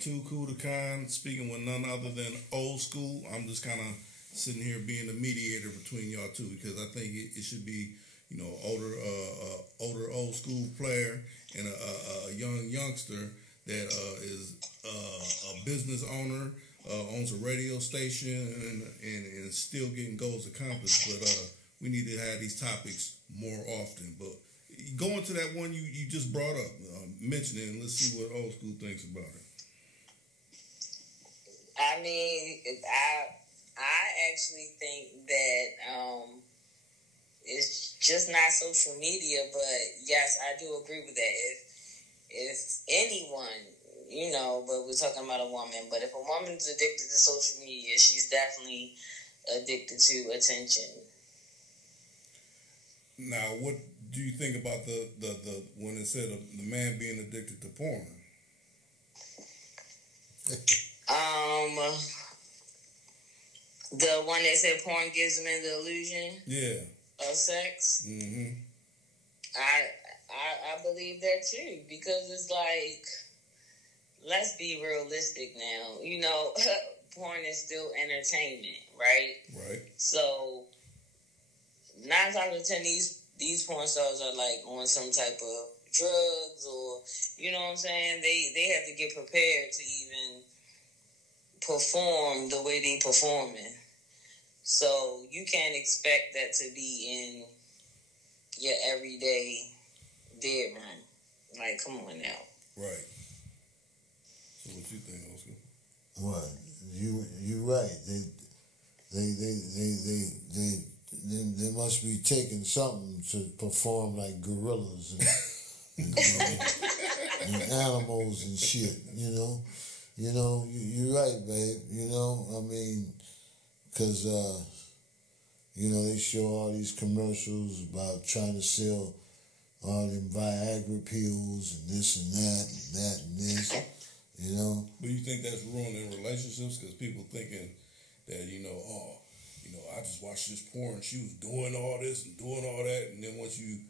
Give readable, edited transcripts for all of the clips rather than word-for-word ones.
Too Cool to Con, speaking with none other than Old School. I'm just kind of sitting here being the mediator between y'all two because I think it should be, older old school player and a young youngster that is a business owner, owns a radio station, and still getting goals accomplished. But we need to have these topics more often. But going to that one you just brought up, mention it, and let's see what Old School thinks about it. I mean, I actually think that it's just not social media, but yes, I do agree with that. If anyone, but we're talking about a woman, but if a woman's addicted to social media, she's definitely addicted to attention. Now, what do you think about the when it said the man being addicted to porn? The one that said porn gives men the illusion of sex. Mm-hmm. I believe that too, because it's like, let's be realistic now. Porn is still entertainment, right? Right. So 9 times out of 10, these porn stars are like on some type of drugs, or you know what I'm saying. They have to get prepared to even perform the way they performing. So you can't expect that to be in your everyday bedroom. Like, come on now. Right. So what you think, Oscar? Well, you right. They must be taking something to perform like gorillas and animals and shit. You're right, babe. I mean, because they show all these commercials about trying to sell all them Viagra pills and this and that and this. But you think that's ruining relationships because people thinking that I just watched this porn, she was doing all this and doing all that, and then once you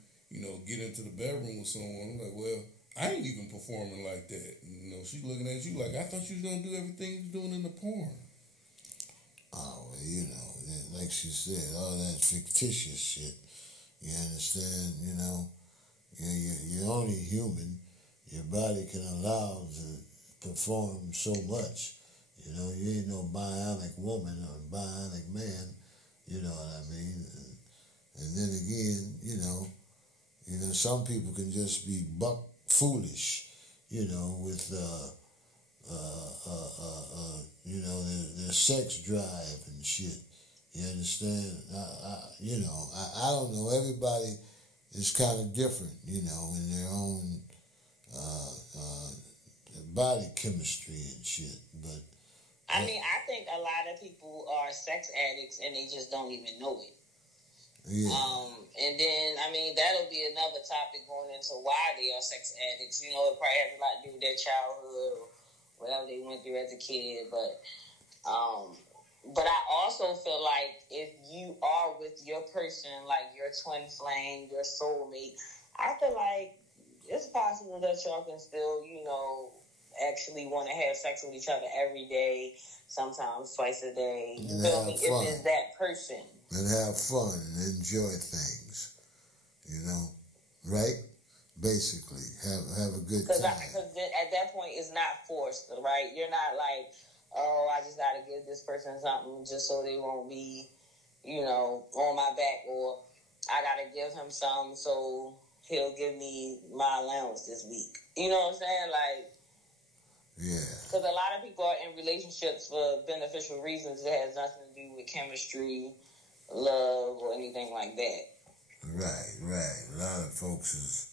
get into the bedroom with someone, I'm like, well, I ain't even performing like that. And, she's looking at you like, I thought you was gonna do everything you was doing in the porn. Oh, like she said, all that fictitious shit. You understand? You're only human. Your body can allow to perform so much. You ain't no bionic woman or bionic man. You know what I mean? And then again, some people can just be buck foolish, with their sex drive and shit. You understand? I don't know. Everybody is kind of different, in their own body chemistry and shit. But I think a lot of people are sex addicts and they just don't even know it. Yeah. And then, that'll be another topic going into why they are sex addicts. It probably has a lot to do with their childhood or whatever they went through as a kid. But I also feel like if you are with your person, like your twin flame, your soulmate, I feel like it's possible that y'all can still, actually want to have sex with each other every day, sometimes twice a day. You feel me? If it's that person. And have fun and enjoy things, right? Basically, have a good time. Because at that point, it's not forced, right? You're not like, oh, I just got to give this person something just so they won't be, on my back, or I got to give him some so he'll give me my allowance this week. You know what I'm saying? Like, yeah. Because a lot of people are in relationships for beneficial reasons. It has nothing to do with chemistry, love, or anything like that. Right. A lot of folks is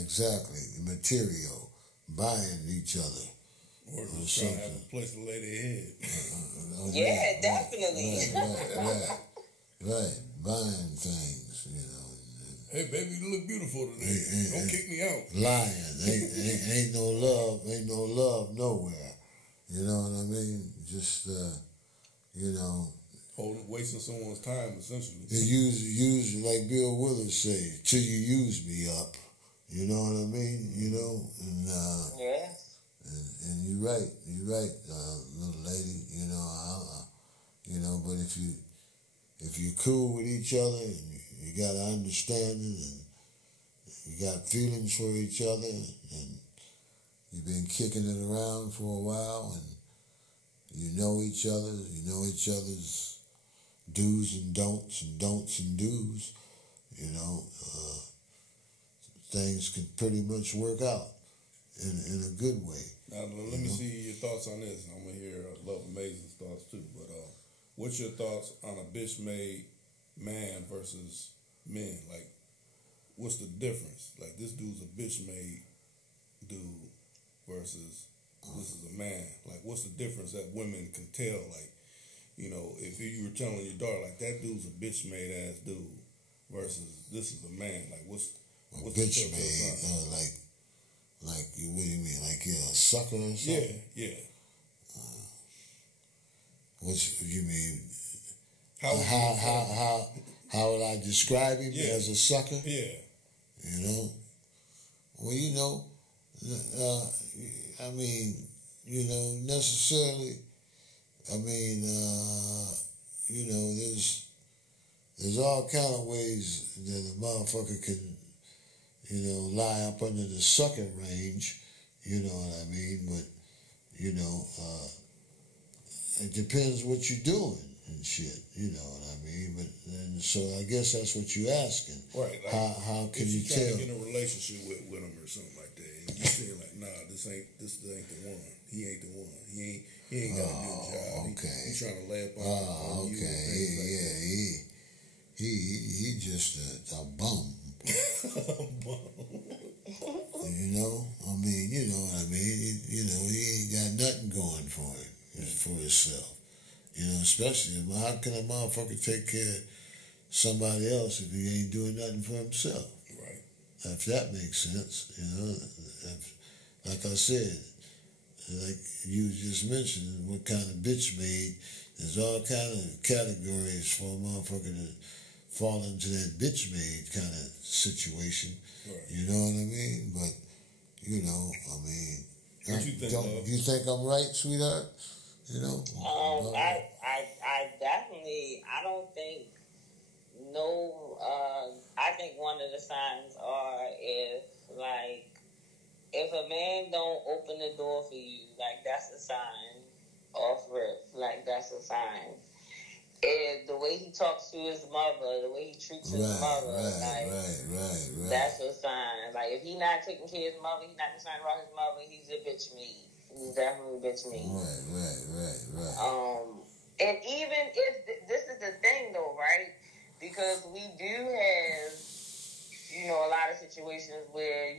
exactly material, buying each other. Or just trying to have a place to lay their head. Yeah, definitely. Right. Buying things, Hey, baby, you look beautiful today. Don't kick me out. Lying. Ain't no love nowhere. You know what I mean? Just, wasting someone's time, essentially. Use like Bill Withers say, till you use me up. You know what I mean? And, yeah. And you're right, little lady. But if you're cool with each other and you got an understanding and you got feelings for each other and you've been kicking it around for a while and you know each other's do's and don'ts and do's, things can pretty much work out in a good way. Now, let me see your thoughts on this. I'm going to hear LoveAmazin's thoughts too. But what's your thoughts on a bitch-made man versus men? Like, what's the difference? Like, this dude's a bitch-made dude versus this is a man. Like, what's the difference that women can tell? Like, if you were telling your daughter, like, that dude's a bitch-made ass dude versus this is a man. Like, what's bitch-made, like, what do you mean? Like you're a sucker or something? Yeah. What you mean? How would I describe him as a sucker? Yeah. Well, necessarily. There's all kind of ways that a motherfucker can, lie up under the sucker range, you know what I mean? But, it depends what you're doing and shit, you know what I mean? But so I guess that's what you're asking. Right. Like, how can you tell? If you're trying to get in a relationship with him or something like that, and you're saying like, nah, this ain't the one. He ain't the one. He ain't got a good job. Okay. He's trying to lay up on you. Okay. He just a bum. You know what I mean? He ain't got nothing going for him, for himself. Especially, how can a motherfucker take care of somebody else if he ain't doing nothing for himself? Right. If that makes sense, like I said, like you just mentioned, what kind of bitch made, there's all kind of categories for a motherfucker to fall into that bitch made kind of situation. Right. You know what I mean? But, what you think, Love? You think I'm right, sweetheart? I definitely, I don't think I think one of the signs are if a man don't open the door for you, like, that's a sign off rip. Like, that's a sign. And the way he talks to his mother, the way he treats his mother, right. That's a sign. Like, if he not taking care of his mother, he's not concerned about his mother, he's a bitch me. He's definitely a bitch me. Right. And even if this is the thing, though, right? Because we do have, a lot of situations where,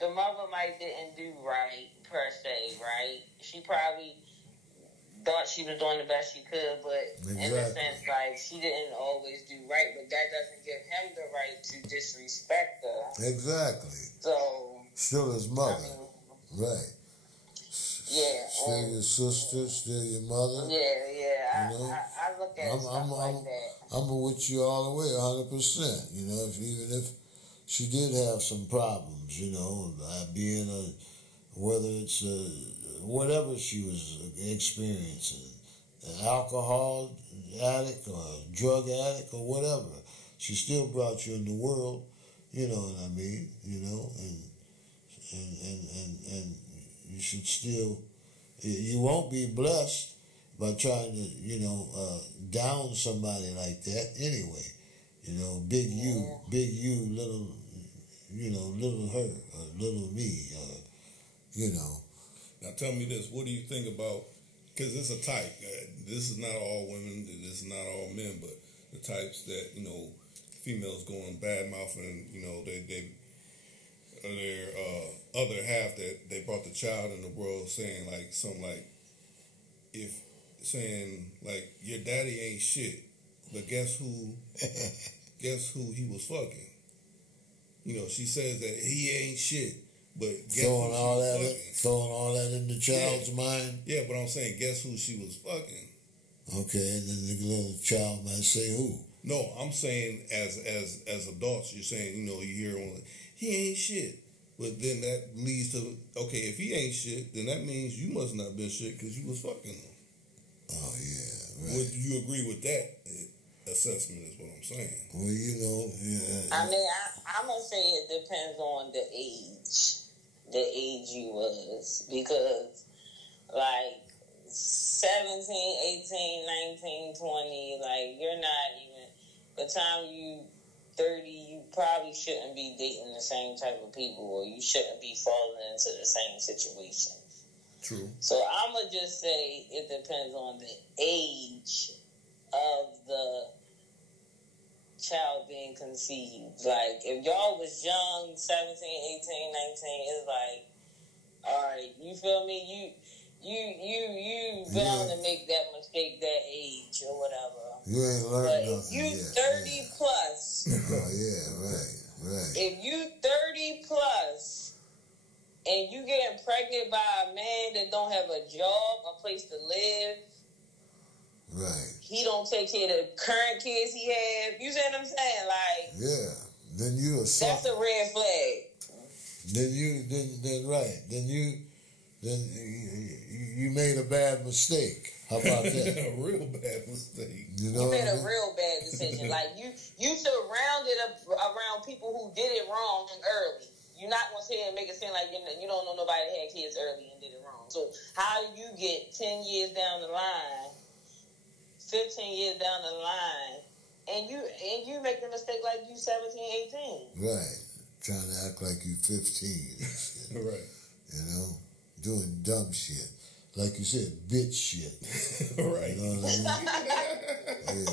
the mother might didn't do right, per se, right? She probably thought she was doing the best she could, but in a sense, like, she didn't always do right, but that doesn't give him the right to disrespect her. Exactly. So, still his mother. Right. Yeah. Still your sister, still your mother. Yeah. I look at stuff like that. I'm with you all the way, 100%. Even if she did have some problems, being whether it's whatever she was experiencing, an alcohol addict or a drug addict or whatever, she still brought you in the world, you know what I mean, and you should still, you won't be blessed by trying to, down somebody like that anyway. Big you, little, little her, or little me, Now tell me this, what do you think about, because it's a type, this is not all women, this is not all men, but the types that, females going bad mouthing, their other half that they brought the child in the world saying like something like, like, your daddy ain't shit, but guess who he was fucking? She says that he ain't shit, but guess throwing all that in the child's mind. Yeah, but I'm saying, guess who she was fucking? Okay, and then the little child might say who? No, I'm saying as adults, you're saying, you hear on, he ain't shit. But then that leads to, okay, if he ain't shit, then that means you must not been shit because you was fucking him. Oh, yeah, right. Would you agree with that assessment is what I'm saying? Well, you know, yeah. I mean, I'm going to say it depends on the age you was. Because, like, 17, 18, 19, 20, like, you're not even, by the time you 30, you probably shouldn't be dating the same type of people, or you shouldn't be falling into the same situations. True. So I'm going to just say it depends on the age of the child being conceived. Like, if y'all was young, 17, 18, 19, it's like, all right, you feel me? You bound to make that mistake that age or whatever. You ain't learned but nothing if you yet. 30 plus. Oh, yeah, right. If you 30 plus and you getting pregnant by a man that don't have a job, a place to live, right. He don't take care of the current kids he have. You see what I'm saying? Like, yeah. Then you a that's a red flag. Then you made a bad mistake. How about that? A real bad mistake. You made a real bad decision. Like, you surrounded around people who did it wrong and early. You're not going to sit here and make it seem like you don't know nobody that had kids early and did it wrong. So how do you get 10 years down the line, 15 years down the line, and you make the mistake like you 17, 18? Right. Trying to act like you 15. Right. You know? Doing dumb shit. Like you said, bitch shit. Right. You know what I mean? Yeah.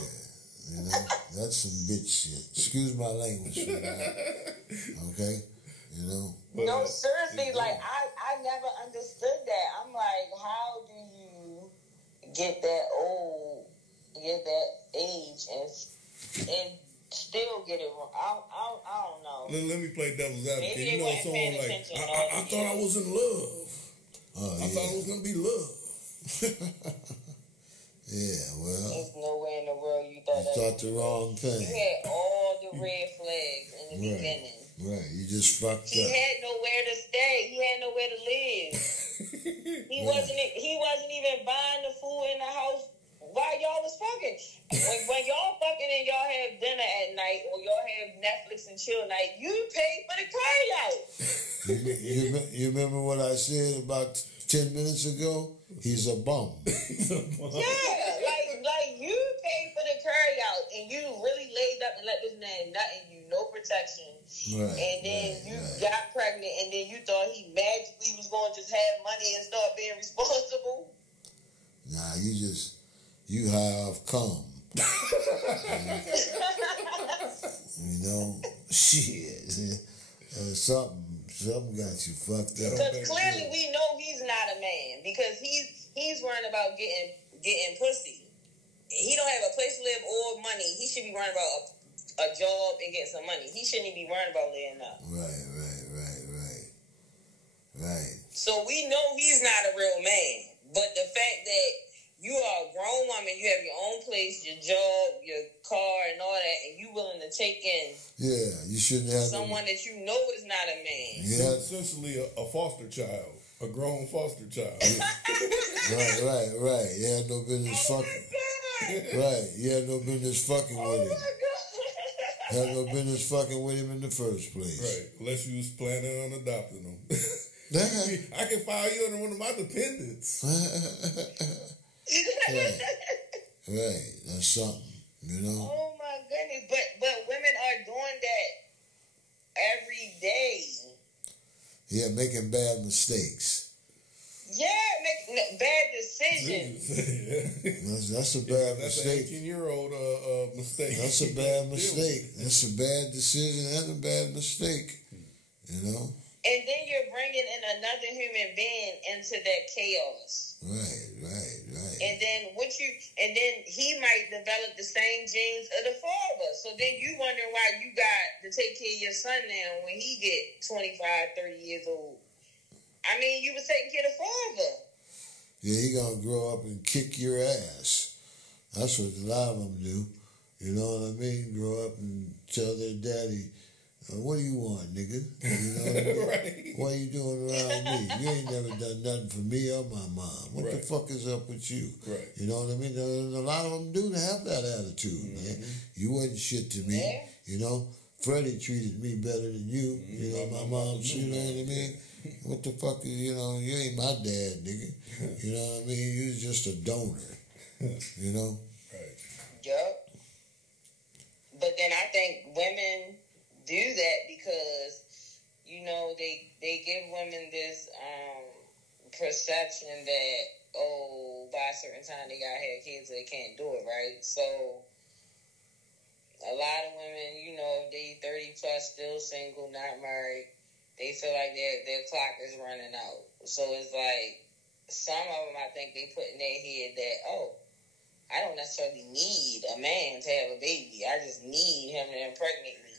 You know? That's some bitch shit. Excuse my language. Okay? You know? No, seriously, like, I never understood that. I'm like, how do you get that old, get that age, and still get it wrong? I don't know. Let me play devil's advocate. Maybe you know, someone like, I thought I was in love. I thought it was going to be love. Yeah, well. There's nowhere in the world you thought that. You thought the wrong thing. You had all the red flags in the beginning. Right, you just fucked up. He had nowhere to stay. He had nowhere to live. He wasn't even buying the food in the house while y'all was fucking. When y'all fucking and y'all have dinner at night or y'all have Netflix and chill night, you pay for the carry out. You remember what I said about 10 minutes ago? He's a bum. Yeah, like you paid for the carry out and you really laid up and let this man nut in you, no protection. Right, and then you got pregnant and then you thought he magically was going to just have money and start being responsible. Nah, you have come. You know, shit. Something got you fucked up. Because clearly we know he's not a man because he's worrying about getting pussy. He don't have a place to live or money. He should be worrying about a job and getting some money. He shouldn't be worrying about laying up. Right. So we know he's not a real man. But the fact that you are a grown woman, you have your own place, your job, your car, and all that, and you willing to take in you shouldn't have someone that you know is not a man. Yeah. Essentially a foster child, a grown foster child. Right. You had no business fucking. Right, you had no business fucking with him. Had no business fucking with him in the first place. Right, unless you was planning on adopting him. I can file you under one of my dependents. Right, that's something, you know. Oh my goodness, but women are doing that every day. Yeah, making bad mistakes. Yeah, making bad decisions. That's a bad mistake. That's an 18-year-old mistake. That's a bad mistake. That's a bad decision and a bad mistake, you know. And then you're bringing in another human being into that chaos. Right. And then he might develop the same genes of the father. So then you wondering why you got to take care of your son now when he get 25, 30 years old. I mean, you was taking care of the father. Yeah, he gonna grow up and kick your ass. That's what a lot of them do. You know what I mean? Grow up and tell their daddy, What do you want, nigga? You know what I mean? Right. What are you doing around me? You ain't never done nothing for me or my mom. What the fuck is up with you? Right. You know what I mean? There's a lot of them do have that attitude, man. You wasn't shit to me. Yeah. You know? Freddie treated me better than you. You know, my mom, you know what I mean? What the fuck is, you know, you ain't my dad, nigga. You know what I mean? You was just a donor. You know? Right. Yup. But then I think women do that because, you know, they give women this perception that, oh, by a certain time they gotta have kids, so they can't do it, right? So a lot of women, you know, they 30 plus, still single, not married, they feel like their clock is running out. So it's like, some of them, I think they put in their head that, oh, I don't necessarily need a man to have a baby. I just need him to impregnate me.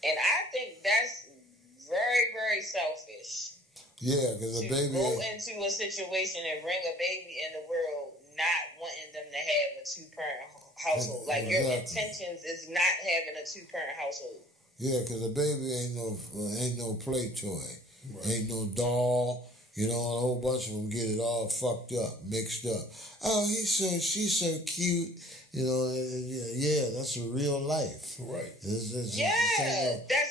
And I think that's very, very selfish. Yeah, because a baby... go into a situation and bring a baby in the world not wanting them to have a two-parent household. Like, your intentions is not having a two-parent household. Yeah, because a baby ain't no play toy. Right. Ain't no doll. You know, a whole bunch of them get it all fucked up, mixed up. Oh, she's so cute. You know, yeah, that's a real life. Right. That's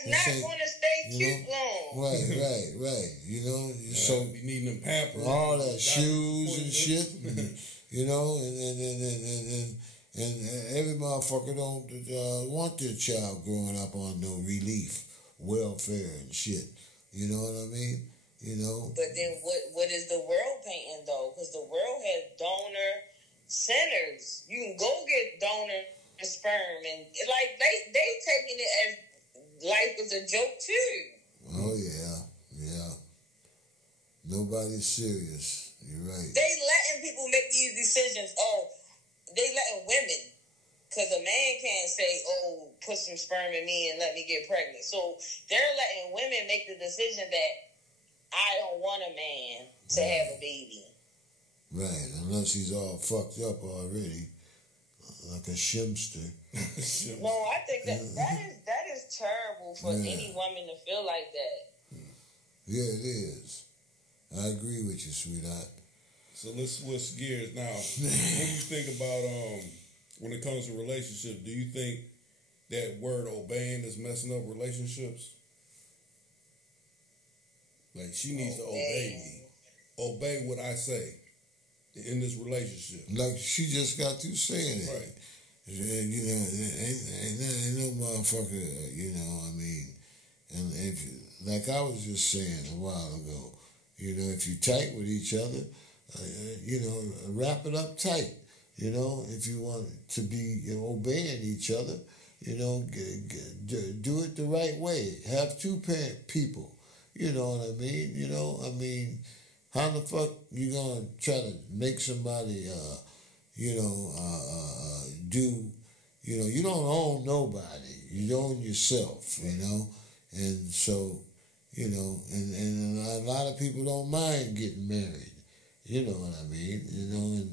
not going to stay cute long. Right. You know, so you need them pampers, all that shoes and shit. You know, and every motherfucker don't want their child growing up on no relief, welfare and shit. You know what I mean? You know. But then what is the world painting though? Because the world has donor centers. You can go get donor sperm, and like they taking it as life is a joke too. Oh yeah. Nobody's serious. You're right. They letting people make these decisions. Oh, they letting women, because a man can't say, "Oh, put some sperm in me and let me get pregnant." So they're letting women make the decision that I don't want a man to have a baby. Right, unless he's all fucked up already, like a shimster. No, I think that is terrible for any woman to feel like that. Yeah, it is. I agree with you, sweetheart. So let's switch gears now. What do you think about when it comes to relationships? Do you think that word obeying is messing up relationships? Like, she needs to obey me. Obey what I say in this relationship. Like she just got through saying it. Right. You know, ain't no motherfucker, you know, I mean, and if, like I was just saying a while ago, you know, if you tight with each other, you know, wrap it up tight. You know, if you want to be obeying each other, you know, do it the right way. Have two people. You know what I mean? You know, I mean, how the fuck you gonna try to make somebody, do, you know, you don't own nobody. You own yourself, you know? And so, you know, and a lot of people don't mind getting married. You know what I mean? You know,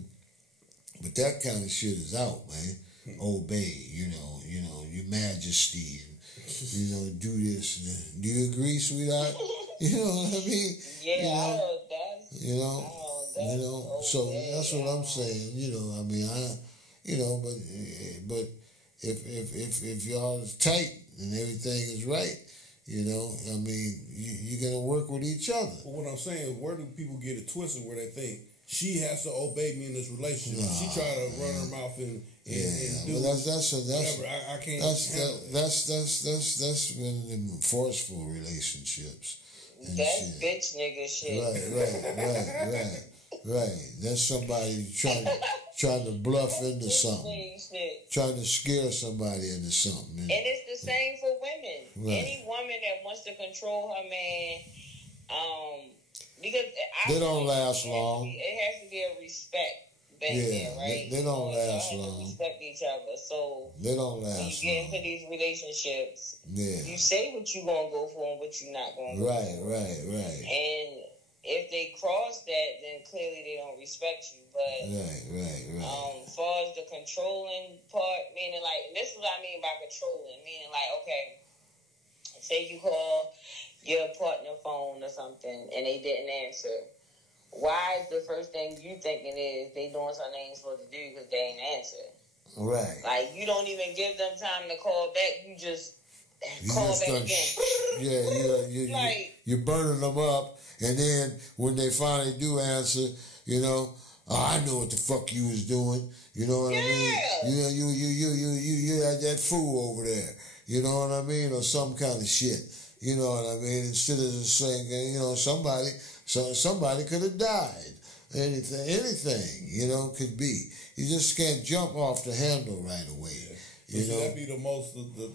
but that kind of shit is out, man. Obey, you know, your majesty, you know, do this. Do you agree, sweetheart? You know what I mean? Yeah, you know, I heard that. You know, so that's what I'm saying. You know, I mean, but if y'all is tight and everything is right, you know, I mean, you're gonna work with each other. But what I'm saying is, where do people get it twisted where they think she has to obey me in this relationship? She try to run her mouth and do whatever. I can't. That's one of them forceful relationships. That's bitch nigga shit. Right. That's somebody trying to bluff into something. Trying to scare somebody into something. And it's the same for women. Right. Any woman that wants to control her man, because they don't last long. It has to be a respect thing there, right? They don't last long. Respect each other. So they don't last long. When you get into these relationships, you say what you gonna go for and what you not gonna go for. Right. And if they cross that, then clearly they don't respect you. But as far as the controlling part, meaning like, this is what I mean by controlling, meaning like, okay, say you call your partner phone or something and they didn't answer. Why is the first thing you thinking is they doing something they ain't supposed to do because they ain't answer? Right. Like, you don't even give them time to call back. You just call back again. Yeah, you're burning them up, and then when they finally do answer, you know, I know what the fuck you was doing. You know what I mean? You had that fool over there. You know what I mean? Or some kind of shit. You know what I mean? Instead of just saying, you know, somebody could have died. Anything, you know, could be. You just can't jump off the handle right away. Yeah. You know, that'd be the most the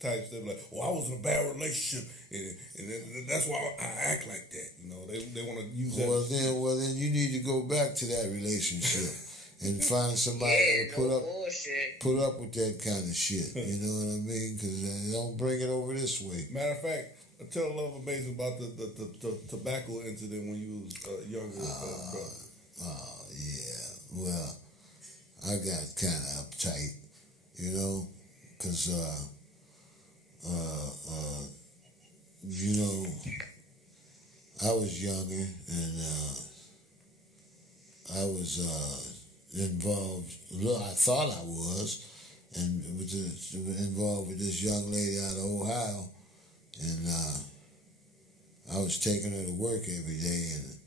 types that be like, well, I was in a bad relationship, and that's why I act like that. You know, they want to use that. Well, then you need to go back to that relationship and find somebody to put up with that kind of shit. You know what I mean? Because don't bring it over this way. Matter of fact, tell LoveAmazin about the tobacco incident when you was younger. Yeah. Well, I got kind of uptight, you know, because, you know, I was younger and I was involved. I thought I was, and involved with this young lady out of Ohio, and I was taking her to work every day, and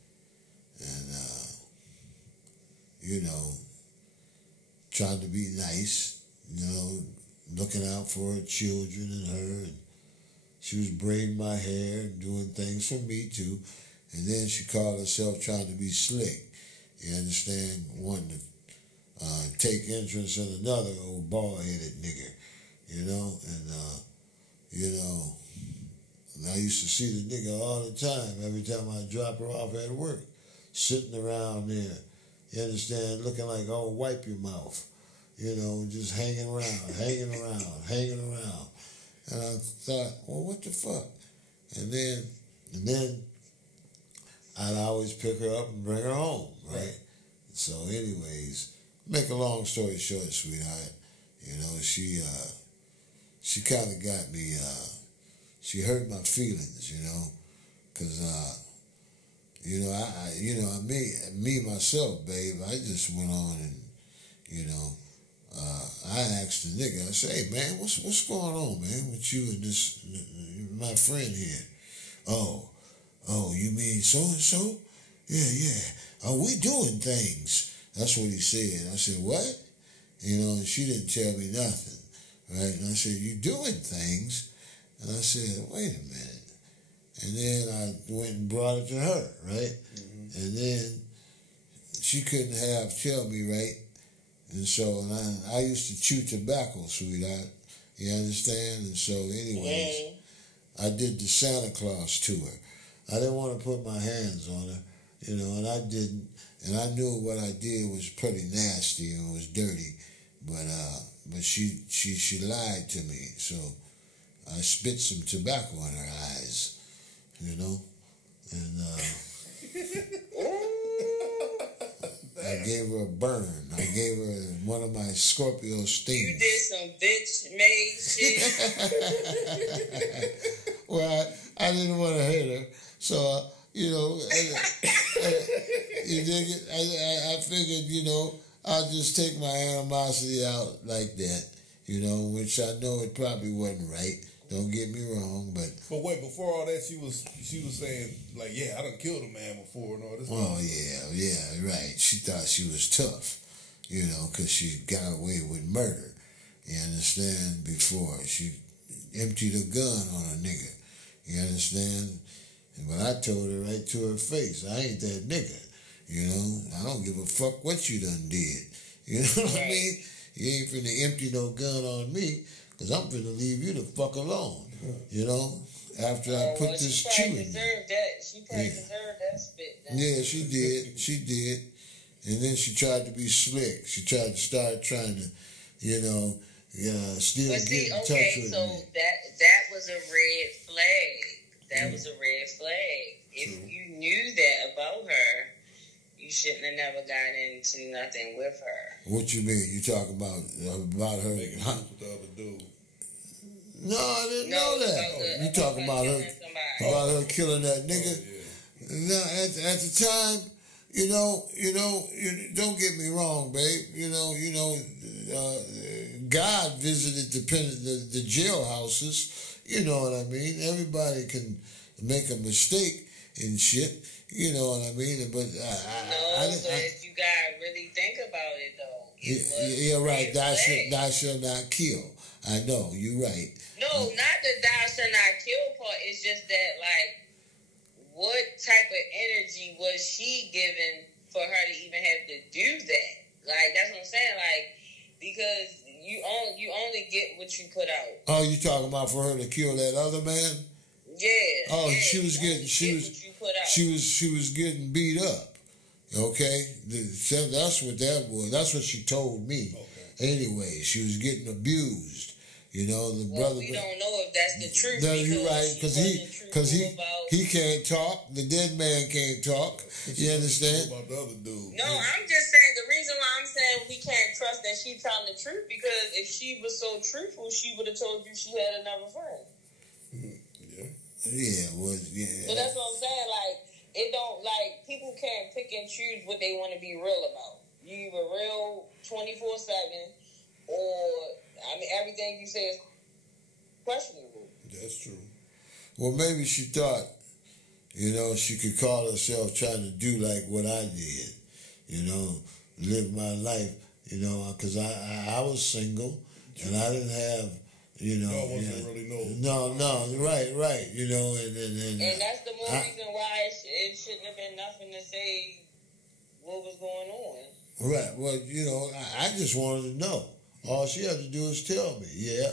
you know, trying to be nice, you know, looking out for her children and her, and she was braiding my hair and doing things for me too, and then she called herself trying to be slick, you understand, wanting to take interest in another old bald-headed nigger, you know, and, you know, and I used to see the nigga all the time, every time I drop her off at work, sitting around there, you understand, looking like, oh, wipe your mouth, you know, just hanging around. And I thought, well, what the fuck? And then I'd always pick her up and bring her home, right? So anyways, make a long story short, sweetheart, you know, she kind of got me, she hurt my feelings, you know, because, you know, me myself, babe, I just went on and, you know, I asked the nigga, I said, hey, man, what's going on, man, with you and this, my friend here? Oh, you mean so-and-so? Yeah. We doing things. That's what he said. I said, what? You know, and she didn't tell me nothing, right? And I said, you doing things? And I said, wait a minute. And then I went and brought it to her, right? Mm-hmm. And then she couldn't tell me, right? And so, I used to chew tobacco, sweetheart. You understand? And so, anyways, I did the Santa Claus to her. I didn't want to put my hands on her, you know, and I didn't. And I knew what I did was pretty nasty and was dirty, but she lied to me. So I spit some tobacco in her eyes, you know, and I gave her a burn. I gave her one of my Scorpio stings. You did some bitch-made shit. Well, I didn't want to hurt her, so, you know, you dig it? I figured, you know, I'll just take my animosity out like that, you know, which I know it probably wasn't right. Don't get me wrong, but wait, before all that, she was saying, like, yeah, I done killed a man before and all this. Oh yeah, right. She thought she was tough, you know, because she got away with murder. You understand? Before she emptied a gun on a nigga. You understand? But I told her right to her face, I ain't that nigga. You know, I don't give a fuck what you done did. You know what I mean? You ain't finna empty no gun on me, because I'm finna leave you the fuck alone. You know, after I put this chew in you. She probably deserved that spit. Yeah, she did. And then she tried to be slick. She tried to start trying to, you know, still get in touch with so me. that was a red flag. That was a red flag. If you knew that about her, you shouldn't have never got into nothing with her. What you mean? You talking about her? Making with the other dude. No, I didn't know that. You talking about her killing that nigga? Oh, yeah. No, at the time, you don't get me wrong, babe. God visited the jailhouses. You know what I mean? Everybody can make a mistake and shit. You know what I mean? But if you gotta really think about it, though, you're right. Thou shalt not kill. I know you're right. No, not the thou shalt not kill part. It's just that, like, what type of energy was she given for her to even have to do that? Like, that's what I'm saying. Like, because you only get what you put out. Oh, you talking about for her to kill that other man? Yeah. Oh, yeah, she was getting beat up. Okay, that's what that was. That's what she told me. Okay. Anyway, she was getting abused. The brother. We don't know if that's the truth. No, you're right, because he can't talk. The dead man can't talk. You understand? About the other dude. No, I'm just saying the reason why I'm saying we can't trust that she's telling the truth, because if she was so truthful, she would have told you she had another friend. Yeah, So that's what I'm saying. Like, it don't, like, people can't pick and choose what they want to be real about. You either real 24/7, or everything you say is questionable. That's true. Well, maybe she thought, she could call herself trying to do like what I did, live my life, because I was single and I didn't have. Really no, right, and that's the more reason why it shouldn't have been nothing to say what was going on. Right, well, I just wanted to know. All she had to do is tell me,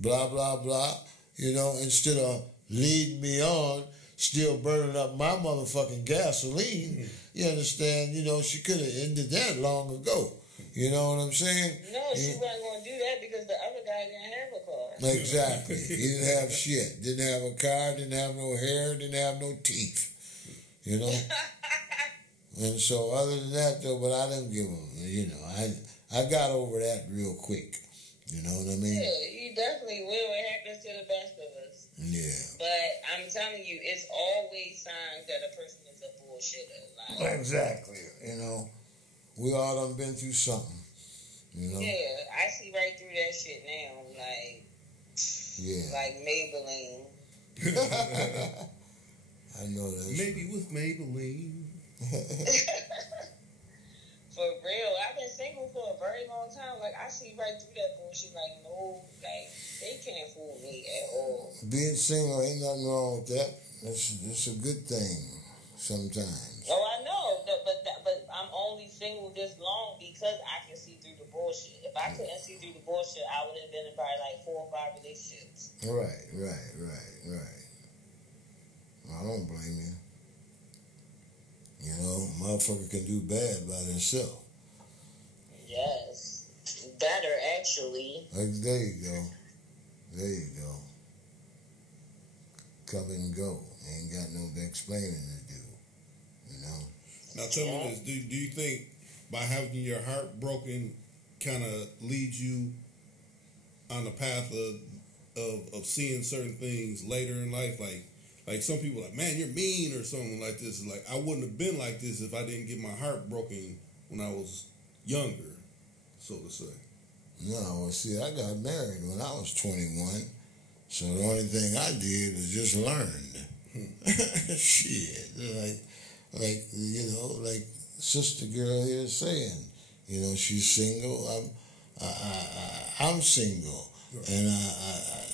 blah, blah, blah, instead of leading me on, still burning up my motherfucking gasoline, you understand, she could have ended that long ago. You know what I'm saying? No, she wasn't going to do that because the other guy didn't have a car. Exactly. He didn't have shit. Didn't have a car, didn't have no hair, didn't have no teeth. And so other than that, though, but I didn't give him, I got over that real quick. You know what I mean? Yeah, you definitely will. It happens to the best of us. Yeah. But I'm telling you, it's always signs that a person is a bullshitter. Like, exactly. We all done been through something, Yeah, I see right through that shit now. Like, like Maybelline. I know that. Maybe with Maybelline. For real, I've been single for a very long time. Like, I see right through that bullshit. Like, no, like, they can't fool me at all. Being single ain't nothing wrong with that. It's a good thing sometimes. Oh, I know, but I'm only single this long because I can see through the bullshit. If I couldn't see through the bullshit, I would have been in probably like 4 or 5 relationships. Right. I don't blame you. Motherfucker can do bad by themselves. Yes. Better, actually. There you go. Come and go. Ain't got no explaining to do. Now tell me this, do you think by having your heart broken kind of leads you on the path of seeing certain things later in life? Like some people are like, man, you're mean or something like this. Like, I wouldn't have been like this if I didn't get my heart broken when I was younger, so to say. No, well, see, I got married when I was 21, so the only thing I did was just learn. Shit, like sister girl here saying, she's single. I'm single, and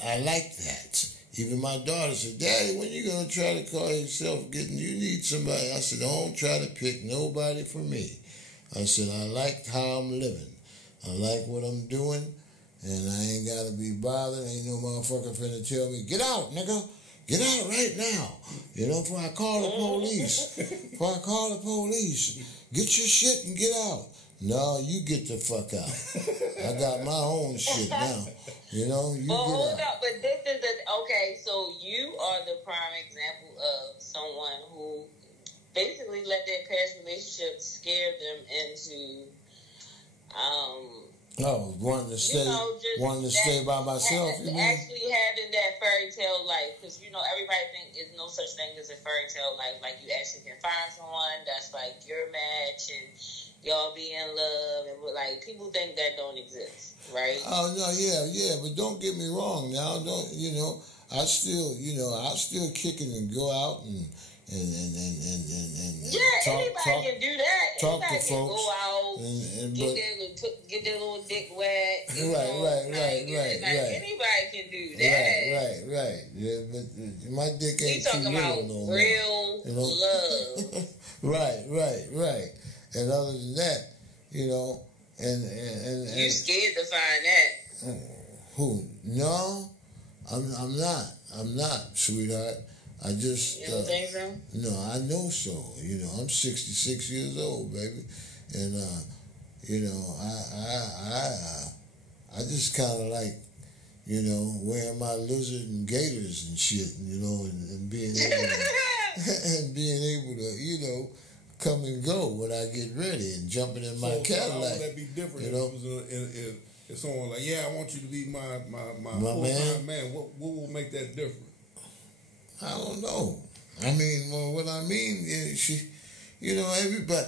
I like that. Even my daughter said, "Daddy, when you gonna try to call yourself you need somebody?" I said, "Don't try to pick nobody for me." I said, "I like how I'm living. I like what I'm doing, and I ain't gotta be bothered. Ain't no motherfucker finna tell me, get out, nigga. Get out right now. Before I call the police. Get your shit and get out. No, you get the fuck out. I got my own shit now. You get hold out. up, but this is okay, so you are the prime example of someone who basically let their past relationship scare them into Oh, wanting to stay, by myself. Actually having that fairy tale life, because everybody think there's no such thing as a fairy tale life. Like you actually can find someone that's like your match, and y'all be in love, and like people think that don't exist, right? Oh no, yeah, but don't get me wrong. Now, I still kicking and go out and anybody can do that. Talk anybody to can folks. go out and get their little dick wet. Right. Anybody can do that. Right. Yeah, but my dick ain't too little no more. Real love. Right. And other than that, and you scared to find that? Who? No, I'm not, sweetheart. I just. You don't think so? No, I know so. I'm 66 years old, baby, and I just kind of like, wearing my lizard and gaiters and shit, and being able to, come and go when I get ready and jumping in my Cadillac. How would that be different if someone like, I want you to be my full-time man? What will make that different? I don't know. I mean, what I mean is, everybody,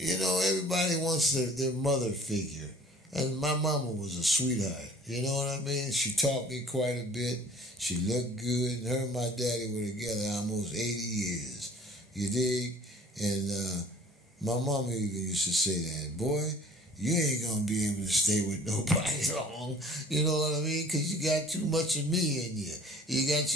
everybody wants their mother figure, and my mama was a sweetheart. You know what I mean? She taught me quite a bit. She looked good, and her and my daddy were together almost 80 years. You dig? And my mama even used to say that, boy, you ain't going to be able to stay with nobody long. You know what I mean? Because you got too much of me in you. You got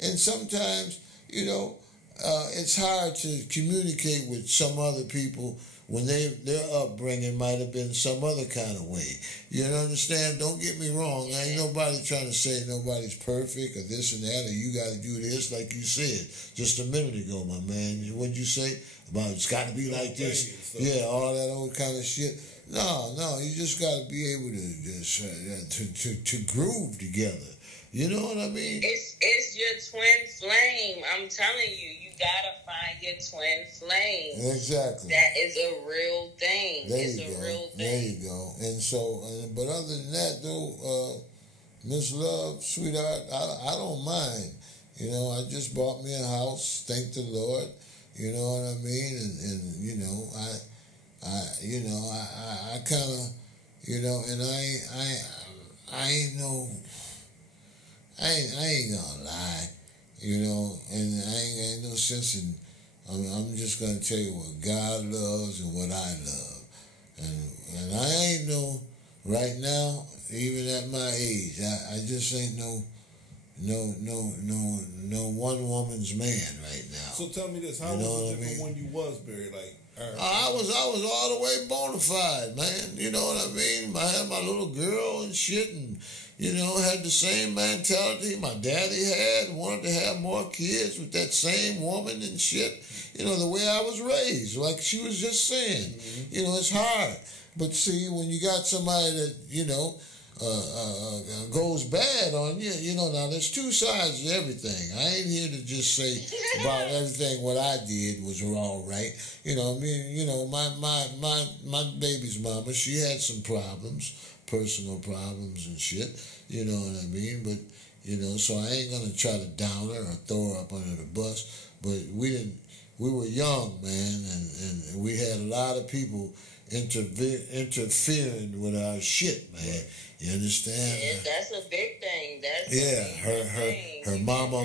and sometimes, it's hard to communicate with some other people when their upbringing might have been some other kind of way. You understand? Don't get me wrong. Ain't nobody trying to say nobody's perfect or this and that or you got to do this like you said just a minute ago, my man. What'd you say? About it's got to be like this. Yeah, all that old kind of shit. No, you just got to be able to groove together. You know what I mean? It's your twin flame. I'm telling you, you gotta find your twin flame. Exactly. That is a real thing. It's a real thing. There you go. And so, but other than that, though, Miss Love, sweetheart, I don't mind. I just bought me a house. Thank the Lord. You know what I mean? And I kind of, and I ain't no. I ain't gonna lie, and I ain't no sense in. I'm just gonna tell you what God loves and what I love, and I ain't no right now. Even at my age, I just ain't no one woman's man right now. So tell me this: how was it different when you was married? Like I was all the way bona fide, man. You know what I mean? I had my little girl and shit, and had the same mentality my daddy had. Wanted to have more kids with that same woman and shit. The way I was raised, like she was just saying. Mm-hmm. It's hard, but see, when you got somebody that goes bad on you, now there's two sides to everything. I ain't here to just say about everything what I did was all right. My baby's mama, she had some problems, personal problems and shit, you know what I mean? But, so I ain't gonna try to down her or throw her up under the bus, but we were young, man, and we had a lot of people interfering with our shit, man. You understand? Yeah, that's a big thing. Her mama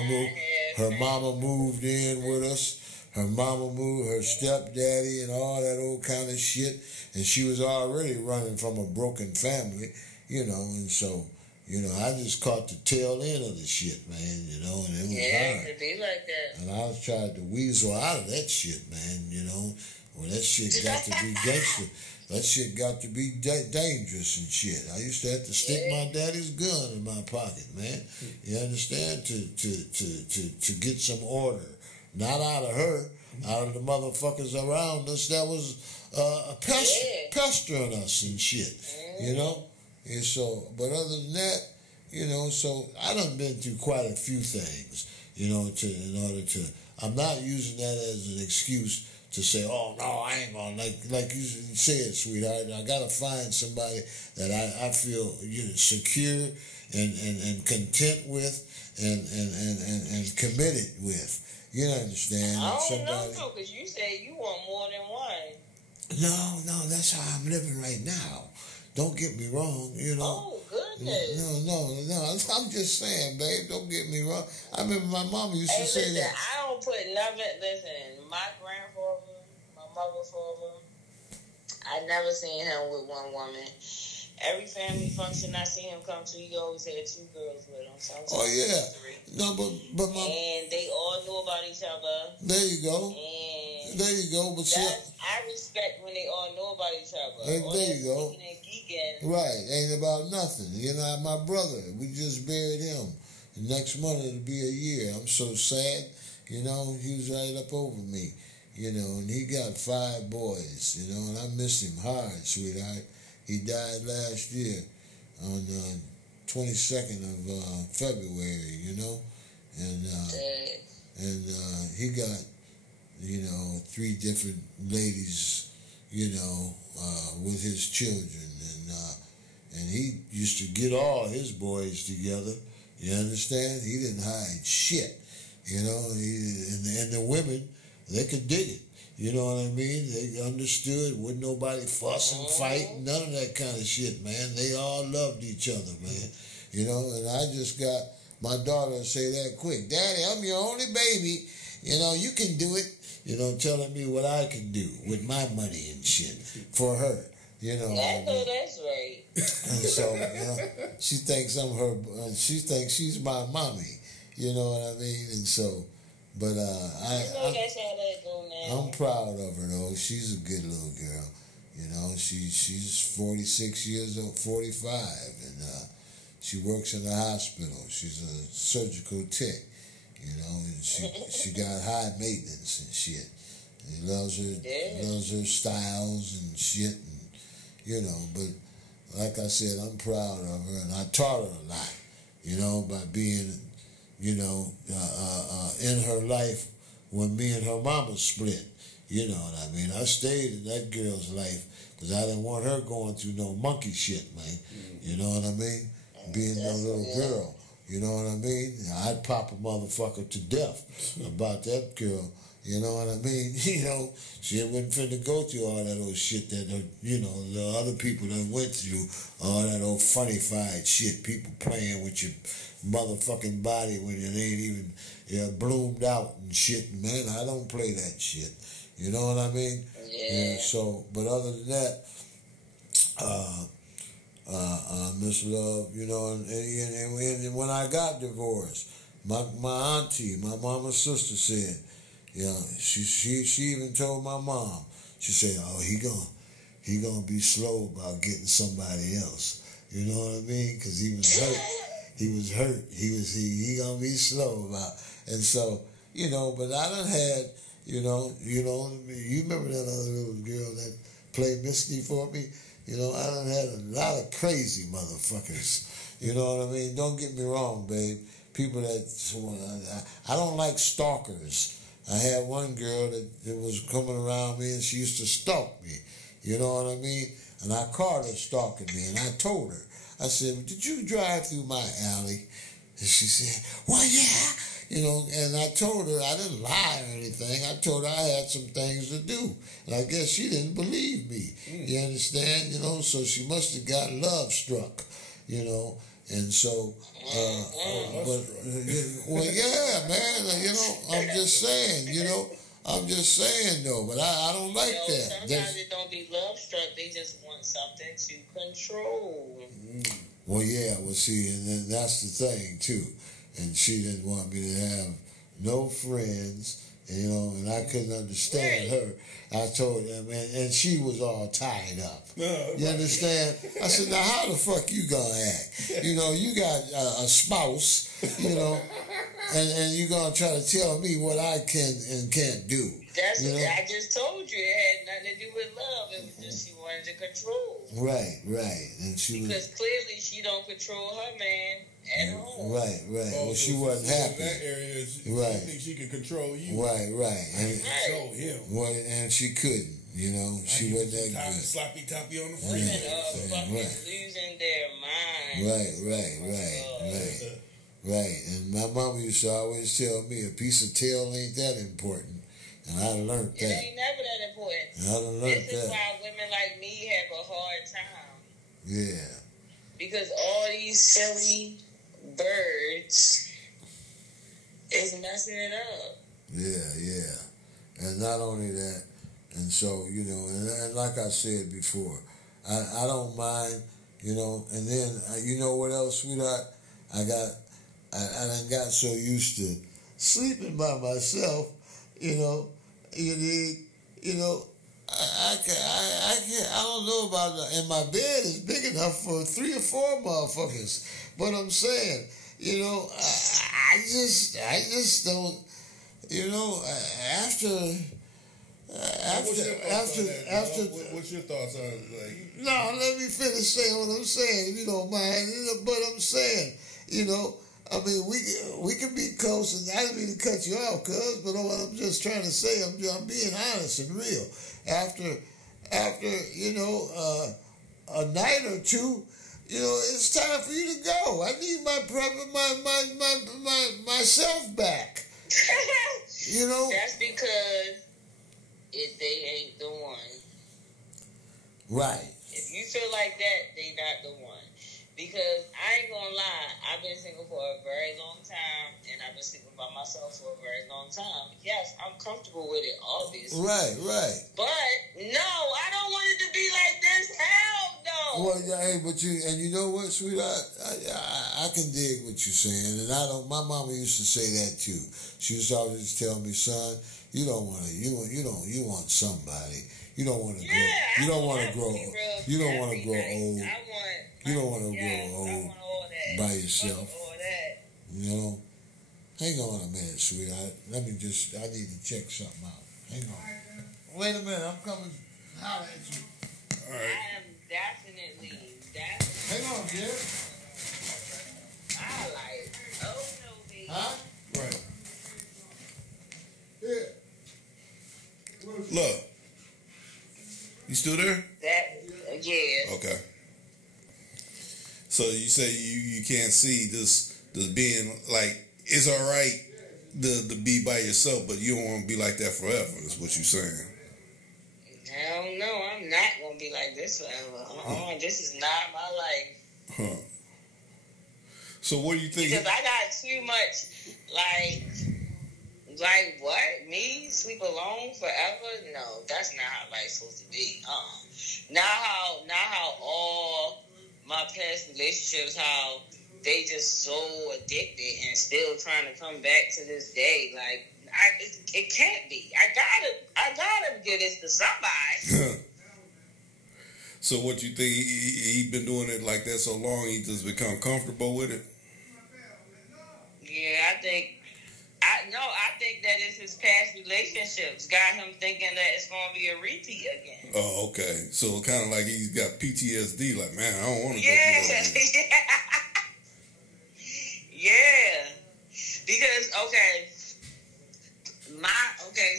moved in with us. Her mama moved, her stepdaddy and all that old kind of shit. And she was already running from a broken family, and so, I just caught the tail end of the shit, man, and it was hard. Yeah, it could be like that. And I was trying to weasel out of that shit, man, Well, that shit got to be gangster. That shit got to be dangerous and shit. I used to have to stick my daddy's gun in my pocket, man. You understand? To get some order. Not out of her, out of the motherfuckers around us that was pestering us and shit, And so, but other than that, so I done been through quite a few things, in order to, I'm not using that as an excuse to say, oh no, I ain't gonna like you said, sweetheart. I gotta find somebody that I feel secure and content with and committed with. You understand? I don't know, because you said you want more than one. No, that's how I'm living right now. Don't get me wrong, Oh, goodness. No. I'm just saying, babe, don't get me wrong. I remember my mama used to say that. I don't put nothing, my grandfather, my mother's father, I never seen him with one woman. Every family function I see him come to, he always had 2 girls with him. Oh, yeah. 3. No, but and they all knew about each other. There you go. And there you go. But I respect when they all know about each other. All there you go. And geeking. Right. Ain't about nothing. My brother, we just buried him. Next month it'll be a year. I'm so sad. He was right up over me. And he got 5 boys, and I miss him hard, sweetheart. He died last year on the 22nd of February, and he got, 3 different ladies, with his children, and he used to get all his boys together. You understand? He didn't hide shit, and the women, they could dig it. You know what I mean? They understood. Wouldn't nobody fuss and fight. None of that kind of shit, man. They all loved each other, man. And I just got my daughter to say that quick. Daddy, I'm your only baby. You can do it. Telling me what I can do with my money and shit for her. I know that's right. And so, she thinks I'm her. She thinks she's my mommy. You know what I mean? And so, but that's how that go now. I'm proud of her though. She's a good little girl. She's 46 years old, 45, and she works in the hospital. She's a surgical tech. And she got high maintenance and shit. He loves her styles and shit, and but like I said, I'm proud of her, and I taught her a lot, by being, in her life when me and her mama split. You know what I mean? I stayed in that girl's life because I didn't want her going through no monkey shit, man. You know what I mean? Being no little girl. You know what I mean? I'd pop a motherfucker to death about that girl. You know what I mean? She wasn't finna go through all that old shit that, the other people that went through, all that old funny-fied shit, people playing with your motherfucking body when it ain't even bloomed out and shit. Man, I don't play that shit. You know what I mean? Yeah. So, but other than that, Miss Love, and when I got divorced, my auntie, my mama's sister said, she even told my mom, she said, oh, he gonna be slow about getting somebody else. You know what I mean? Because he was hurt. He gonna be slow about. And so, but I done had, you remember that other little girl that played Misty for me? I done had a lot of crazy motherfuckers. You know what I mean? Don't get me wrong, babe. People that, I don't like stalkers. I had one girl that was coming around me and she used to stalk me. You know what I mean? And I caught her stalking me and I told her, I said, did you drive through my alley? And she said, well, yeah. And I told her, I didn't lie or anything. I told her I had some things to do. And I guess she didn't believe me. You understand? So she must have got love struck, And so, well, yeah, man, I'm just saying, though, but I don't like that. Sometimes it don't be love struck, they just want something to control. Well, yeah, see, and then that's the thing, too. And she didn't want me to have no friends, and I couldn't understand her. I told her, and she was all tied up. You understand? I said, now how the fuck you gonna act? You got a spouse, and you gonna try to tell me what I can and can't do. That's what I just told you. It had nothing to do with love. It was just she wanted to control. Right. And because clearly she don't control her man, at home. Right. Well, she wasn't happy. In that area, she think she could control you. Right. And control him. Well, and she couldn't. You know, she wasn't that good. Sloppy toppy on the Women front. fucking losing their mind. Right. And my mama used to always tell me a piece of tail ain't that important. And I learned that. It ain't never that important. I learned that. This is why women like me have a hard time. Yeah. Because all these silly birds is messing it up. Yeah. And not only that, and so, you know, and like I said before, I don't mind, you know, and then, you know what else, sweetheart? I done got so used to sleeping by myself, you know, I don't know about that. And my bed is big enough for 3 or 4 motherfuckers. But I'm saying, you know, I just don't, you know, what's your thoughts on No, let me finish saying what I'm saying, if you don't mind. But I'm saying, you know, I mean, we can be close, and I didn't mean to cut you off, cuz, but what I'm just trying to say, I'm being honest and real. After you know, a night or two, you know, it's time for you to go. I need myself back. You know? That's because they ain't the one. Right. If you feel like that, they not the one. Because I ain't gonna lie, I've been single for a very long time, and I've been sleeping by myself for a very long time. Yes, I'm comfortable with it, obviously. Right. But no, I don't want it to be like this. Hell no. Well, yeah, hey, but you know what, sweetheart? I can dig what you're saying, and my mama used to say that too. She used to always tell me, son, you want somebody. You don't want to grow. You don't want to grow. You don't want to grow old. You don't want to grow old by yourself. You know? Hang on a minute, sweetheart. I need to check something out. Hang on. Wait a minute, I'm coming. Holler at you. All right. I am definitely. Hang on, dear. I like, oh no, baby. Huh? Right. Yeah. Look. You still there? Yeah. Okay. So you say you can't see this being like, it's all right to be by yourself, but you don't want to be like that forever, is what you're saying. Hell no, I'm not going to be like this forever. This is not my life. Huh. So what do you think? Because I got too much, like what? Me sleep alone forever? No, that's not how life's supposed to be. Not how all my past relationships, how they just so addicted and still trying to come back to this day. Like, it can't be. I gotta give this to somebody. So what you think? He been doing it like that so long, he just become comfortable with it? Yeah, I think that it's his past relationships got him thinking that it's going to be a repeat again. Oh, okay. So kind of like he's got PTSD. Like, man, I don't want to go through that. Yeah. Because,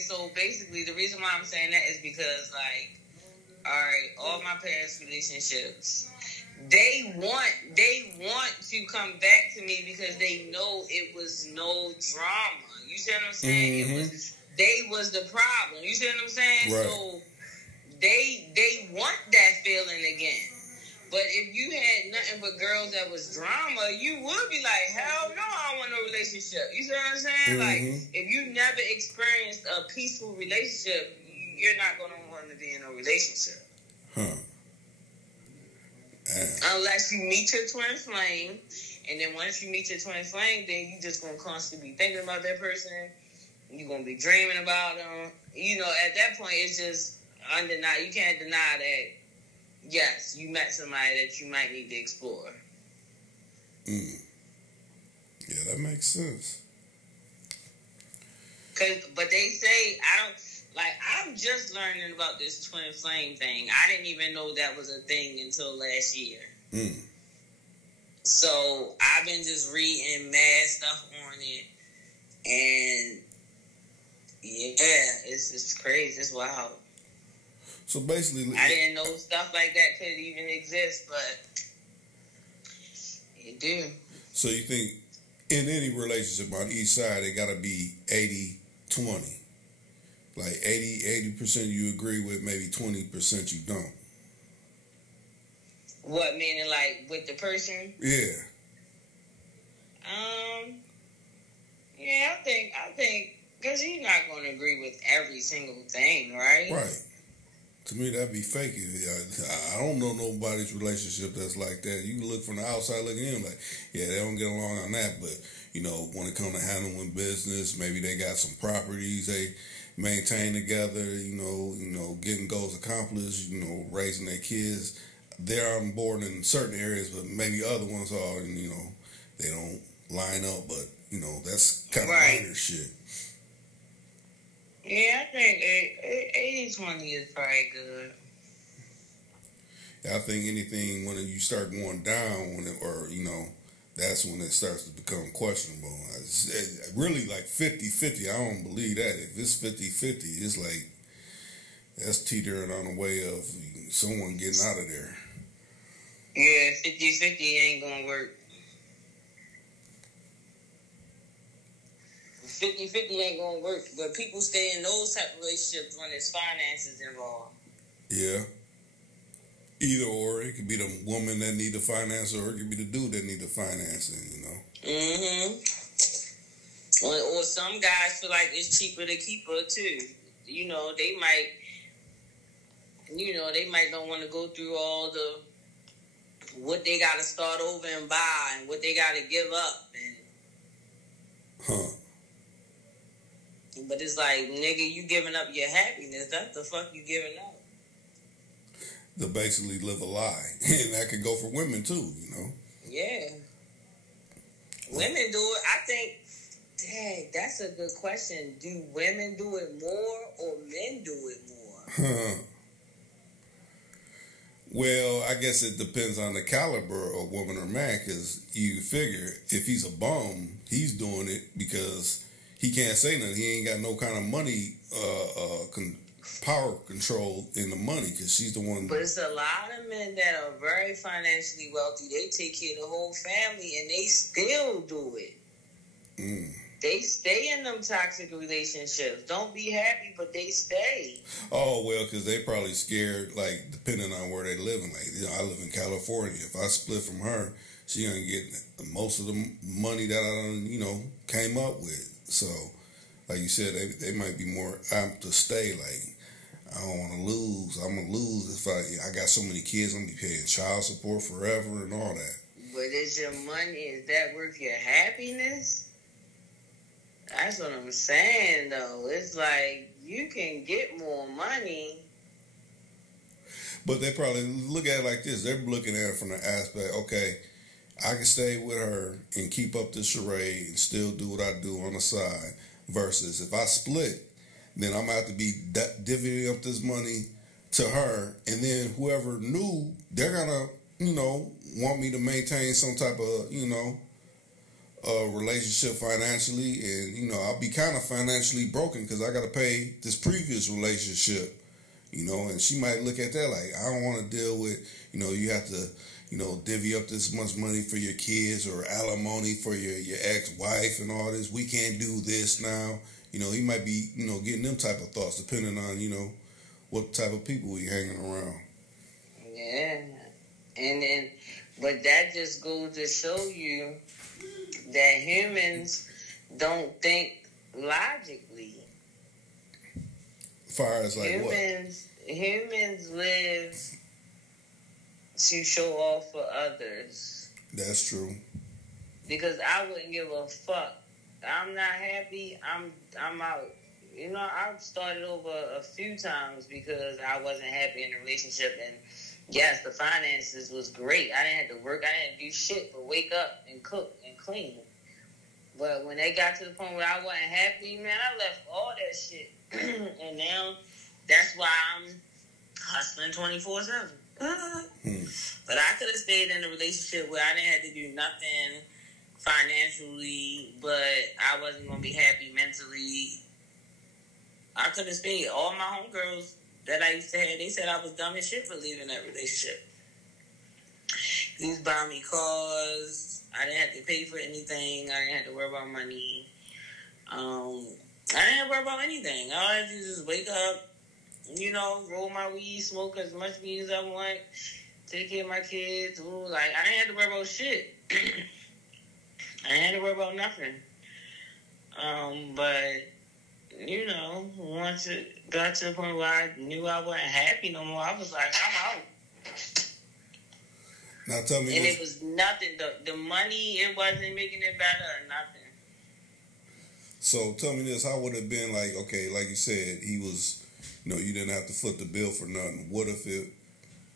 so basically the reason why I'm saying that is because, like, all right, all my past relationships, they want to come back to me because they know it was no drama. You see what I'm saying? Mm-hmm. They was the problem. You see what I'm saying? Right. So they want that feeling again. But if you had nothing but girls that was drama, you would be like, hell no, I don't want no relationship. You see what I'm saying? Mm-hmm. Like, if you never experienced a peaceful relationship, you're not going to want to be in a relationship. Huh. Unless you meet your twin flame, and then once you meet your twin flame, then you just gonna constantly be thinking about that person. You're gonna be dreaming about them. You know, at that point, it's just undeniable. You can't deny that. Yes, you met somebody that you might need to explore. Yeah, that makes sense. But they say I'm just learning about this twin flame thing. I didn't even know that was a thing until last year. So I've been just reading mad stuff on it, and yeah, it's crazy. It's wild. So basically, I didn't know stuff like that could even exist, but it do. So you think in any relationship on each side, it got to be 80-20. Like 80% you agree with, maybe 20% you don't. What, meaning like with the person? Yeah. Yeah, I think, because you're not going to agree with every single thing, right? Right. To me, that'd be fake. I don't know nobody's relationship that's like that. You can look from the outside looking in, like, yeah, they don't get along on that. But, you know, when it comes to handling business, maybe they got some properties they maintain together, you know, getting goals accomplished, you know, raising their kids. They're on board in certain areas, but maybe other ones are, and, you know, they don't line up. But, you know, that's kind of minor shit. Yeah, I think 80-20 is probably good. I think anything when you start going down, or, you know, that's when it starts to become questionable. It's really like 50-50. I don't believe that. If it's 50-50, it's like that's teetering on the way of someone getting out of there. Yeah, 50-50 ain't going to work. 50-50 ain't gonna work, but people stay in those type of relationships when there's finances involved. Yeah. Either or, it could be the woman that need the finance, or it could be the dude that need the financing, you know. Mm-hmm. Or some guys feel like it's cheaper to keep her too. You know, they might don't want to go through all the what they got to start over and buy and what they got to give up and. But it's like, nigga, you giving up your happiness. That's the fuck you giving up. To basically live a lie. And that could go for women too, you know? Yeah. Women do it. I think, dang, that's a good question. Do women do it more or men do it more? Well, I guess it depends on the caliber of woman or man, because you figure if he's a bum, he's doing it because he can't say nothing. He ain't got no kind of money, power control in the money, because she's the one. But it's a lot of men that are very financially wealthy. They take care of the whole family, and they still do it. They stay in them toxic relationships. Don't be happy, but they stay. Oh, well, because they probably scared, like, depending on where they living. Like, you know, I live in California. If I split from her, she gonna get most of the money that I done, you know, came up with. So, like you said, they might be more apt to stay. Like, I don't want to lose. I'm going to lose if I got so many kids. I'm going to be paying child support forever and all that. But is your money, is that worth your happiness? That's what I'm saying, though. It's like, you can get more money. But they probably look at it like this. They're looking at it from the aspect, okay, I can stay with her and keep up the charade and still do what I do on the side. Versus if I split, then I'm going to have to be divvying up this money to her. And then whoever knew, they're going to, you know, want me to maintain some type of, you know, relationship financially. And, you know, I'll be kind of financially broken because I got to pay this previous relationship, you know. And she might look at that like, I don't want to deal with, you know, you have to, you know, divvy up this much money for your kids or alimony for your ex-wife and all this. We can't do this now. You know, he might be, you know, getting them type of thoughts depending on, you know, what type of people he hanging around. Yeah. And then, but that just goes to show you that humans don't think logically. As far as like Humans live to show off for others. That's true. Because I wouldn't give a fuck. I'm not happy. I'm out. You know, I've started over a few times because I wasn't happy in the relationship. And yes, the finances was great. I didn't have to work. I didn't do shit but wake up and cook and clean. But when they got to the point where I wasn't happy, man, I left all that shit. And now that's why I'm hustling 24/7. But I could have stayed in a relationship where I didn't have to do nothing financially, but I wasn't going to be happy mentally. I could have stayed. All my homegirls that I used to have, they said I was dumb as shit for leaving that relationship. They used to buy me cars. I didn't have to pay for anything. I didn't have to worry about money. I didn't have to worry about anything. All I had to do is just wake up, roll my weed, smoke as much weed as I want, take care of my kids. Ooh, like, I didn't have to worry about shit. I didn't have to worry about nothing. But, once it got to the point where I knew I wasn't happy no more, I was like, I'm out. Now tell me and this. It was nothing. The money, it wasn't making it better or nothing. So tell me this, how would it have been like, okay, like you said, he was, you didn't have to foot the bill for nothing. What if it,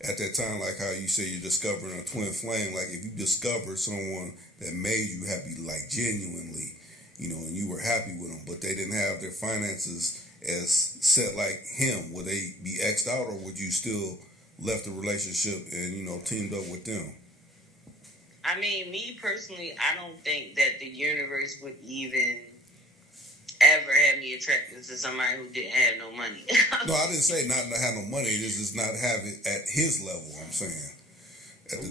at that time, like how you say you're discovering a twin flame, like if you discovered someone that made you happy, like genuinely, and you were happy with them, but they didn't have their finances as set like him, would they be X'd out, or would you still left the relationship and, teamed up with them? I mean, me personally, I don't think that the universe would even ever have me attracted to somebody who didn't have no money. No, I didn't say not to have no money. It's just not have it at his level, I'm saying.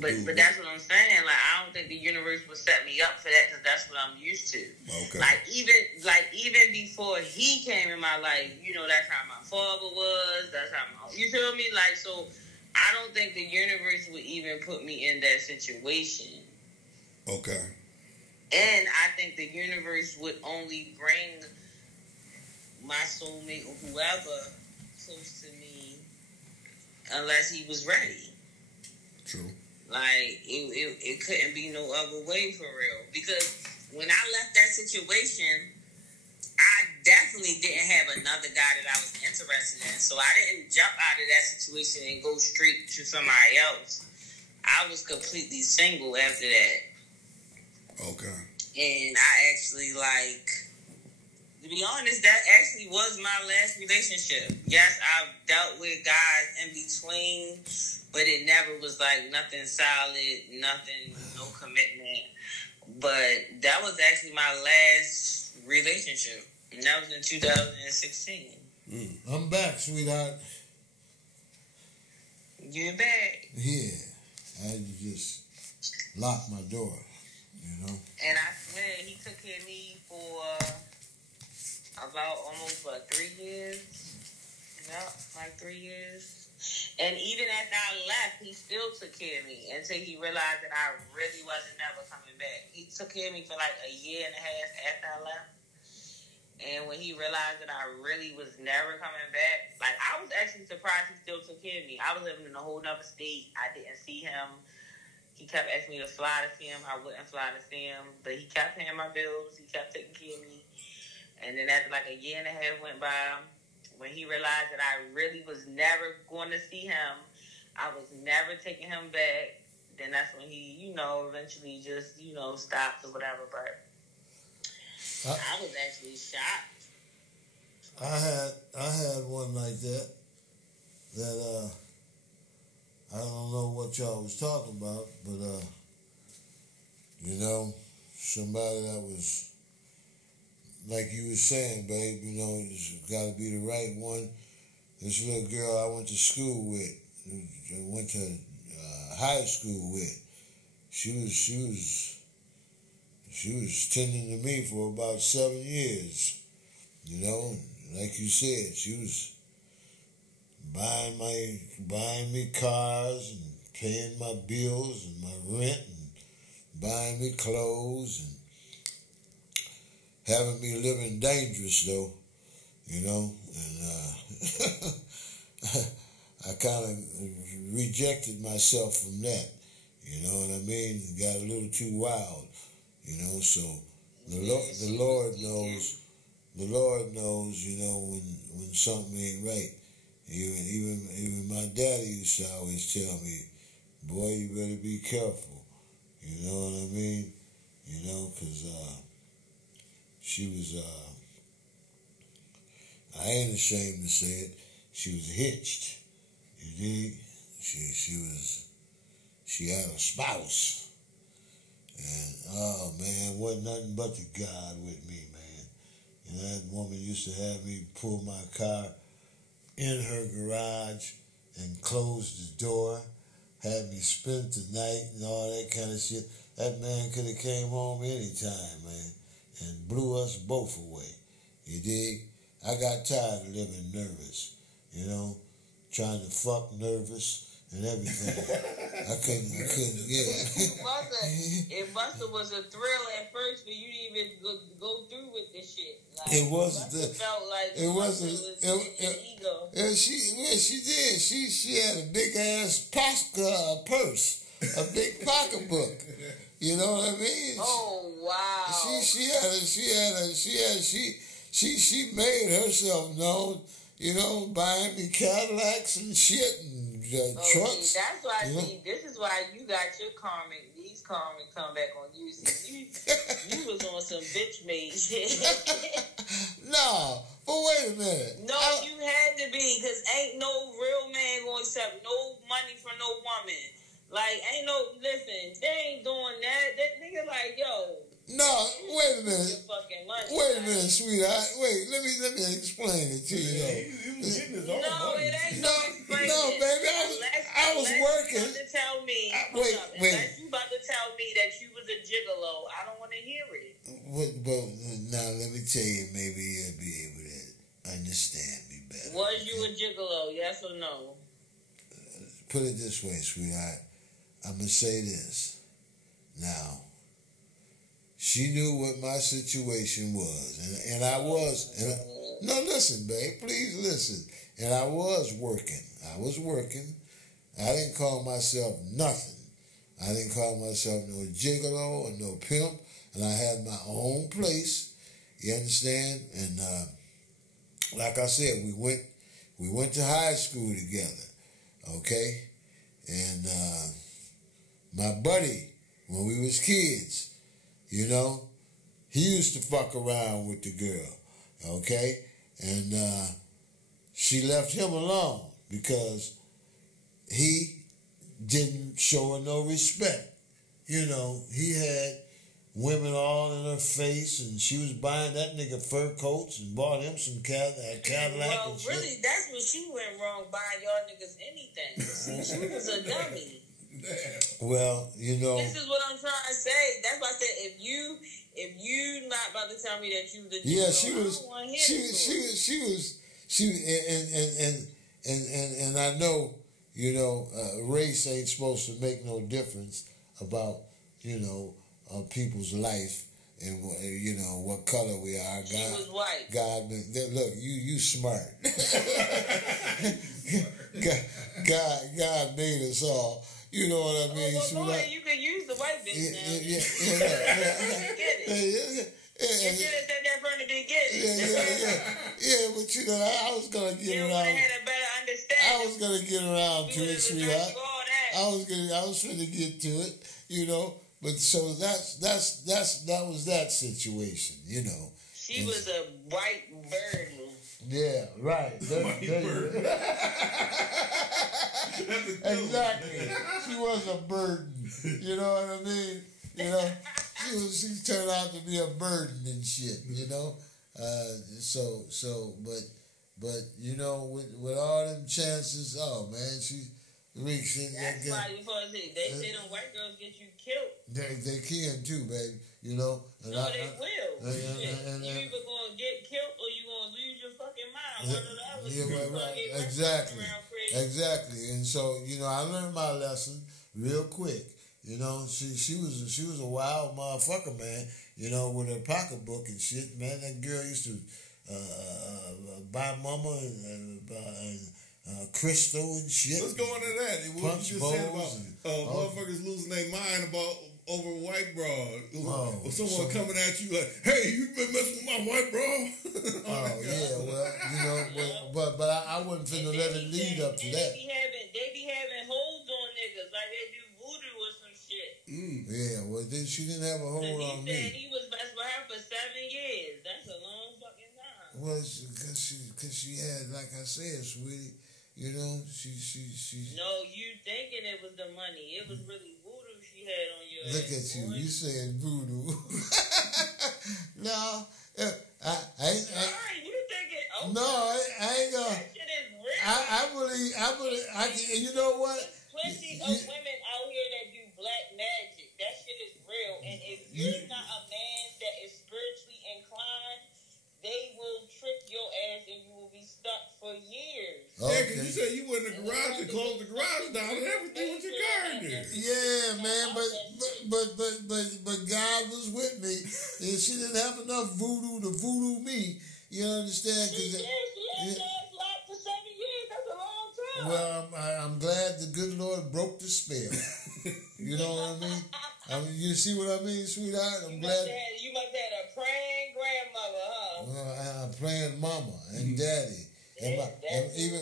But that's what I'm saying. Like, I don't think the universe would set me up for that because that's what I'm used to. Okay. Like even before he came in my life, that's how my father was. That's how you feel me? Like, so I don't think the universe would even put me in that situation. Okay. And I think the universe would only bring my soulmate or whoever close to me unless he was ready. True. Like, it couldn't be no other way for real. Because when I left that situation, I definitely didn't have another guy that I was interested in. So I didn't jump out of that situation and go straight to somebody else. I was completely single after that. Okay. And I actually, to be honest, that actually was my last relationship. Yes, I've dealt with guys in between, but it never was nothing solid, no commitment. But that was actually my last relationship. And that was in 2016. I'm back, sweetheart. You're back. Yeah. I had to just lock my door, And I swear, he took care of me for about almost, 3 years? Yeah, 3 years. And even after I left, he still took care of me until he realized that I really wasn't never coming back. He took care of me for a year and a half after I left. And when he realized that I really was never coming back, I was actually surprised he still took care of me. I was living in a whole other state. I didn't see him. He kept asking me to fly to see him. I wouldn't fly to see him. But he kept paying my bills. He kept taking care of me. And then after a year and a half went by, when he realized that I really was never going to see him, I was never taking him back, then that's when he, eventually just, stopped or whatever. But I was actually shocked. I had one like that I don't know what y'all was talking about, but somebody that was like you was saying, babe, it's got to be the right one. This little girl I went to school with, went to high school with, she was tending to me for about 7 years. Like you said, she was buying me cars and paying my bills and my rent and buying me clothes and having me living dangerous though, and I kind of rejected myself from that, you know what I mean? Got a little too wild, so the Lord knows, when something ain't right. Even my daddy used to always tell me, boy, you better be careful, you know what I mean? Because she was, I ain't ashamed to say it, she was hitched, you dig? she had a spouse. And, oh, man, wasn't nothing but the God with me, man. And that woman used to have me pull my car in her garage and close the door, had me spend the night and all that kind of shit. That man could have came home anytime, man, and blew us both away. You dig? I got tired of living nervous, you know, trying to fuck nervous and everything. I couldn't, yeah. It must have was a thrill at first, but you didn't even go through with this shit. Like, It wasn't. Felt like it wasn't. Ego. She did. She had a big ass purse, a big pocketbook. You know what I mean? Oh wow. She made herself known. You know, buying me Cadillacs and shit and trucks. That's why. See, this is why you got your karmic. These karmic come back on you. See, you was on some bitch made shit. No, but wait a minute. No, you had to be, because ain't no real man going to accept no money from no woman. Like, ain't no, listen, they ain't doing that. That nigga like, yo. No, wait a minute. Money, wait a minute, sweetheart. Wait, let me explain it to you. He was getting his own money. No, it ain't no explaining. No, baby, I was working. You about to tell me, wait. Unless you about to tell me that you was a gigolo, I don't want to hear it. But now let me tell you, maybe you'll be able to understand me better. Was you a gigolo, yes or no? Put it this way, sweetheart. I'm going to say this. Now, she knew what my situation was. And I was. No, listen, babe. Please listen. And I was working. I didn't call myself nothing. I didn't call myself no gigolo or no pimp. And I had my own place. You understand? And like I said, we went to high school together. Okay? And my buddy, when we was kids, you know, he used to fuck around with the girl, okay? And she left him alone because he didn't show her no respect. You know, he had women all in her face, and she was buying that nigga fur coats and bought him some Cadillac well, and shit. really, that's when she went wrong, buying y'all niggas anything. She was a dummy. Well, you know. This is what I'm trying to say. That's why I said if you not about to tell me that you the yeah, and I know, you know, race ain't supposed to make no difference about, you know, people's life and, you know, what color we are. She was white. God, look, you smart. God made us all. You know what I mean? Well, boy, you can use the white bitch now. Yeah. Get it. You should have said that from the beginning. Yeah, but you know, I was gonna get you around. You had a better understanding. I was gonna get around to it, sweetheart. I was trying to get to it, you know. But so that was that situation, you know. She was a white burden. Yeah, right. Exactly. She was a burden. You know what I mean? You know, she turned out to be a burden and shit. You know, but you know, with all them chances, oh man, Reek. That's why you supposed to say they say them white girls get you killed. They can too, baby. You know. And no, they will. And you either gonna get killed or you gonna lose your fucking mind. One or the other. Yeah, right. Exactly. And so, you know, I learned my lesson real quick. You know, she was a wild motherfucker, man. You know, with her pocketbook and shit, man. That girl used to buy mama and crystal and shit. Let's go into that. What you just said about motherfuckers losing their mind about over white broad. Or someone coming at you like, hey, you been messing with my white broad? Yeah, well, you know, but I wouldn't finna let it lead up to that. They be having holds on niggas like they do voodoo or some shit. Yeah, well, she didn't have a hold on me. He was best for her for 7 years. That's a long fucking time. Well, because she had, like I said, sweetie, You know, she. No, you thinking it was the money. It was really voodoo she had on your Look ass. at you. Boy. You saying voodoo. No. I ain't. Alright, you thinking, okay. No, I ain't gonna. That shit is real. I believe, I can, you know what? There's plenty of women out here that do black magic. That shit is real. And if you're not a man that is spiritually inclined, they will trick your ass and you will be stuck for years. Yeah, because you said you went in the garage and closed the garage down and everything with your car in there. Yeah, man, but God was with me, and she didn't have enough voodoo to voodoo me. You understand? She had locked for 7 years. That's a long time. Well, I'm glad the good Lord broke the spell. You know what I mean? You see what I mean, sweetheart? I'm glad. You must have had a praying grandmother, huh? Well, I'm praying mama and daddy. And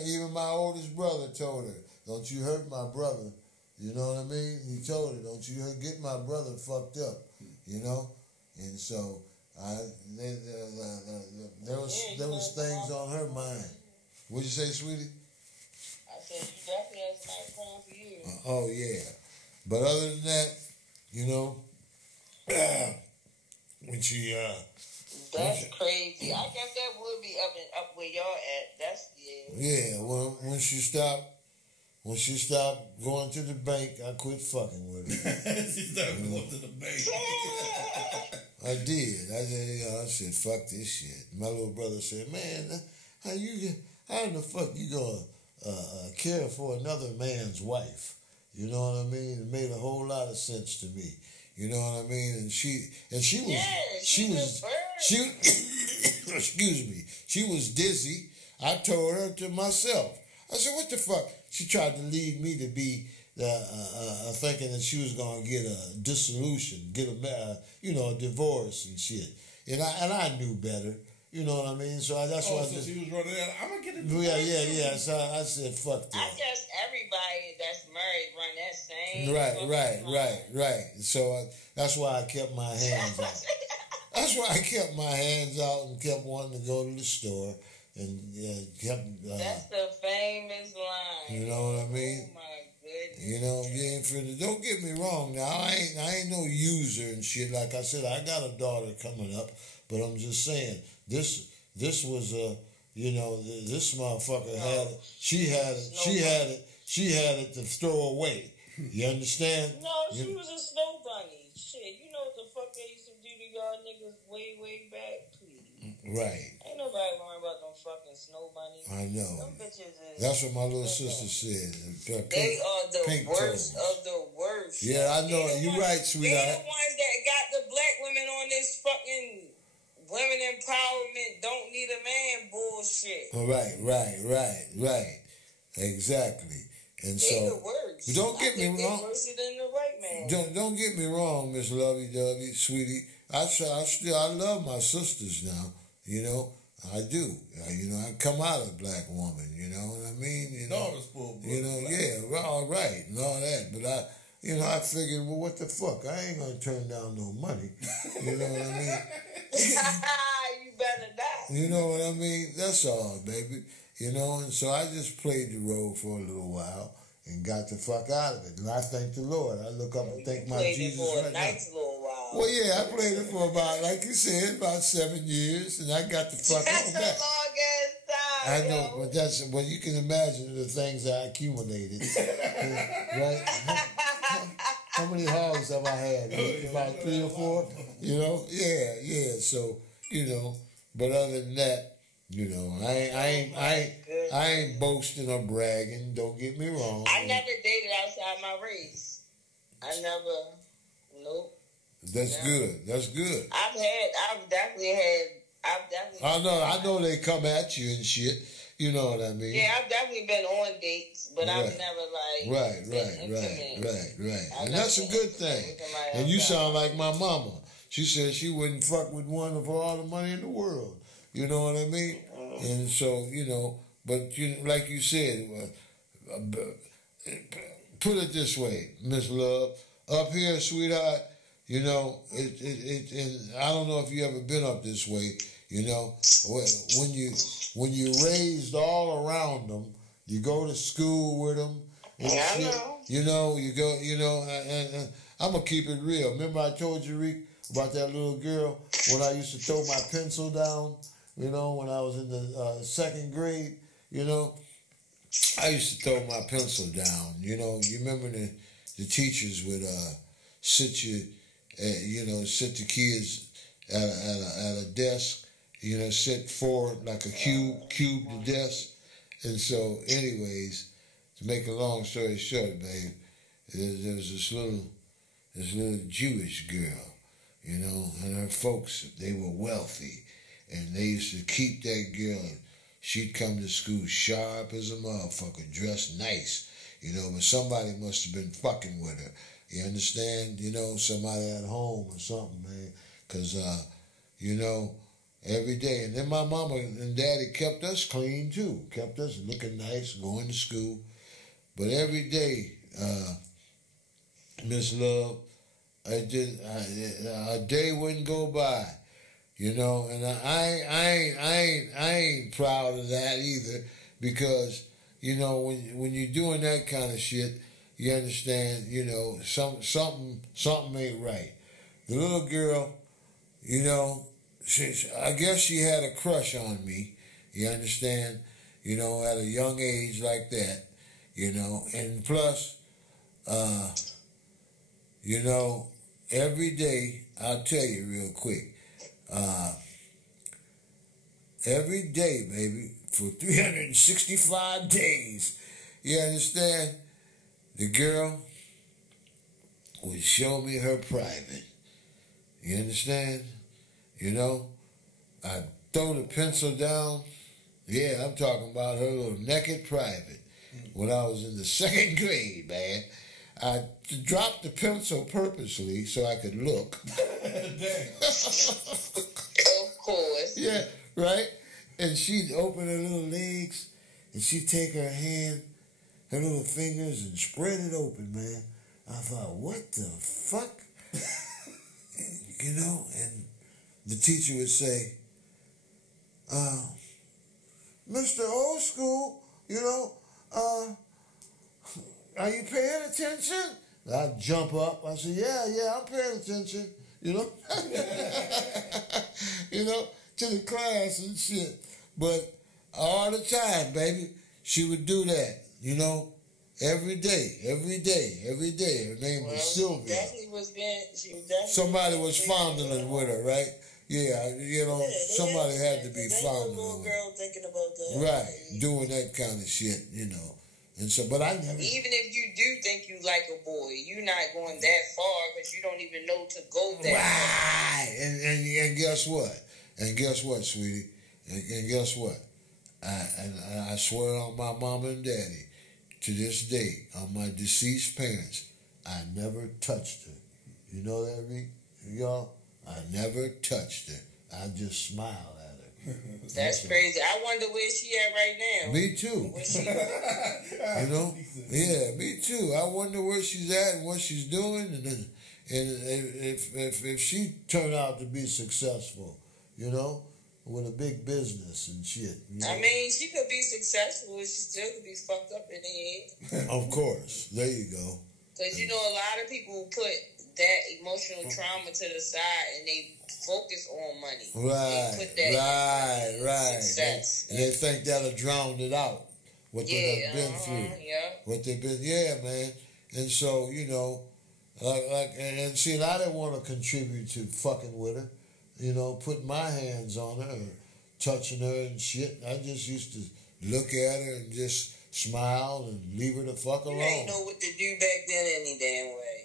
even my oldest brother told her, don't you hurt my brother. You know what I mean? He told her, don't you get my brother fucked up. You know? And so there was things on her mind. What'd you say, sweetie? I said, you definitely had somebody praying for you. Oh, yeah. But other than that, you know, when she... That's crazy. I guess that would be up where y'all at. That's, yeah, well, when she stopped going to the bank, I quit fucking with her. She stopped going to the bank. I did. I said, fuck this shit. My little brother said, man, how in the fuck you gonna care for another man's wife? You know what I mean? It made a whole lot of sense to me. You know what I mean? And she was excuse me. She was dizzy. I told her to myself. I said, what the fuck? She tried to lead me to be thinking that she was gonna get a dissolution, get a divorce and shit. And I knew better. You know what I mean? So that's why. So she was running out. I'm gonna get a divorce. Yeah. So I said, fuck that. I guess everybody that's married run that same. Right. So that's why I kept my hands out. That's why I kept my hands out and kept wanting to go to the store and kept. That's the famous line. You know what I mean? Oh my goodness. You know, you ain't finna. Don't get me wrong. Now I ain't no user and shit. Like I said, I got a daughter coming up, but I'm just saying this was this motherfucker had it. She had it to throw away. You understand? No, she was a snow bunny. Shit, you know what the fuck they used to do to y'all niggas way back? Please. Right. Ain't nobody worrying about them fucking snow bunnies. I know. Them bitches is... That's what my little sister said. They are the worst of the worst. Yeah, I know. You're right, sweetheart. They the ones that got the black women on this fucking women empowerment, don't need a man bullshit. Right. Exactly. And they so, the worst. Don't get me wrong. Worse than the white man. Don't get me wrong, Miss Lovey-Dovey, sweetie. I love my sisters now. You know, I do. I come out a black woman. You know what I mean? You know, all right, and all that. But I figured, well, what the fuck? I ain't gonna turn down no money. You know what I mean? You better not. You know what I mean? That's all, baby. You know, and so I just played the role for a little while and got the fuck out of it. And I thank the Lord. I look up and thank my Jesus right now. Little while. Well, yeah, I played it for about, like you said, about 7 years, and I got the fuck on back. That's a long ass time. I know, but you can imagine the things I accumulated, right? How many hogs have I had? About 3 or 4. You know, yeah. So but other than that. I ain't boasting or bragging. Don't get me wrong. I never dated outside my race. Nope. That's good. I've definitely I know they come at you and shit. You know what I mean? Yeah, I've definitely been on dates, but I've never Right. And that's a good thing. And you sound like my mama. She said she wouldn't fuck with one for all the money in the world. You know what I mean? And so, but like you said, put it this way, Miss Love. Up here, sweetheart, and I don't know if you ever been up this way, when you raised all around them, You go to school with them. I know. You know, you go, you know, and I'm going to keep it real. Remember I told you, Reek, about that little girl when I used to throw my pencil down, you know, when I was in the second grade, you know. I used to throw my pencil down, you know. You remember the teachers would sit you, you know, sit the kids at a desk, you know, sit four like a cube the desk. And so, anyways, to make a long story short, babe, there was this little Jewish girl, you know, and her folks, they were wealthy, and they used to keep that girl. She'd come to school sharp as a motherfucker, dressed nice, you know, but somebody must have been fucking with her. You understand? You know, somebody at home or something, man. Because, you know, every day. And then my mama and daddy kept us clean, too. Kept us looking nice, going to school. But every day, Miss Love, a day wouldn't go by. You know, and I ain't proud of that either, because, you know, when you're doing that kind of shit, you understand, you know, something ain't right. The little girl, you know, I guess she had a crush on me, you understand, you know, at a young age like that, you know, and plus, you know, every day, I'll tell you real quick, every day, baby, for 365 days, you understand, the girl would show me her private. You understand? You know, I'd throw the pencil down. Yeah, I'm talking about her little naked private. When I was in the second grade, man, I dropped the pencil purposely so I could look. Of course. Yeah, right? And she'd open her little legs, and she'd take her hand, her little fingers, and spread it open, man. I thought, what the fuck? You know, and the teacher would say, Mr. Old School, you know, are you paying attention? I'd jump up. I said, yeah, I'm paying attention, you know. You know, to the class and shit. But all the time, baby, she would do that, you know, every day. Her name was Sylvia. Somebody was fondling with her, right? Yeah, you know, somebody had to be fondling with her. Girl thinking about that. Right, doing that kind of shit, you know. And so, but I never. Even if you do think you like a boy, you're not going that far because you don't even know to go that far. Right, and guess what? And guess what, sweetie? And guess what? I swear on my mama and daddy, to this day, on my deceased parents, I never touched her. You know that, Reek? Y'all? I never touched her. I just smiled at her. That's crazy. I wonder where she at right now. Me too. You know? Yeah, me too. I wonder where she's at and what she's doing, and if she turned out to be successful, you know, with a big business and shit. You know? I mean, she could be successful, she still could be fucked up in the head. Of course. There you go. Because, you know, a lot of people put that emotional trauma to the side and they focus on money. Right. They put that right. Success. And they think that'll drown it out. What they've been through. Yeah. What they've been, yeah, man. And so, you know, and see, I didn't want to contribute to fucking with her. You know, putting my hands on her, or touching her and shit. I just used to look at her and just smile and leave her the fuck alone. You ain't know what to do back then any damn way.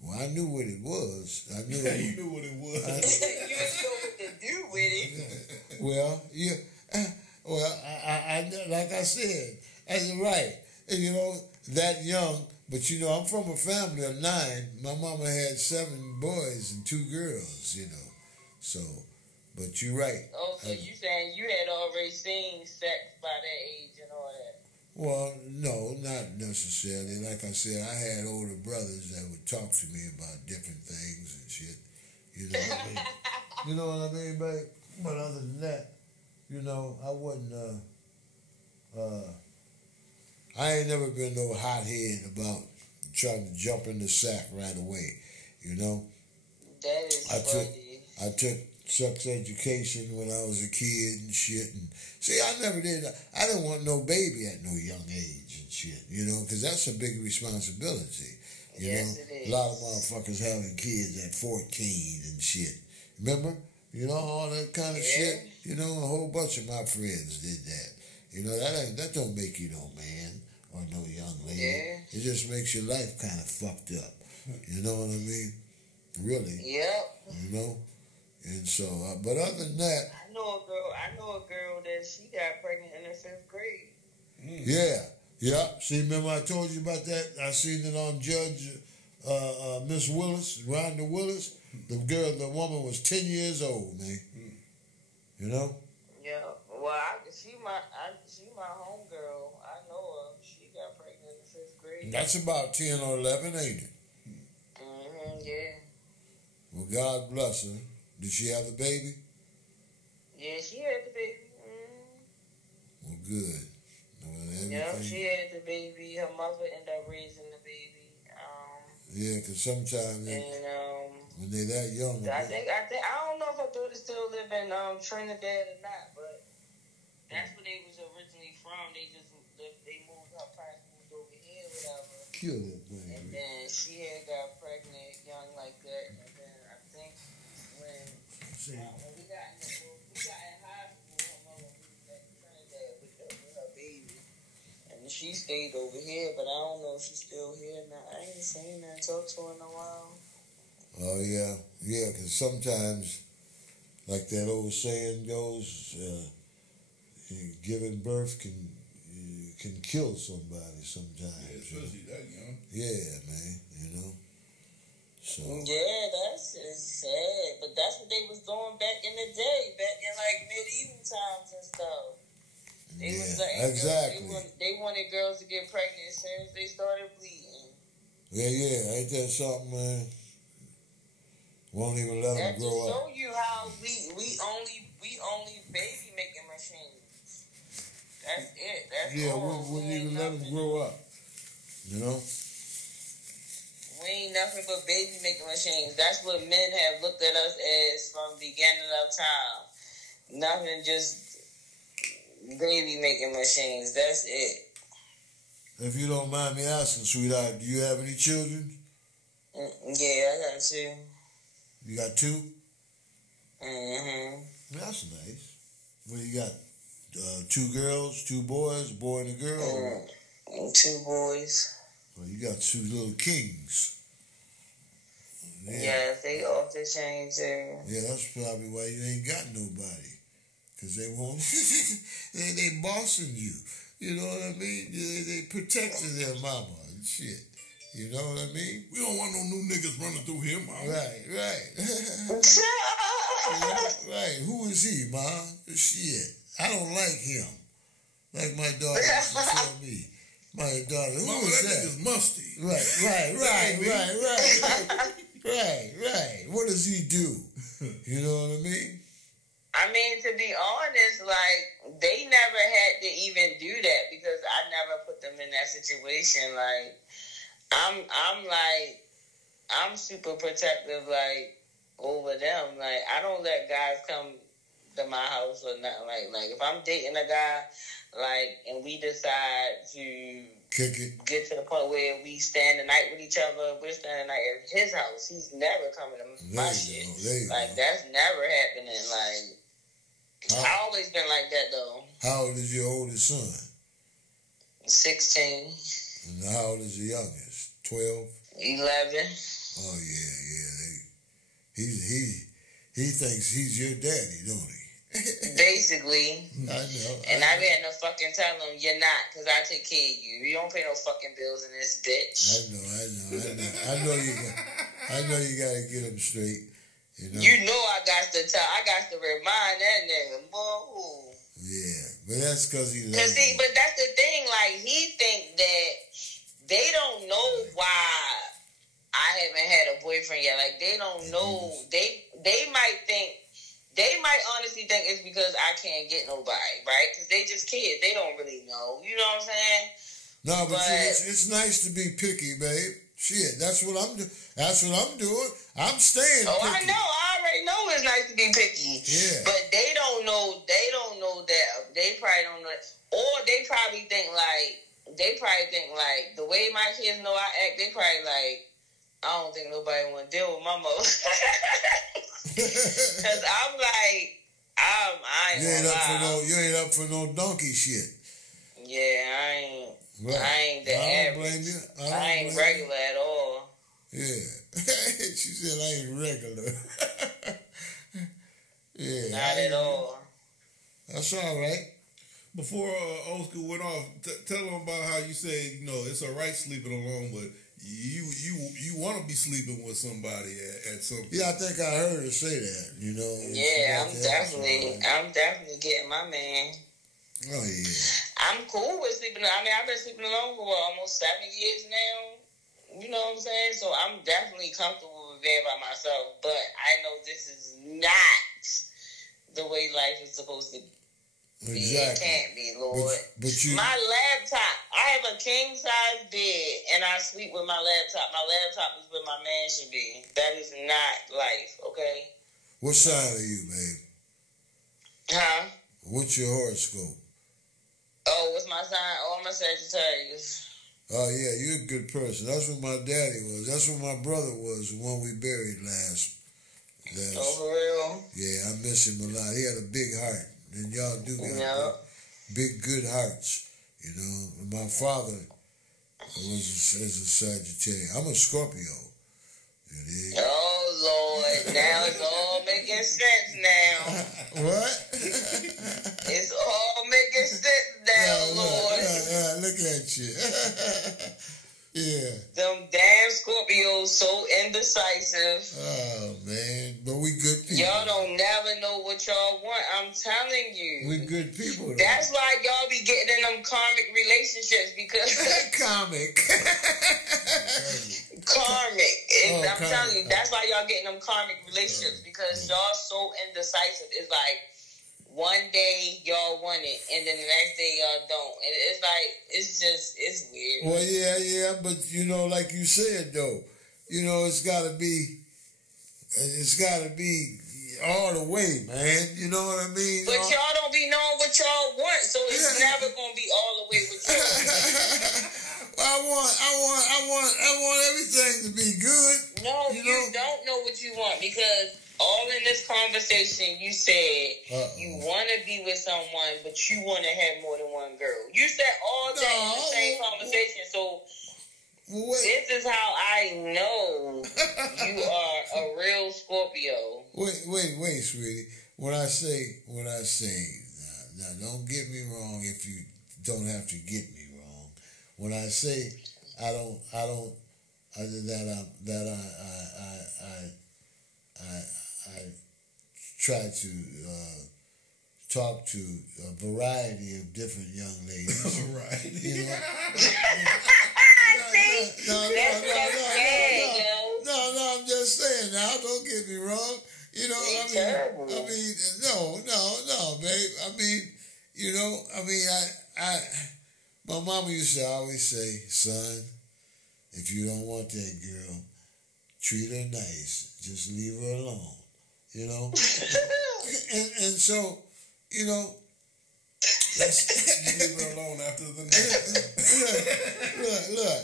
Well, I knew what it was. I knew. You knew what it was. You didn't know what to do with it. Well, yeah. Well, I like I said, that's right. And, you know, that young, but you know, I'm from a family of 9. My mama had 7 boys and 2 girls. You know. So, but you're right. Oh, so you saying you had already seen sex by that age and all that? Well, no, not necessarily. Like I said, I had older brothers that would talk to me about different things and shit. You know what I mean? You know what I mean, babe? But other than that, you know, I wasn't, I ain't never been no hothead about trying to jump in the sack right away. You know. That is funny. I took sex education when I was a kid and shit. And see, I never did. I didn't want no baby at no young age and shit. You know, because that's a big responsibility. You know, it is. A lot of motherfuckers having kids at 14 and shit. Remember? You know, all that kind of shit. You know, a whole bunch of my friends did that. You know, that don't make you no man or no young lady. Yeah. It just makes your life kind of fucked up. You know what I mean? Really. Yep. You know? And so, but other than that. I know a girl that she got pregnant in her 5th grade. Yeah. See, remember I told you about that? I seen it on Judge Miss Willis, Rhonda Willis. The woman was 10 years old, man. You know? Yeah. Well, she my homegirl. I know her. She got pregnant in the 5th grade. That's about 10 or 11, ain't it? Yeah. Well, God bless her. Did she have the baby? Yeah, she had the baby. Well, good. Well, she had the baby. Her mother ended up raising the baby. Yeah, because sometimes when they're that young. I don't know if her daughter still live in Trinidad or not, but that's where they was originally from. They moved, her parents moved over here, whatever. Kill that thing. And then she had got pregnant young like that, and then I think when we got in high school, her mother moved back to Trinidad with her baby. And she stayed over here, but I don't know if she's still here now. I ain't seen her and talked to her in a while. Oh, yeah. Yeah, because sometimes, like that old saying goes, giving birth can kill somebody sometimes. Yeah, especially that young. Yeah, man, you know. So. Yeah, that's sad. But that's what they was doing back in the day, back in like medieval times and stuff. Exactly. They wanted girls to get pregnant as soon as they started bleeding. Yeah. Ain't that something, man? Won't even let them grow up. That just show you how we only baby making machines. That's it. That's all. We wouldn't even let them grow up. You know? We ain't nothing but baby making machines. That's what men have looked at us as from the beginning of time. Nothing, just baby making machines. That's it. If you don't mind me asking, sweetheart, do you have any children? Yeah, I got 2. You got 2? Mm-hmm. That's nice. Well, you got 2 girls, 2 boys, a boy and a girl? 2 boys. Well, you got 2 little kings. Yeah, they off the chain too. Yeah, that's probably why you ain't got nobody. Because they won't, they bossing you. You know what I mean? They protecting their mama and shit. You know what I mean? We don't want no new niggas running through here, mama. Right. Right. Who is he, ma? Shit. I don't like him. Like my daughter used to tell me. My daughter, who mama, is that that? nigga's musty. Right. What does he do? You know what I mean? I mean, to be honest, like, they never had to even do that because I never put them in that situation. Like, I'm super protective, like, over them. Like, I don't let guys come to my house or nothing. Like if I'm dating a guy, like, and we decide to kick it, get to the point where we stand the night with each other, we're standing the night at his house. He's never coming to my shit. Like, that's never happening. Like, I always been like that, though. How old is your oldest son? 16. And how old is the youngest? 12? 11. Oh, yeah. He thinks he's your daddy, don't he? Basically. I know. And I be having to fucking tell him, you're not, because I take care of you. You don't pay no fucking bills in this bitch. I know you got to get him straight. You know I got to remind that nigga, boy. Yeah, but that's because he loves you. But that's the thing, like, he think that they don't know why I haven't had a boyfriend yet. Like, they don't know. They might honestly think it's because I can't get nobody, right? Because they just kids. They don't really know. You know what I'm saying? No, but it's nice to be picky, babe. Shit, that's what I'm doing. That's what I'm doing. I'm staying picky. I know. I already know it's nice to be picky. Yeah. But they don't know that. They probably don't know that. Or they probably think like, the way my kids know I act, they probably like, I don't think nobody want to deal with my mother. Because I'm like, I ain't you ain't up for no donkey shit. Yeah, I ain't. Right. I ain't the average. I ain't regular at all. Yeah. She said I ain't regular. Yeah. Not at all. That's all right. Before Old School went off, tell them about how you said, it's all right sleeping alone, but you want to be sleeping with somebody at some point. Yeah, I think I heard her say that, Yeah, I'm definitely getting my man. Oh, yeah. I'm cool with sleeping. I mean, I've been sleeping alone for almost 7 years now. You know what I'm saying? So I'm definitely comfortable with being by myself. But I know this is not the way life is supposed to be. Exactly. It can't be, Lord. But my laptop, I have a king-size bed, and I sleep with my laptop. My laptop is where my man should be. That is not life, okay? What sign are you, babe? Huh? What's your horoscope? Oh, what's my sign? Oh, I'm a Sagittarius. Oh, yeah, you're a good person. That's what my daddy was. That's what my brother was, the one we buried last. Oh, for real? Yeah, I miss him a lot. He had a big heart. And y'all do got big, good hearts. My father is a Sagittarius. I'm a Scorpio. Oh, Lord. Now it's all making sense now. What? It's all making sense now, Lord. Look at you. Yeah. Them damn Scorpios so indecisive. Oh, man. But we good people. Y'all don't never know what y'all want. I'm telling you. We good people, though. That's why y'all be getting in them karmic relationships because... Karmic. I'm telling you, that's why y'all getting them karmic relationships because y'all so indecisive. It's like one day y'all want it and then the next day y'all don't. And it's like, it's weird. Well, yeah, but like you said though, it's gotta be all the way, man. You know what I mean? But y'all don't be knowing what y'all want, so it's never gonna be all the way with y'all. I want everything to be good. No, you don't know what you want because all in this conversation you said you want to be with someone, but you want to have more than one girl. You said all that in the same conversation, so this is how I know you are a real Scorpio. Wait, sweetie. When I say, now don't get me wrong if you don't have to get me wrong. When I say I try to talk to a variety of different young ladies. Variety. No, I'm just saying now, don't get me wrong. No, babe. My mama used to always say, son, if you don't want that girl, treat her nice. Just leave her alone. And so, let's leave her alone after the night. Look.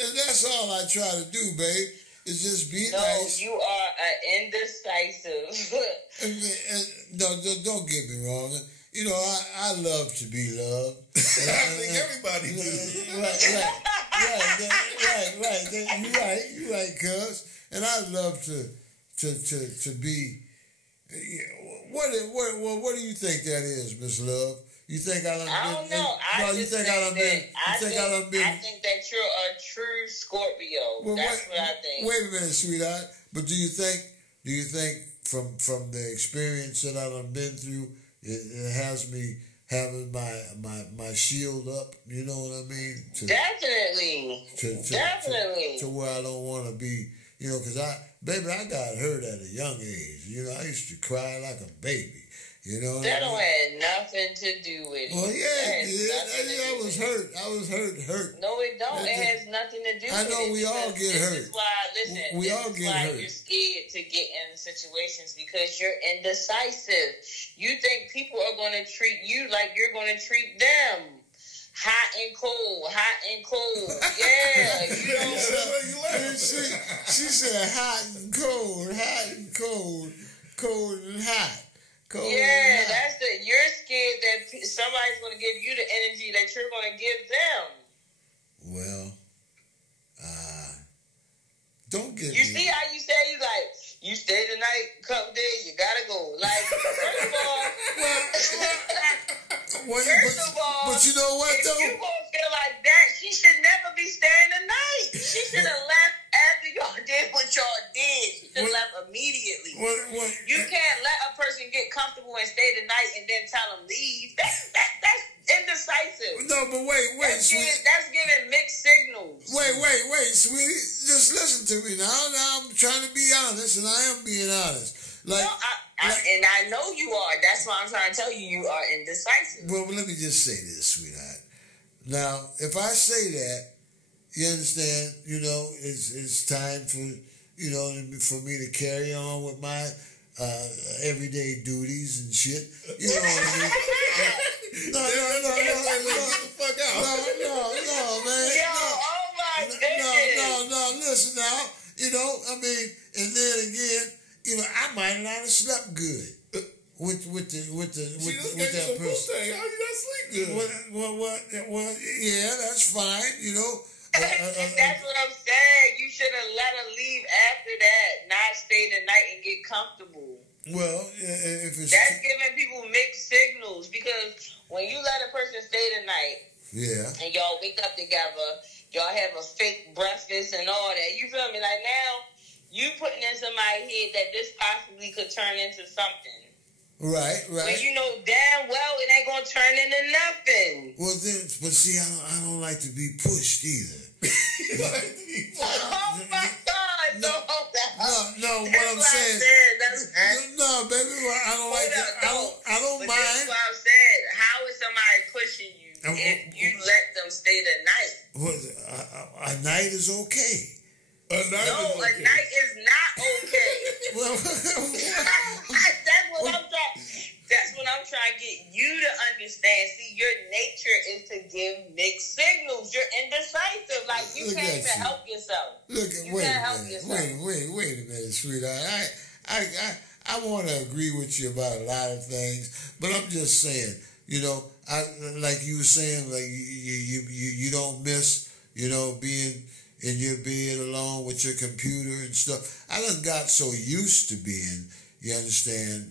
And that's all I try to do, babe. Is just be nice. No, you are an indecisive. No, don't get me wrong. I love to be loved. I think everybody Right. You're right, cuz. And I love to be. What do you think that is, Miss Love? You think I don't know. I think that you're a true Scorpio. Well, that's what I think. Wait a minute, sweetheart. But do you think from the experience that I've been through, it has me having my shield up? You know what I mean? Definitely. To where I don't want to be. Because I got hurt at a young age. I used to cry like a baby. You know what That I mean? don't have nothing to do with it. Well, yeah, I was hurt. No, it don't. It has nothing to do with it. I know we all get hurt. This is why, listen, we all get hurt. You're scared to get in situations because you're indecisive. You think people are going to treat you like you're going to treat them. Hot and cold. Yeah, you know. She said hot and cold, cold and hot. Yeah, that's you're scared that somebody's going to give you the energy that you're going to give them. Well, don't get You see how you say, you stay the night, come there, you gotta go. Like, first of all, but you know what, if though? you gonna feel like that, she should never be staying the night. She should have left after y'all did what y'all did. She should have left immediately. You can't let a person get comfortable and stay the night and then tell them leave. That's indecisive. No, but wait, sweetie. That's giving mixed signals. Wait, sweetie. Just listen to me now. Now I'm trying to be honest, and I am being honest. Like, and I know you are. That's why I'm trying to tell you, you are indecisive. Well, let me just say this, sweetheart. Now, if I say that, you understand, it's time for, for me to carry on with my everyday duties and shit. You know what I mean? No, man. Yo, oh my goodness. No, listen now. And then again, I might not have slept good with that person. How you not sleep good? Well, yeah, that's fine. And that's what I'm saying. You should have let her leave after that, not stay the night and get comfortable. Well, if it's that's giving people mixed signals, because when you let a person stay the night, and y'all wake up together, y'all have a fake breakfast and all that. You feel me? Like, now you putting in somebody's head that this possibly could turn into something. Right. When you know damn well it ain't gonna turn into nothing. Well, but see, I don't like to be pushed either. Oh my God! No. What I'm saying. No, baby, I don't like that. I don't mind. That's what I'm saying. How is somebody pushing you if you let them stay the night? A night is okay. A night is not okay. That's what I'm trying to get you to understand. See, your nature is to give mixed signals. You're indecisive. Like, you can't even help yourself. Wait a minute, sweetheart. I want to agree with you about a lot of things, but I'm just saying, like you were saying, like you don't miss, being in your bed alone with your computer and stuff. I done got so used to being, you understand,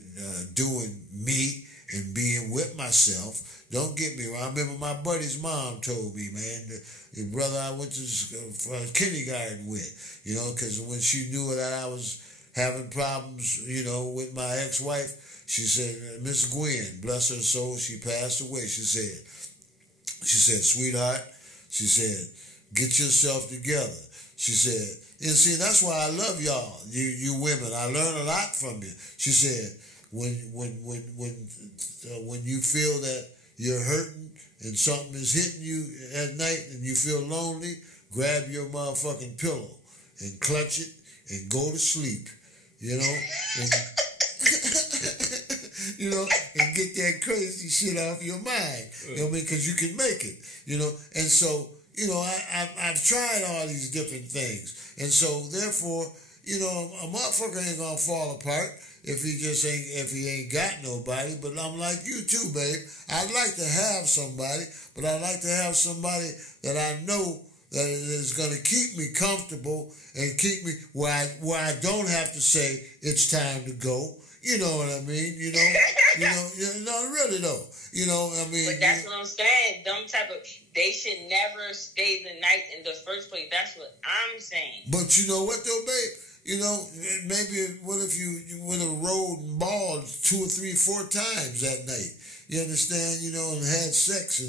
doing me and being with myself. Don't get me wrong. I remember my buddy's mom told me, man, the brother I went to kindergarten with, because when she knew that I was having problems, with my ex-wife, she said, Miss Gwen, bless her soul, she passed away. She said, sweetheart, she said, get yourself together. She said, and see, that's why I love y'all, you women. I learn a lot from you. She said, when you feel that you're hurting and something is hitting you at night and you feel lonely, grab your motherfucking pillow and clutch it and go to sleep, and and get that crazy shit off your mind, because you can make it, and so, I've tried all these different things. And so, therefore, a motherfucker ain't gonna fall apart if he ain't got nobody. But I'm like you too, babe. I'd like to have somebody, but I'd like to have somebody that I know that is gonna keep me comfortable and keep me where I don't have to say it's time to go. You know what I mean? No, really though. But that's what I'm saying. They should never stay the night in the first place. That's what I'm saying. But you know what though, babe? Maybe what if you went a road and balled 2 or 3, 4 times that night? You understand? And had sex,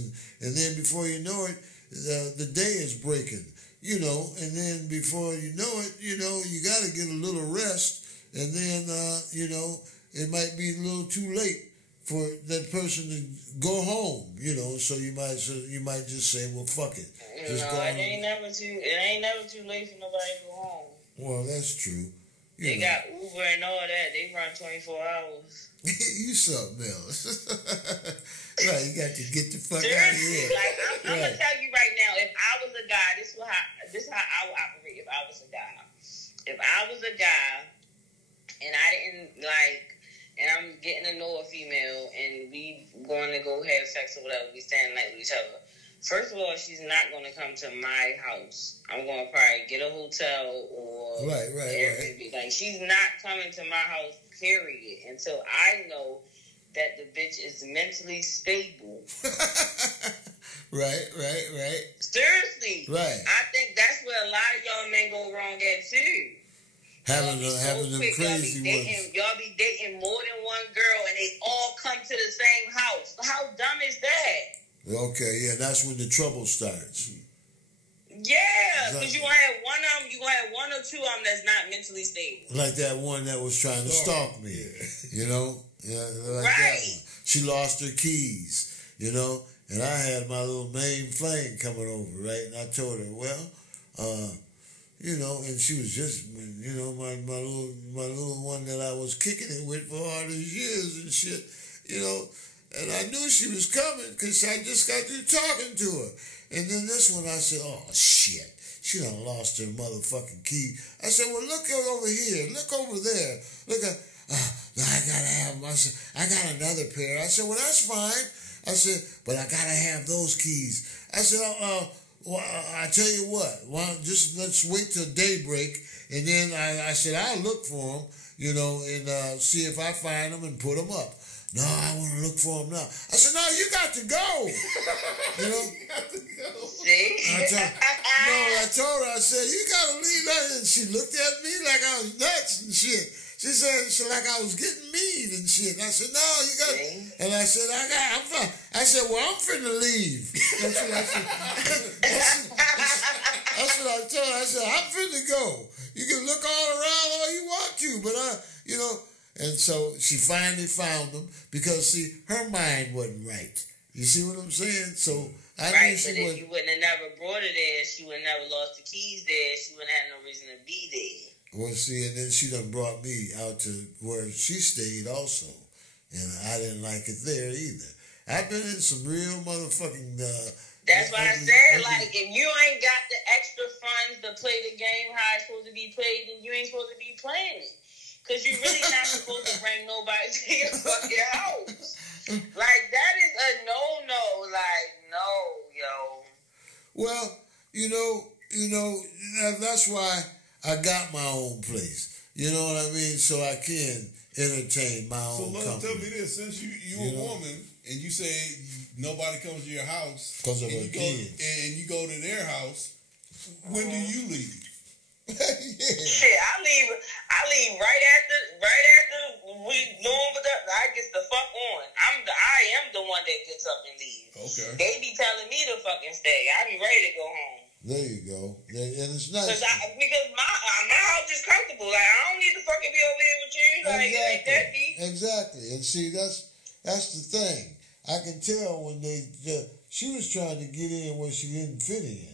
and then before you know it, the day is breaking. And then before you know it, you got to get a little rest. And then, it might be a little too late for that person to go home, you know. So you might just say, well, fuck it. Just no, it ain't never too late for nobody to go home. Well, that's true. They got Uber and all that. They run 24 hours. You something else. Right, you got to get the fuck Seriously, out of here. Like, I'm going to tell you right now, if I was a guy, this is how I would operate if I was a guy. If I was a guy and I didn't like, and I'm getting to know a female and we going to go have sex or whatever, we staying the night with each other. First of all, she's not going to come to my house. I'm going to probably get a hotel or Airbnb. Like, she's not coming to my house, period, until I know that the bitch is mentally stable. Right. Seriously. Right. I think that's where a lot of y'all men go wrong at, too. Having them crazy ones. Y'all be dating more than one girl and they all come to the same house. How dumb is that? Okay, yeah, that's when the trouble starts. Yeah, because you gonna have one of them, you gonna have one or two of them that's not mentally stable. Like that one that was trying to stalk me, you know? Yeah, like right. That one. She lost her keys, you know? And I had my little main flame coming over, right? And I told her, well, you know, and she was just, you know, my little one that I was kicking it with for all these years and shit, you know? And I knew she was coming because I just got through talking to her. And then this one, I said, oh, shit. She done lost her motherfucking key. I said, well, look over here. Look over there. Look at, no, I gotta have them. I said, I got another pair. I said, well, that's fine. I said, but I gotta have those keys. I said, well, I tell you what, well, just let's wait till daybreak. And then I said, I'll look for them, you know, and see if I find them and put them up. No, I want to look for him now. I said, no, you got to go. You know? You got to go. See? I told her, I said, you got to leave that. And she looked at me like I was nuts and shit. She said, like I was getting mean and shit. And I said, no, you got to. And I said, I'm fine. I said, well, I'm finna leave. That's what I said. That's what I told her. I said, I'm finna go. You can look all around all you want to, but you know. And so she finally found them because, see, her mind wasn't right. You see what I'm saying? So I knew she but if you wouldn't have never brought her there, she would have never lost the keys there. She wouldn't have no reason to be there. Well, see, and then she done brought me out to where she stayed also. And I didn't like it there either. I've been in some real motherfucking... That's why I said, like, if you ain't got the extra funds to play the game how it's supposed to be played, then you ain't supposed to be playing it. Because you're really not supposed to bring nobody to your fucking house. Like, that is a no-no. Like, no, yo. Well, you know, that's why I got my own place. You know what I mean? So I can entertain my own company. So, Love, tell me this. Since you a woman and you say nobody comes to your house because of her kids, and you go to their house, when do you leave? Yeah. Shit, I leave right after we doing with that. I get the fuck on. I am the one that gets up and leaves. Okay. They be telling me to fucking stay. I be ready to go home. There you go. And it's nice. Because my house is comfortable. Like, I don't need to fucking be over here with you. Like, it ain't that deep. Exactly. And see, that's the thing. I can tell when she was trying to get in where she didn't fit in.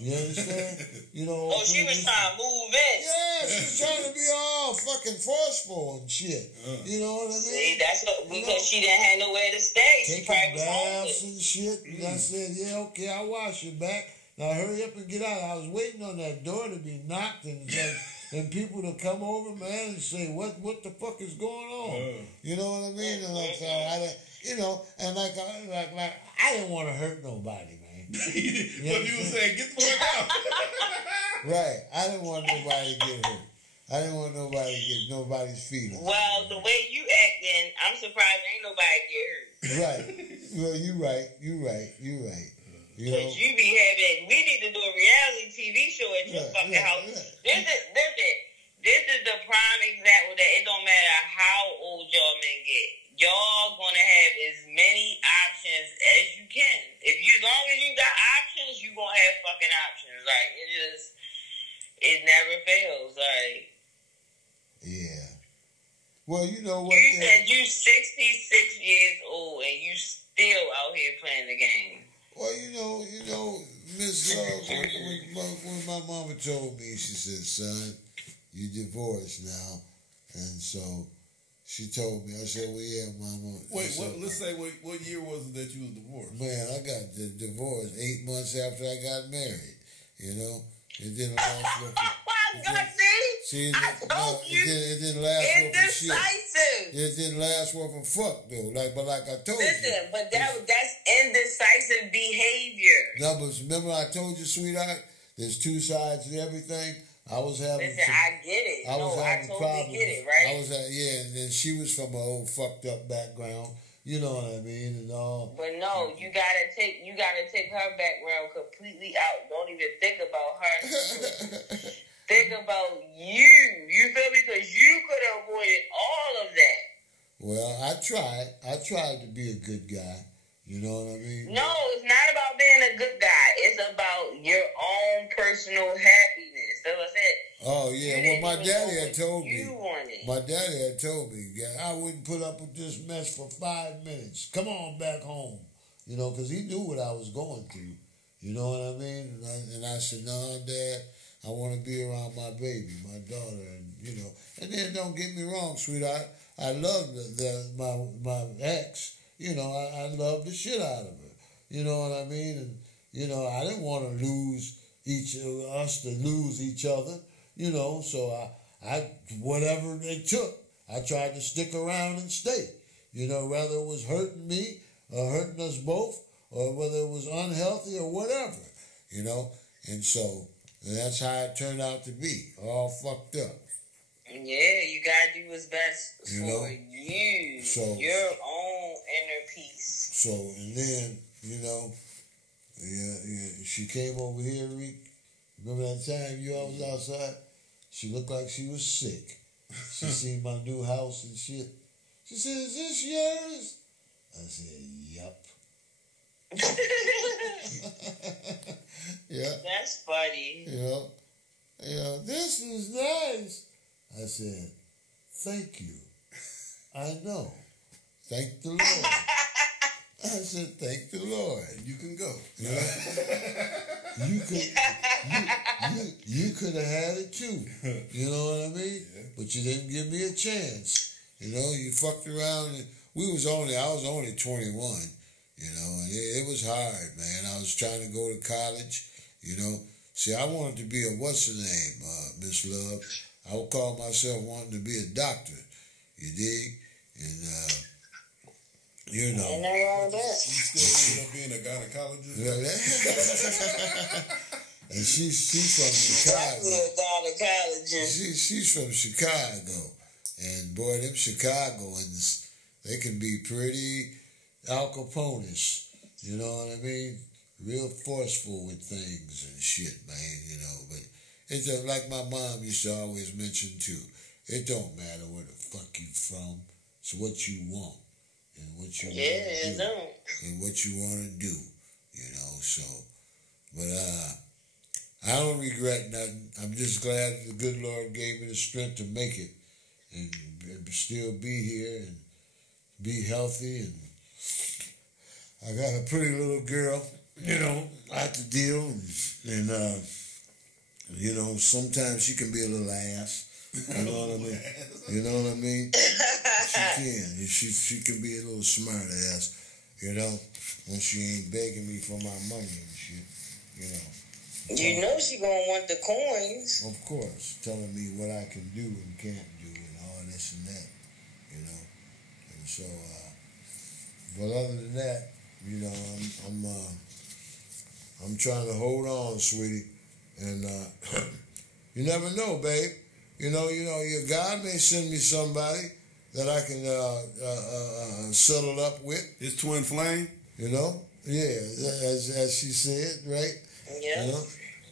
You understand? You know. Oh, she was trying to move in. Yeah, she was trying to be all fucking forceful and shit. You know what I mean? See, that's because she didn't have nowhere to stay. She probably was homeless and shit. And I said, yeah, okay, I'll wash your back. Now hurry up and get out. I was waiting on that door to be knocked and people to come over, man, and say, what the fuck is going on? You know what I mean? And like, I didn't want to hurt nobody, man. But you were saying, get the fuck out. Right. I didn't want nobody to get hurt. I didn't want nobody to get nobody's feelings. Well, the way you acting, I'm surprised ain't nobody get hurt. Right. Well, you right. Because you be having, we need to do a reality TV show at your fucking house. Yeah. This is the prime example that it don't matter how old y'all men get. Y'all gonna have as many options as you can. As long as you got options, you gonna have fucking options. Like, it never fails. Like, yeah. Well, you know what? You said you 66 years old and you still out here playing the game. Well, you know, Miss Love, when my mama told me, she said, son, you divorced now. And so she told me, I said, well, yeah, mama. Wait, let's say, what year was it that you was divorced? Man, I got the divorce 8 months after I got married, you know. It didn't last for... I told you. It didn't last indecisive. for shit. It didn't last for fuck, though. Like I told you. Listen, but that's indecisive behavior. No, but remember I told you, sweetheart, there's two sides to everything. I was having... Listen, I get it. I totally problems. get it, right? And then she was from an old fucked up background. You know what I mean? And all. But no, you gotta take her background completely out. Don't even think about her. Think about you. You feel me? Because you could have avoided all of that. Well, I tried to be a good guy. You know what I mean? No, it's not about being a good guy. It's about your own personal happiness. That's what I said. Oh, yeah. Well, my daddy had told me. You wanted. My daddy had told me, I wouldn't put up with this mess for 5 minutes. Come on back home. You know, because he knew what I was going through. You know what I mean? And I said, no, Dad, I want to be around my baby, my daughter, and, you know. And then don't get me wrong, sweetheart. I love my ex. You know, I love the shit out of her. You know what I mean? And, you know, I didn't want to lose us to lose each other. You know, so I whatever it took, I tried to stick around and stay. You know, whether it was hurting me or hurting us both, or whether it was unhealthy or whatever. You know, and so that's how it turned out to be, all fucked up. Yeah, you gotta do what's best for you, so, your own inner peace. So, and then, you know, yeah, she came over here, Reek. Remember that time you all was outside? She looked like she was sick. She seen my new house and shit. She said, is this yours? I said, yep. Yeah. That's funny. Yeah, this is nice. I said, thank you. I know. Thank the Lord. I said, thank the Lord. You can go. Yeah. You could have had it too. You know what I mean? Yeah. But you didn't give me a chance. You know, you fucked around. And I was only 21. You know, and it was hard, man. I was trying to go to college. You know, see, I wanted to be Miss Love. I would call myself wanting to be a doctor. You dig? And you know. Ain't nothing wrong with that. You still ended up being a gynecologist? Yeah. And she's from Chicago. She's from Chicago. And boy, them Chicagoans, they can be pretty Al Capone-ish. You know what I mean? Real forceful with things and shit, man, you know. But it's just like my mom used to always mention too. It don't matter where the fuck you from. It's what you want. And what you want to do. And what you want to do. You know, so. But I don't regret nothing. I'm just glad the good Lord gave me the strength to make it. And still be here and be healthy. And I got a pretty little girl, you know, out the deal. And you know, sometimes she can be a little ass. You know what I mean? You know what I mean? She can. She can be a little smart ass, you know, when she ain't begging me for my money and shit, you know. You know she gonna want the coins. Of course, telling me what I can do and can't do and all this and that, you know. And so, but other than that, you know, I'm trying to hold on, sweetie, and you never know, babe. You know, your God may send me somebody that I can settle up with. His twin flame. You know, yeah, as she said, right? Yeah.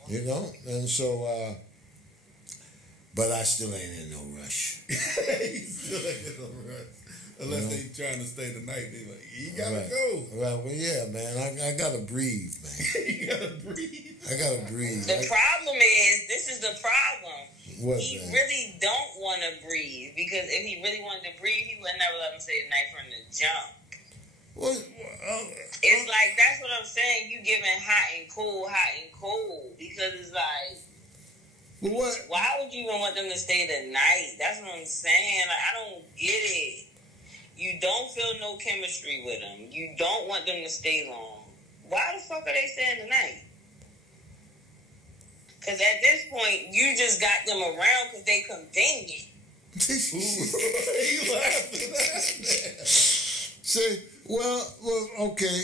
You know, and so, but I still ain't in no rush. He still ain't in no rush. Unless they trying to stay the night, they like, you gotta go. Right, well, yeah, man, I gotta breathe, man. You gotta breathe. I gotta breathe. The problem is, this is the problem. he really don't want to breathe, because if he really wanted to breathe, he would never let him stay the night from the jump. Well, it's like, that's what I'm saying. You giving hot and cool, because it's like, but what? Why would you even want them to stay the night? That's what I'm saying. Like, I don't get it. You don't feel no chemistry with them. You don't want them to stay long. Why the fuck are they staying the night? Because at this point, you just got them around because they convenient. You laughing at that? See, well, okay,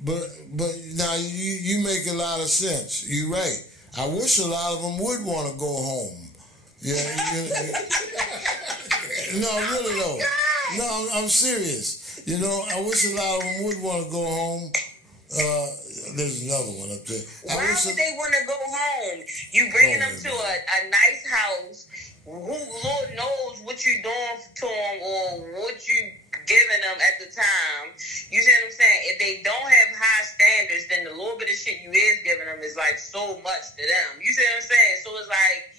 but now you make a lot of sense. You're right. I wish a lot of them would want to go home. Yeah. No, really though. No, I'm serious. You know, I wish a lot of them would want to go home. There's another one up there. Why would they want to go home? You bringing them to a nice house. Who Lord knows what you doing to them or what you giving them at the time. You see what I'm saying? If they don't have high standards, then the little bit of shit you is giving them is like so much to them. You see what I'm saying? So it's like,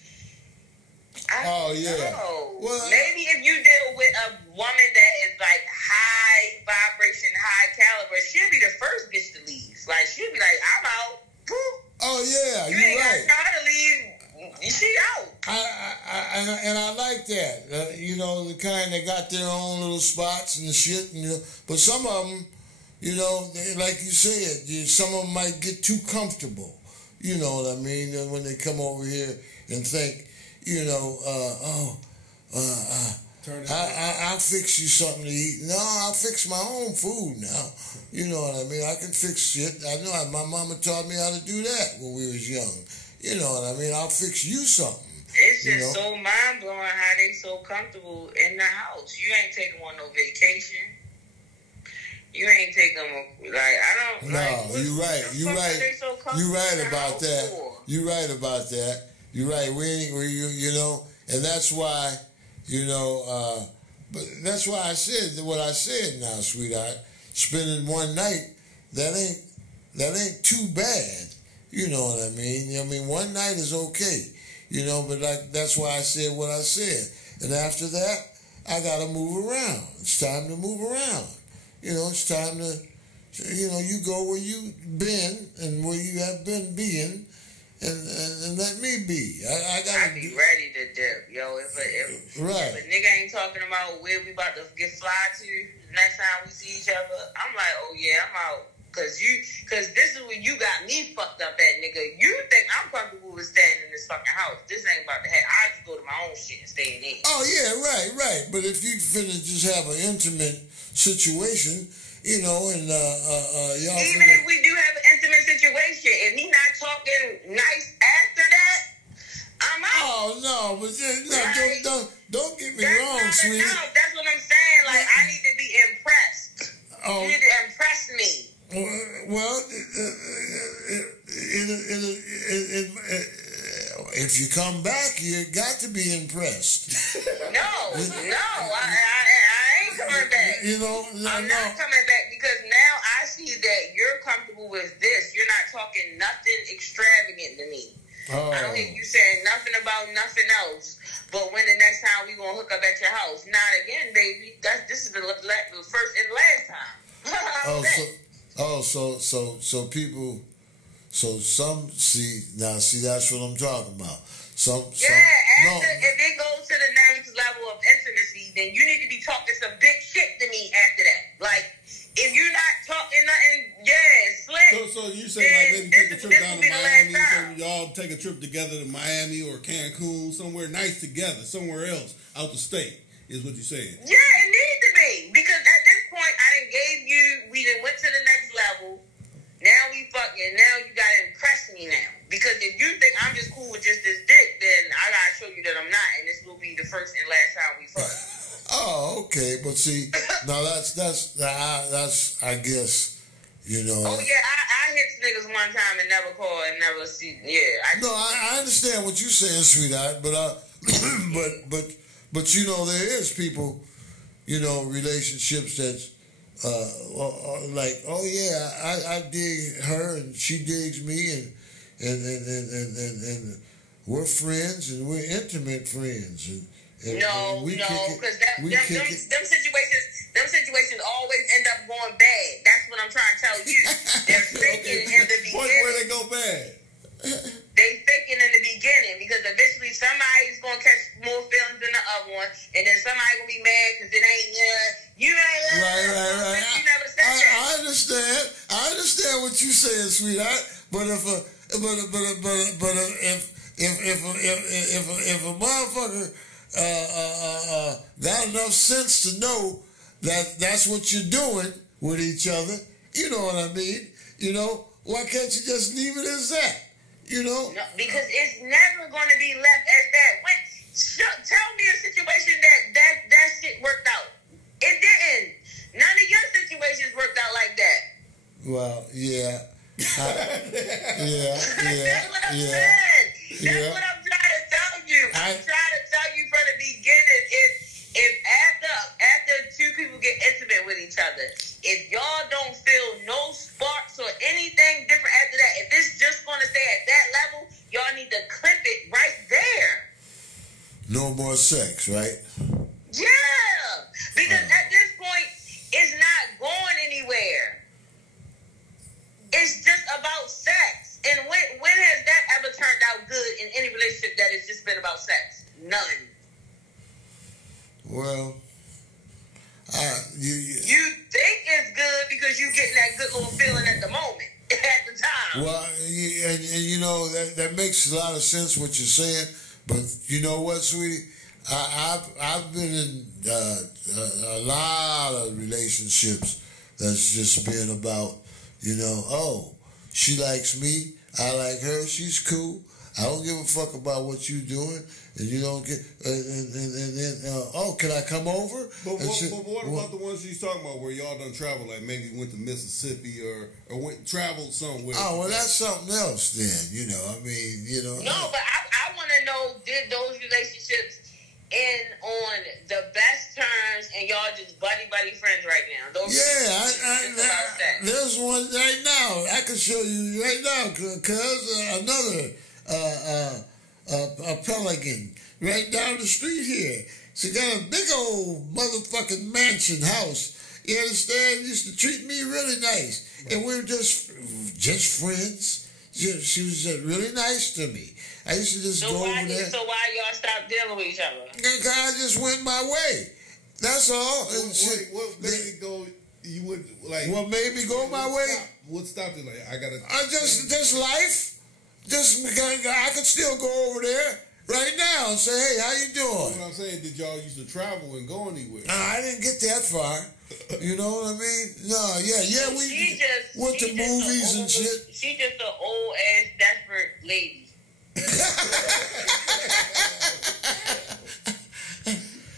I don't know. Well, maybe if you deal with a woman that is like high vibration, high caliber, she'll be the first bitch to leave. Like, she'll be like, I'm out. Oh yeah, you ain't got time to leave. She out. I like that. You know, the kind that got their own little spots and shit. And, but some of them, you know, like you said, some of them might get too comfortable. You know what I mean? When they come over here and think, you know, I'll fix you something to eat. No, I'll fix my own food now. You know what I mean? I can fix shit. I know my mama taught me how to do that when we was young. You know what I mean? I'll fix you something. It's just so mind-blowing how they so comfortable in the house. You ain't taking on no vacation. You ain't taking them, like, I don't, no, like, you're right. You're right. You're right about that. You're right about that. You're right. You know, and that's why, you know, but that's why I said what I said now, sweetheart. Spending one night, that ain't too bad. You know what I mean? I mean, one night is okay. You know, but that's why I said what I said. And after that, I got to move around. It's time to move around. You know, it's time to, you know, you go where you've been and where you have been being, and let me be. I be ready to dip, yo. If a nigga ain't talking about where we about to get fly to the next time we see each other, I'm like, oh yeah, I'm out. Cause this is where you got me fucked up at, nigga. You think I'm comfortable with staying in this fucking house. This ain't about to happen. I just go to my own shit and stay in it. Oh yeah, right. But if you finna just have an intimate situation, you know, and y'all even if we do have an intimate situation, if he not talking nice after that, I'm out. Oh no, but don't get me wrong, sweetie. That's what I'm saying. Like, I need to be impressed. You need to impress me. Well, if you come back, you got to be impressed. No, I ain't coming back. You know, I'm not coming back because now I see that you're comfortable with this. You're not talking nothing extravagant to me. Oh. I don't hear you saying nothing about nothing else. But when the next time we gonna hook up at your house? Not again, baby. This is the first and last time. So people, some see that's what I'm talking about. If it goes to the next level of intimacy, then you need to be talking some big shit to me after that. Like, if you're not talking nothing, slick. So you say like maybe take a trip down to Miami, so y'all take a trip together to Miami or Cancun, somewhere nice together, somewhere else out the state, is what you're saying. Yeah, it needs to be, because at this point I done gave you, we done went to the next level. Now we fucking, now you gotta impress me now. Because if you think I'm just cool with just this dick, then I gotta show you that I'm not, and this will be the first and last time we fuck. Oh, okay, but see, now that's I guess, you know. Oh yeah, I hit niggas one time and never call and never see. Yeah. I understand what you're saying, sweetheart, but but you know, there is people, you know, relationships that's like, oh yeah, I dig her and she digs me, and we're friends and we're intimate friends. And no, we because them situations always end up going bad. That's what I'm trying to tell you. They're faking in the beginning. Where they go bad? They faking in the beginning because eventually somebody's gonna catch more feelings than the other one, and then somebody gonna be mad because it ain't you ain't right. You never said that. I understand what you saying, sweetheart. But if a motherfucker got enough sense to know that that's what you're doing with each other, you know what I mean? You know, why can't you just leave it as that? You know? No, because it's never going to be left as that. Tell me a situation that shit worked out. It didn't. None of your situations worked out like that. Well, yeah. That's what I'm saying. That's what I'm trying to tell you. I'm trying to tell you from the beginning if after two people get intimate with each other, if y'all don't feel no sparks or anything different after that, if it's just going to stay at that level, y'all need to clip it right there. No more sex, right? Yeah, because at this point, it's not going anywhere. It's just about sex. And when has that ever turned out good in any relationship that it's just been about sex? None. Well, you think it's good because you're getting that good little feeling at the moment, at the time. Well, and you know, that makes a lot of sense what you're saying. But you know what, sweetie? I've been in a lot of relationships that's just been about, you know, oh, she likes me, I like her, she's cool. I don't give a fuck about what you're doing, and you don't get. And then, oh, can I come over? But what about the ones she's talking about where y'all done travel, like maybe went to Mississippi or traveled somewhere? Oh, well, that's something else then. You know, I mean, you know. No, but I want to know, did those relationships end on the best terms, and y'all just buddy friends right now? There's one right now. I can show you right now, cause another. A Pelican right down the street here. She got a big old motherfucking mansion house. You understand? Used to treat me really nice, and we were just friends. She was just really nice to me. I used to just go over there. So why y'all stopped dealing with each other? Because I just went my way. That's all. What made it go? You would like. What made me go my way? What stopped it? Like just life. I could still go over there right now and say, hey, how you doing? What I'm saying, did y'all used to travel and go anywhere? I didn't get that far. You know what I mean? No, yeah, we went to movies and shit. She just an old ass desperate lady.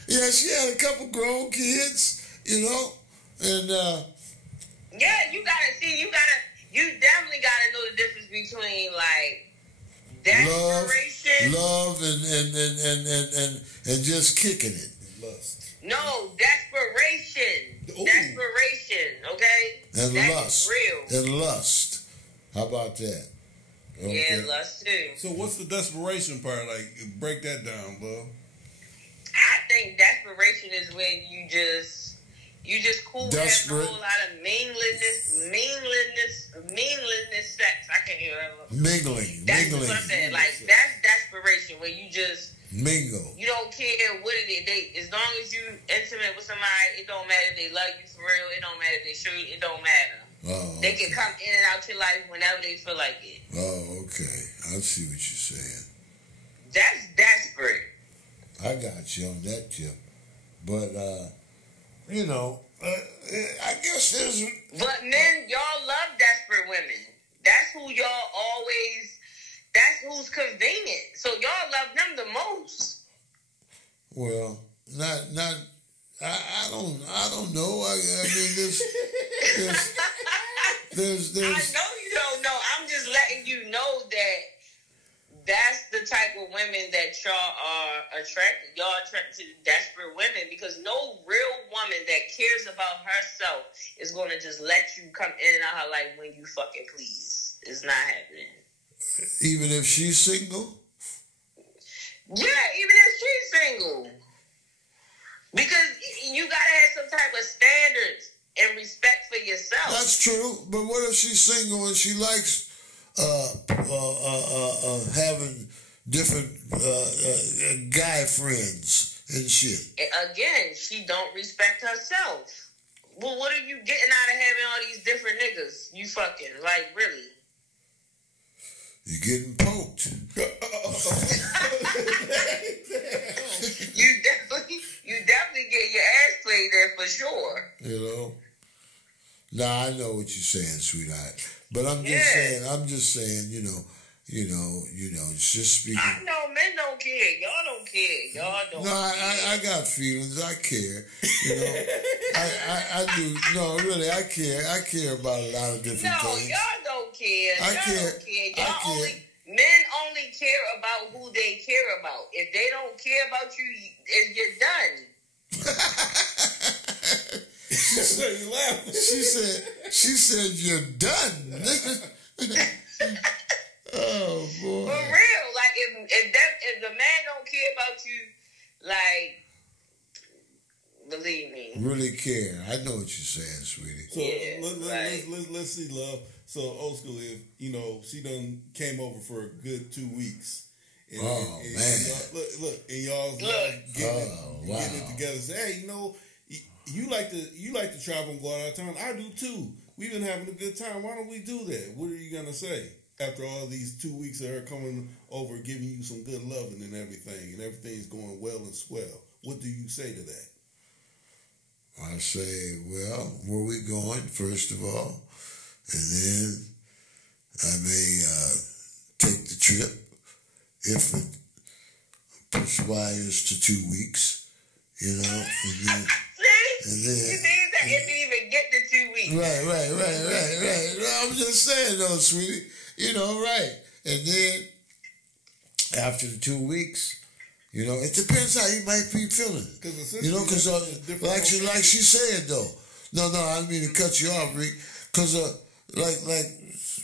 Yeah, she had a couple grown kids, you know, and yeah, you definitely gotta know the difference between like desperation, love, and just kicking it. Lust. No, desperation. Ooh. Desperation, okay? And that lust. Is real. And lust. How about that? Okay. Yeah, lust too. So what's the desperation part? Like, break that down, bro. I think desperation is when you just cool with a whole lot of meaningless sex. I can't hear it. Mingling. That's what I'm saying. Like, that's desperation, where you just mingle. You don't care what it is. As long as you intimate with somebody, it don't matter if they love you for real. It don't matter if they show you. It don't matter. Oh, they can come in and out your life whenever they feel like it. Oh, okay. I see what you're saying. That's desperate. I got you on that tip. But, you know, I guess there's... But men, y'all love desperate women. That's who y'all always... That's who's convenient. So y'all love them the most. Well, not... I don't know. I mean, there's I know you don't know. I'm just letting you know that that's the type of women that y'all are attracted. Y'all attracted to desperate women, because no real woman that cares about herself is going to just let you come in and out her life when you fucking please. It's not happening. Even if she's single? Yeah, even if she's single. Because you gotta have some type of standards and respect for yourself. That's true, but what if she's single and she likes having different guy friends and shit? Again, she don't respect herself. Well, what are you getting out of having all these different niggas? You fucking, like, really? You're getting poked. You definitely get your ass played there for sure. You know? Nah, I know what you're saying, sweetheart. But I'm just saying, you know, it's just speaking. I know men don't care. Y'all don't care. Y'all don't No, care. I got feelings. I care. You know, I do. No, really, I care. I care about a lot of different things. No, y'all don't care. I Y'all care. don't care. I care. Men only care about who they care about. If they don't care about you, you're done. She said you laughing. She said you're done. Oh boy. For real, like if the man don't care about you, like, believe me. Really care. I know what you're saying, sweetie. So Yeah, let's see, love. So old school, if you know she done came over for a good 2 weeks. And, man. Look, and y'all getting it together. Say, hey, you know, you like to travel and go out of town. I do too. We've been having a good time. Why don't we do that? What are you gonna say after all these 2 weeks of her coming over, giving you some good loving and everything's going well and swell? What do you say to that? I say, well, where we going, first of all? And then I may take the trip if it perspires to 2 weeks, you know. You didn't even get the 2 weeks. Right. I'm just saying, though, sweetie. You know, right. And then after the 2 weeks, you know, it depends how you might be feeling. You know, because like she said, though. No, I didn't mean to cut you off, Reek. Because like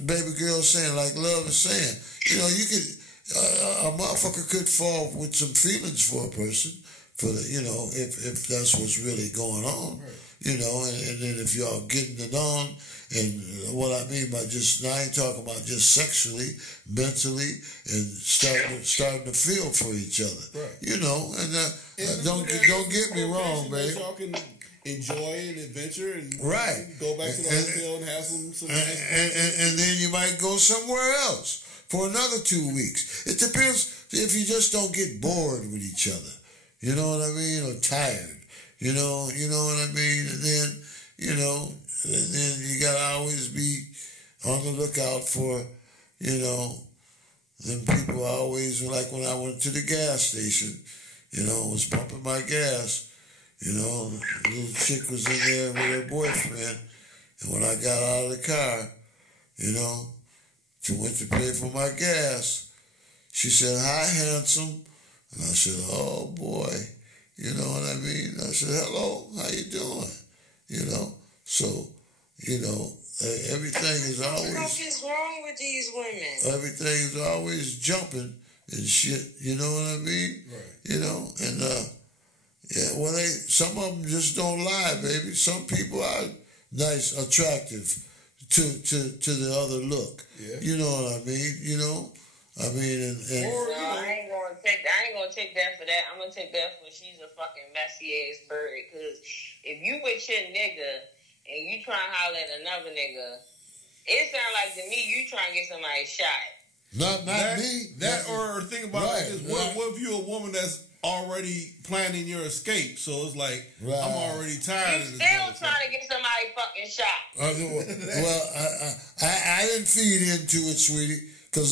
baby girl saying, like Love is saying, you know, you could a motherfucker could fall with some feelings for a person, for the, you know, if that's what's really going on, right. You know, and then if y'all getting it on, and what I mean by just, I ain't talking about just sexually, mentally, and starting to feel for each other, right. You know, and don't get me wrong, baby. Enjoy an adventure and right. Go back to the hotel and have some and then you might go somewhere else for another 2 weeks. It depends if you just don't get bored with each other. You know what I mean? Or tired. You know what I mean? And then, you know, and then you gotta always be on the lookout for, you know, them people always, like when I went to the gas station, you know, was pumping my gas. You know, the little chick was in there with her boyfriend. And when I got out of the car, you know, she went to pay for my gas. She said, "Hi, handsome." And I said, "Oh, boy." You know what I mean? I said, "Hello, how you doing?" You know, so, you know, everything is always... What the fuck is wrong with these women? Everything is always jumping and shit. You know what I mean? Right. You know, and... yeah, well, some of them just don't lie, baby. Some people are nice, attractive to the other look. Yeah. You know what I mean? You know, I mean, I ain't gonna take that for that. I'm gonna take that for she's a fucking messy ass bird. Because if you with your nigga and you try and holler at another nigga, it sound like to me you trying to get somebody shot. Not me. Or think about it is, what if you're a woman that's already planning your escape? So it's like, right. I'm already tired of this. Still trying to get somebody fucking shot. Well, I didn't feed into it, sweetie, because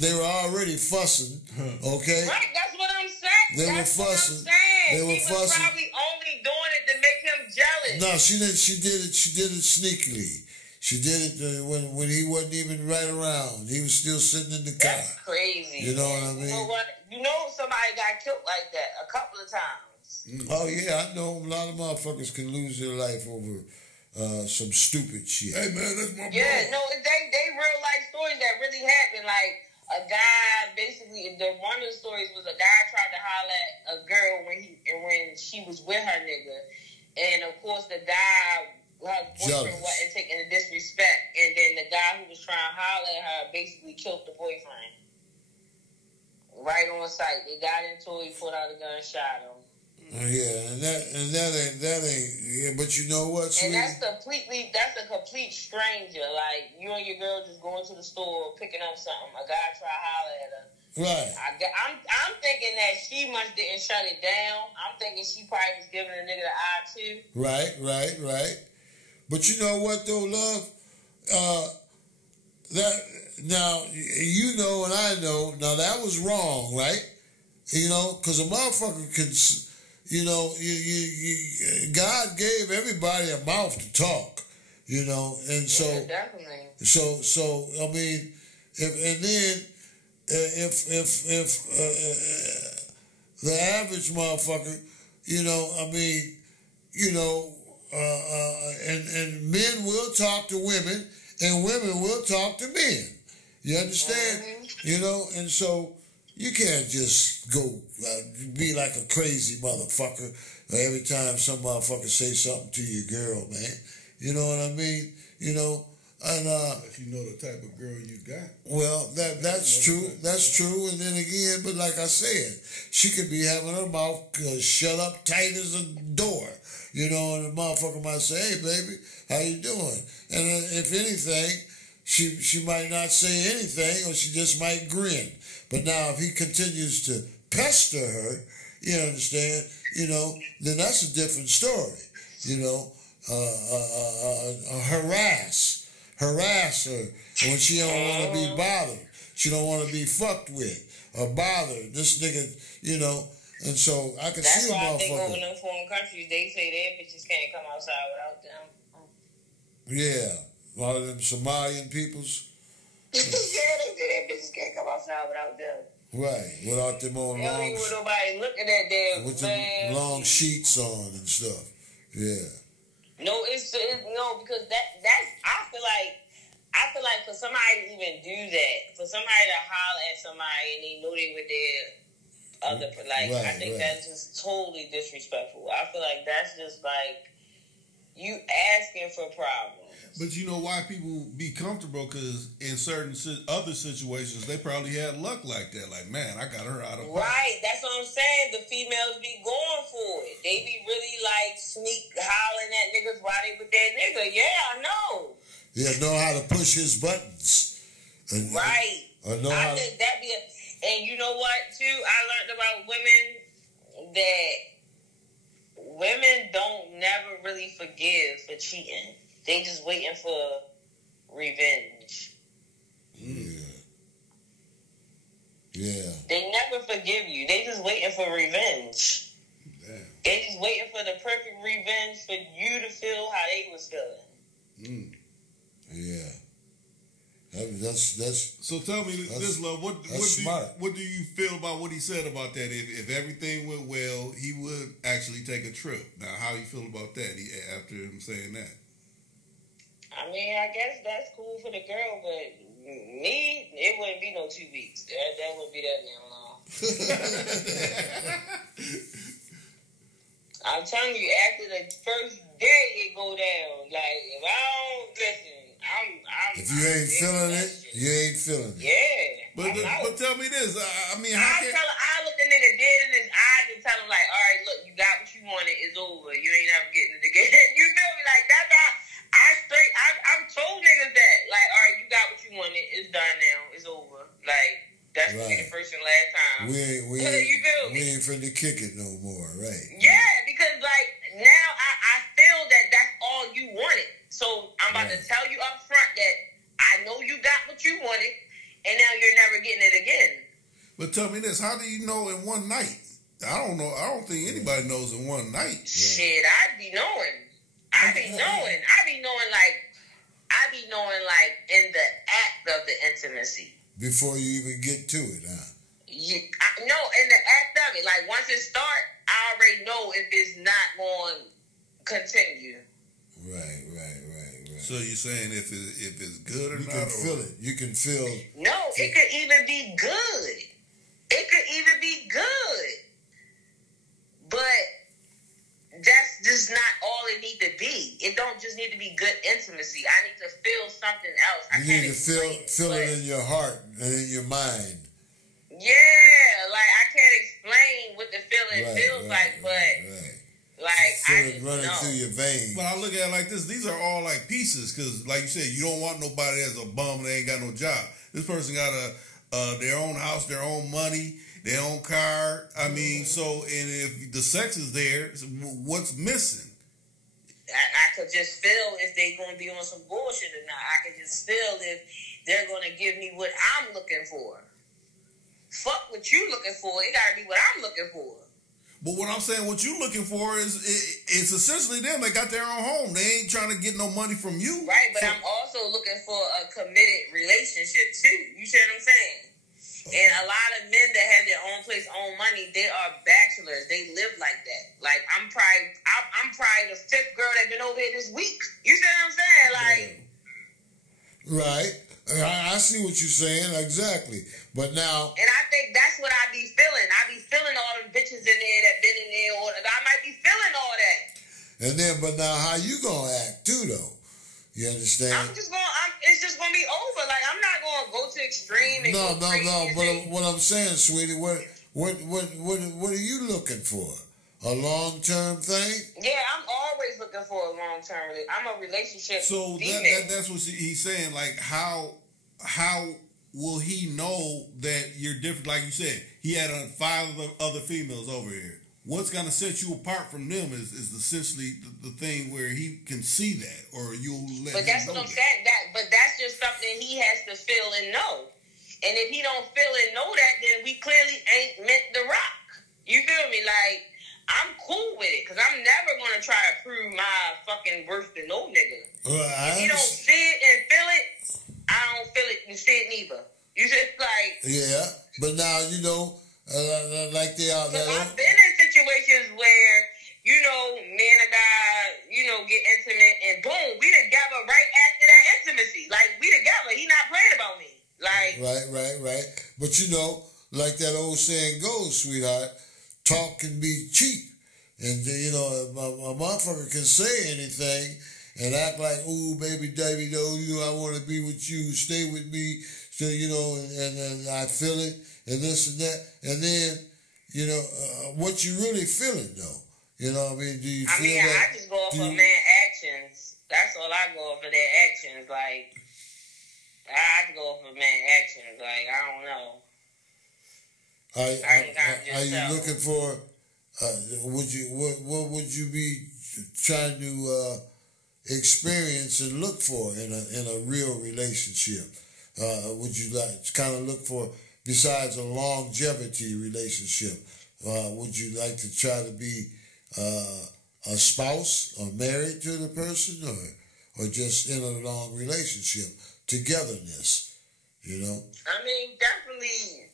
they were already fussing. Okay, right? That's what I'm saying. They were fussing. He was probably only doing it to make him jealous. No, she didn't. She did it sneakily. She did it when he wasn't even right around. He was still sitting in the car. That's crazy. You know what I mean? You know what? You know somebody got killed like that a couple of times. Oh, yeah, I know a lot of motherfuckers can lose their life over some stupid shit. Hey man, that's my Yeah, bro. no, they real life stories that really happened. Like a guy, basically, one of the stories was a guy tried to holler at a girl when she was with her nigga, and of course the guy, her boyfriend wasn't taking the disrespect, and then the guy who was trying to holler at her basically killed the boyfriend right on sight. They got into it, he pulled out a gun, shot him. Yeah, and that ain't. Yeah, but you know what? And that's a complete stranger. Like you and your girl just going to the store picking up something. A guy try to holler at her. Right. I'm thinking that she must didn't shut it down. I'm thinking she probably was giving a nigga the eye too. Right. But you know what though, love? That now you know and I know. Now that was wrong, right? You know, because a motherfucker could. You know, God gave everybody a mouth to talk, you know, and so, yeah, definitely. So I mean, if the average motherfucker, you know, I mean, you know, and men will talk to women, and women will talk to men. You understand? Mm-hmm. You know, and so. You can't just go be like a crazy motherfucker every time some motherfucker say something to your girl, man. You know what I mean? You know, and if you know the type of girl you got. Well, that's true. That's true. And then again, but like I said, she could be having her mouth shut up tight as a door. You know, and the motherfucker might say, "Hey, baby, how you doing?" And if anything, she might not say anything, or she just might grin. But now, if he continues to pester her, you understand, you know, then that's a different story. You know, harass her when she don't want to be bothered. She don't want to be fucked with or bothered. This nigga, you know, and so I can see a motherfucker. That's why I think over in them foreign countries, they say their bitches can't come outside without them. Yeah, a lot of them Somalian peoples. Yeah, they say their bitches can't come outside without them. Right, without them on long... They don't even nobody looking at them. With them long sheets on and stuff. Yeah. No, it's no, because that's I feel like for somebody to even do that, for somebody to holler at somebody and they know they with their other, like, right, I think that's just totally disrespectful. I feel like that's just like you asking for problems. But you know why people be comfortable? Because in certain other situations, they probably had luck like that. Like, man, I got her out of pocket. Right, that's what I'm saying. The females be going for it. They be really like sneak hollering at niggas while they with that nigga. Yeah, I know. Yeah, know how to push his buttons. And, right. I think that be and you know what too? I learned about women that women don't never really forgive for cheating. They just waiting for revenge. Yeah. They never forgive you. They just waiting for revenge. Damn. They just waiting for the perfect revenge for you to feel how they was feeling. Yeah. That's so tell me this, love. What do you feel about what he said about that? If everything went well, he would actually take a trip. Now, how you feel about that after him saying that? I mean, I guess that's cool for the girl, but me, it wouldn't be no 2 weeks. That wouldn't be that damn long. I'm telling you, after the first day it go down. Like, if I don't listen, if you ain't feeling it, you ain't feeling it. Yeah. But tell me this. I mean, I look the nigga dead in his eyes and tell him, like, all right, look, you got what you wanted. It's over. You ain't ever getting it again. You feel me? Like, that's how I've told niggas that. Like, all right, you got what you wanted. It's done now. It's over. Like, that's gonna be the first and last time. We ain't finna kick it no more, right? Yeah, because, like, now I feel that that's all you wanted. So I'm about to tell you up front that I know you got what you wanted, and now you're never getting it again. But tell me this: how do you know in one night? I don't know. I don't think anybody knows in one night. Shit, I be knowing like in the act of the intimacy. Before you even get to it, huh? No, in the act of it. Like once it starts, I already know if it's not going to continue. Right. So you're saying if it's good or you not? You can feel it. You can feel. No, it could even be good. It could even be good. But that's just not all it need to be. It don't just need to be good intimacy. I need to feel something else. You need to feel it in your heart and in your mind. Yeah, like I can't explain what the feeling feels like, but like feel it running through your veins. But I look at it like this: these are all like pieces, because, like you said, you don't want nobody that's a bum and they ain't got no job. This person got their own house, their own money, their own car. I mean, so, and if the sex is there, what's missing? I could just feel if they're going to be on some bullshit or not. I could just feel if they're going to give me what I'm looking for. Fuck what you looking for. It got to be what I'm looking for. But what I'm saying, what you looking for is it's essentially them. They got their own home. They ain't trying to get no money from you. Right, but I'm also looking for a committed relationship too. You see what I'm saying? Okay. And a lot of men that have their own place, own money, they are bachelors. They live like that. Like I'm probably the fifth girl that been over here this week. You see what I'm saying? Like, right. I see what you're saying, exactly. But now... And I think that's what I be feeling. I be feeling all them bitches in there that been in there. Or I might be feeling all that. And then, but now how you gonna act too, though? You understand? It's just gonna be over. Like, I'm not gonna go to extreme and No. But what I'm saying, sweetie, what are you looking for? A long-term thing? Yeah, I'm always looking for a long-term. I'm a relationship. So that's what he's saying. Like, how will he know that you're different? Like you said, he had 5 other females over here. What's going to set you apart from them is essentially the thing where he can see that, or you'll let him know. But that's what I'm saying. But that's just something he has to feel and know. And if he don't feel and know that, then we clearly ain't meant to rock. You feel me? Like, I'm cool with it, because I'm never going to try to prove my fucking worth to no nigga. If you don't see it and feel it, I don't feel it and see it neither. You just like... Yeah, but now, you know, like they are... I've been in situations where, you know, man of God, you know, get intimate, and boom, we together right after that intimacy. Like, we together. He not playing about me. Like... Right. But, you know, like that old saying goes, sweetheart, talk can be cheap. And, you know, a motherfucker can say anything and act like, ooh, baby, David, I want to be with you, stay with me, so, you know, and I feel it, and this and that. And then, you know, what you really feeling, though? You know what I mean? Do you feel that? I just go off of man actions. That's all I go off of their actions. Like, I go off of man actions. Like, I don't know. Are you looking for? What would you be trying to experience and look for in a real relationship? Would you like to kind of look for, besides a longevity relationship? Would you like to try to be a spouse or married to the person, or just in a long relationship, togetherness? You know. I mean, definitely.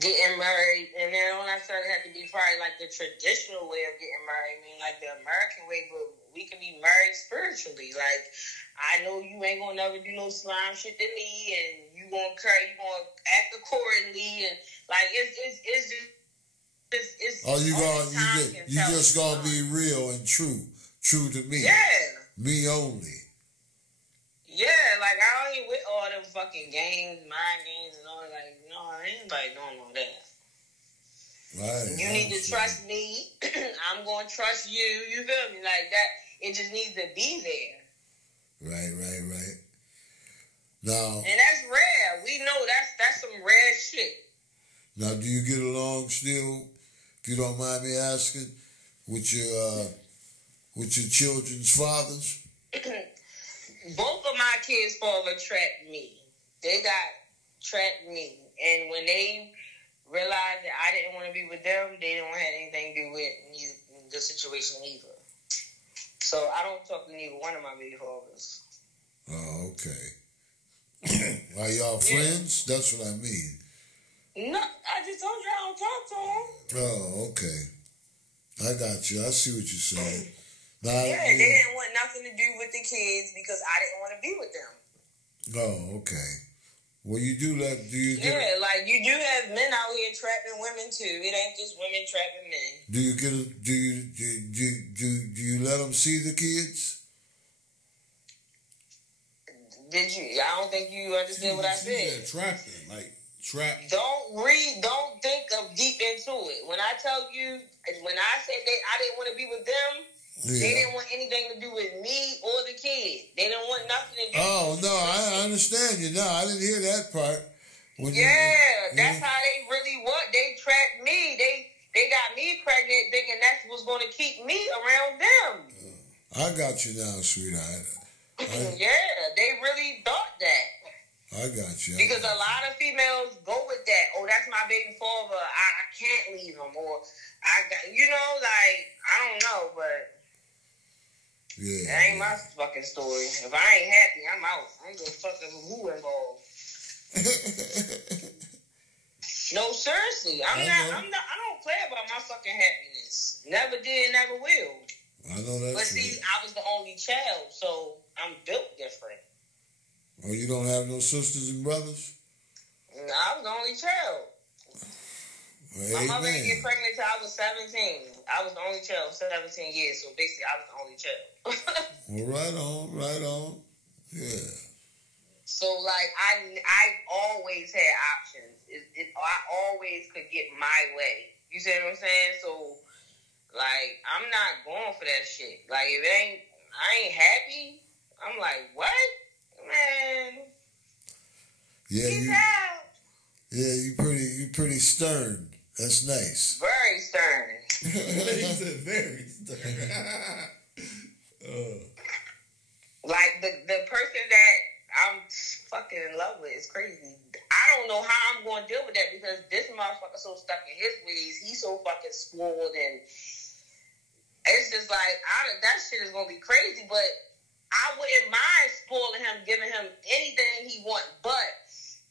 Getting married, and they don't necessarily have to be probably like the traditional way of getting married. I mean, like the American way, but we can be married spiritually. Like, I know you ain't gonna never do no slime shit to me, and you gonna act accordingly, and like it's just. You just gonna be real and true to me. Yeah. Me only. Yeah, like I don't even with all them fucking games, mind games, and all that. Like, no, anybody doing all that. Right. You need to trust me. I'm going to trust you. You feel me? Like that. It just needs to be there. Right. Now. And that's rare. We know that's some rare shit. Now, do you get along still, if you don't mind me asking, with your children's fathers? Both of my kids' father trapped me. They trapped me. And when they realized that I didn't want to be with them, they didn't have anything to do with the situation either. So I don't talk to neither one of my baby fathers. Oh, okay. Are y'all friends? Yeah. That's what I mean. No, I just told you I don't talk to them. Oh, okay. I got you. I see what you're saying. They didn't want nothing to do with the kids because I didn't want to be with them. Oh, okay. Well, you do that. Do you? Like you do have men out here trapping women too. It ain't just women trapping men. Do you get? Do you let them see the kids? Did you? I don't think you understood what I said. Trapping, like trap. Don't think of deep into it. When I tell you, when I said I didn't want to be with them, they didn't want anything to do with me or the kid. They didn't want nothing to do. Oh no, I understand you. No, I didn't hear that part. That's how they really was. They trapped me. They got me pregnant, thinking that's what's going to keep me around them. I got you now, sweetheart. They really thought that. I got you. Because a lot of females go with that. Oh, that's my baby father. I can't leave him. Or I got, like, I don't know, but that ain't my fucking story. If I ain't happy, I'm out. I'm gonna fucking who involved. No, seriously. I don't play about my fucking happiness. Never did, never will. I know that. But see, I was the only child, so I'm built different. Oh, you don't have no sisters and brothers? No, I was the only child. Well, my mother didn't get pregnant until I was 17. I was the only child for 17 years, so basically I was the only child. Well, right on. Yeah. So, like, I always had options. I always could get my way. You see what I'm saying? So, like, I'm not going for that shit. Like, if I ain't happy, I'm like, what? Man. Yeah, you pretty stern. That's nice. Very stern. He said very stern. Like, the person that I'm fucking in love with is crazy. I don't know how I'm going to deal with that because this motherfucker's so stuck in his ways. He's so fucking spoiled, and it's just like, that shit is going to be crazy, but I wouldn't mind spoiling him, giving him anything he wants, but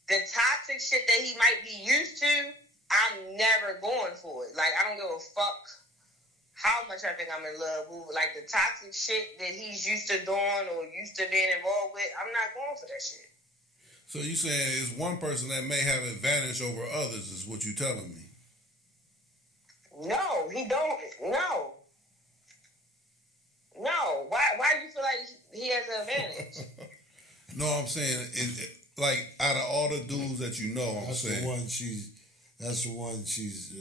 the toxic shit that he might be used to, I'm never going for it. Like, I don't give a fuck how much I think I'm in love with. Like, the toxic shit that he's used to doing or used to being involved with, I'm not going for that shit. So you saying it's one person that may have advantage over others is what you telling me? No, he don't. No. Why do you feel like he has an advantage? No, I'm saying, like, out of all the dudes that you know, that's the one she's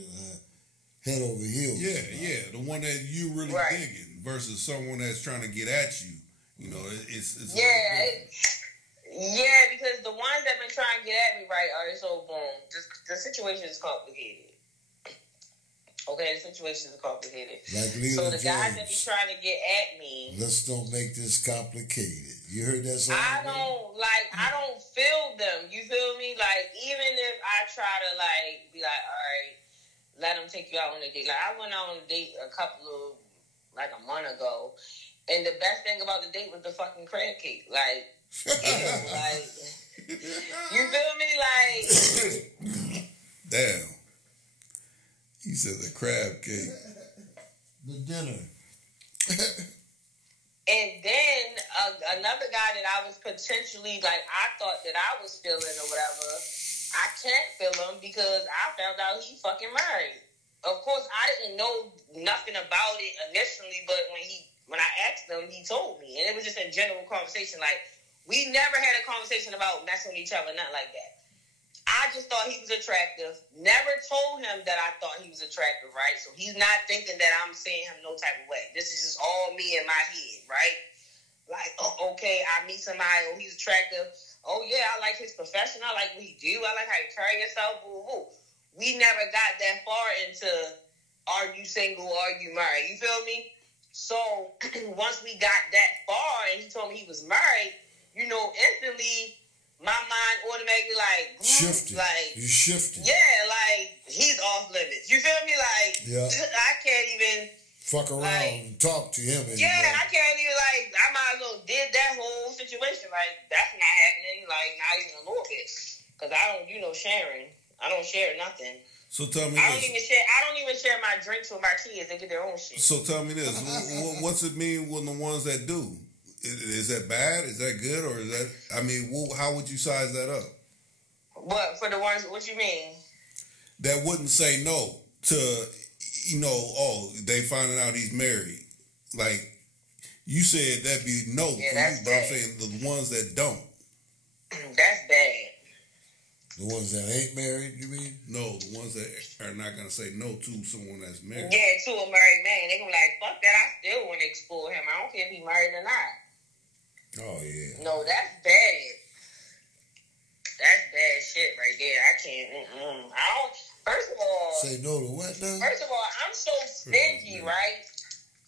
head over heels. Yeah, the one that you really digging versus someone that's trying to get at you. You know, it's because the ones that been trying to get at me, so boom, the situation is complicated. Okay, the situation is complicated. Like Lena so the James, guys that be trying to get at me. Let's don't make this complicated. You heard that song? I don't feel them. You feel me? Like, even if I try to, like, be like, all right, let them take you out on a date. Like, I went out on a date a month ago, and the best thing about the date was the fucking crab cake. Like, like, you feel me? Like, damn. He said the crab cake. The dinner. And then another guy that I was potentially, like, I thought that I was feeling or whatever, I can't feel him because I found out he fucking married. Of course, I didn't know nothing about it initially, but when I asked him, he told me. And it was just a general conversation. Like, we never had a conversation about messing with each other, nothing like that. I just thought he was attractive. Never told him that I thought he was attractive, right? So he's not thinking that I'm seeing him no type of way. This is just all me in my head, right? Like, oh, okay, I meet somebody, he's attractive. Oh, yeah, I like his profession. I like what he do. I like how you carry yourself. Boo, boo. We never got that far into are you single, are you married? You feel me? So once we got that far and he told me he was married, instantly my mind automatically shifted. Like, you shifted. Yeah, like, he's off limits. You feel me? Like, I can't even fuck around and talk to him anymore. Yeah, I can't even, I might as well did that whole situation. Like, that's not happening, not even a little bit. Because I don't do no sharing. I don't share nothing. So tell me I don't even share my drinks with my kids. They get their own shit. So tell me this. What's it mean when the ones that do? Is that bad? Is that good? Or is that, I mean, how would you size that up? What, for the ones, what you mean? That wouldn't say no to, they finding out he's married. Like, you said that'd be no for you, but I'm saying the ones that don't. That's bad. The ones that ain't married, you mean? No, the ones that are not going to say no to someone that's married. Yeah, to a married man. They're going to be like, fuck that, I still want to explore him. I don't care if he's married or not. Oh, yeah. No, that's bad. That's bad shit right there. I can't, I don't, first of all. Say no to what now? First of all, I'm so stingy, right?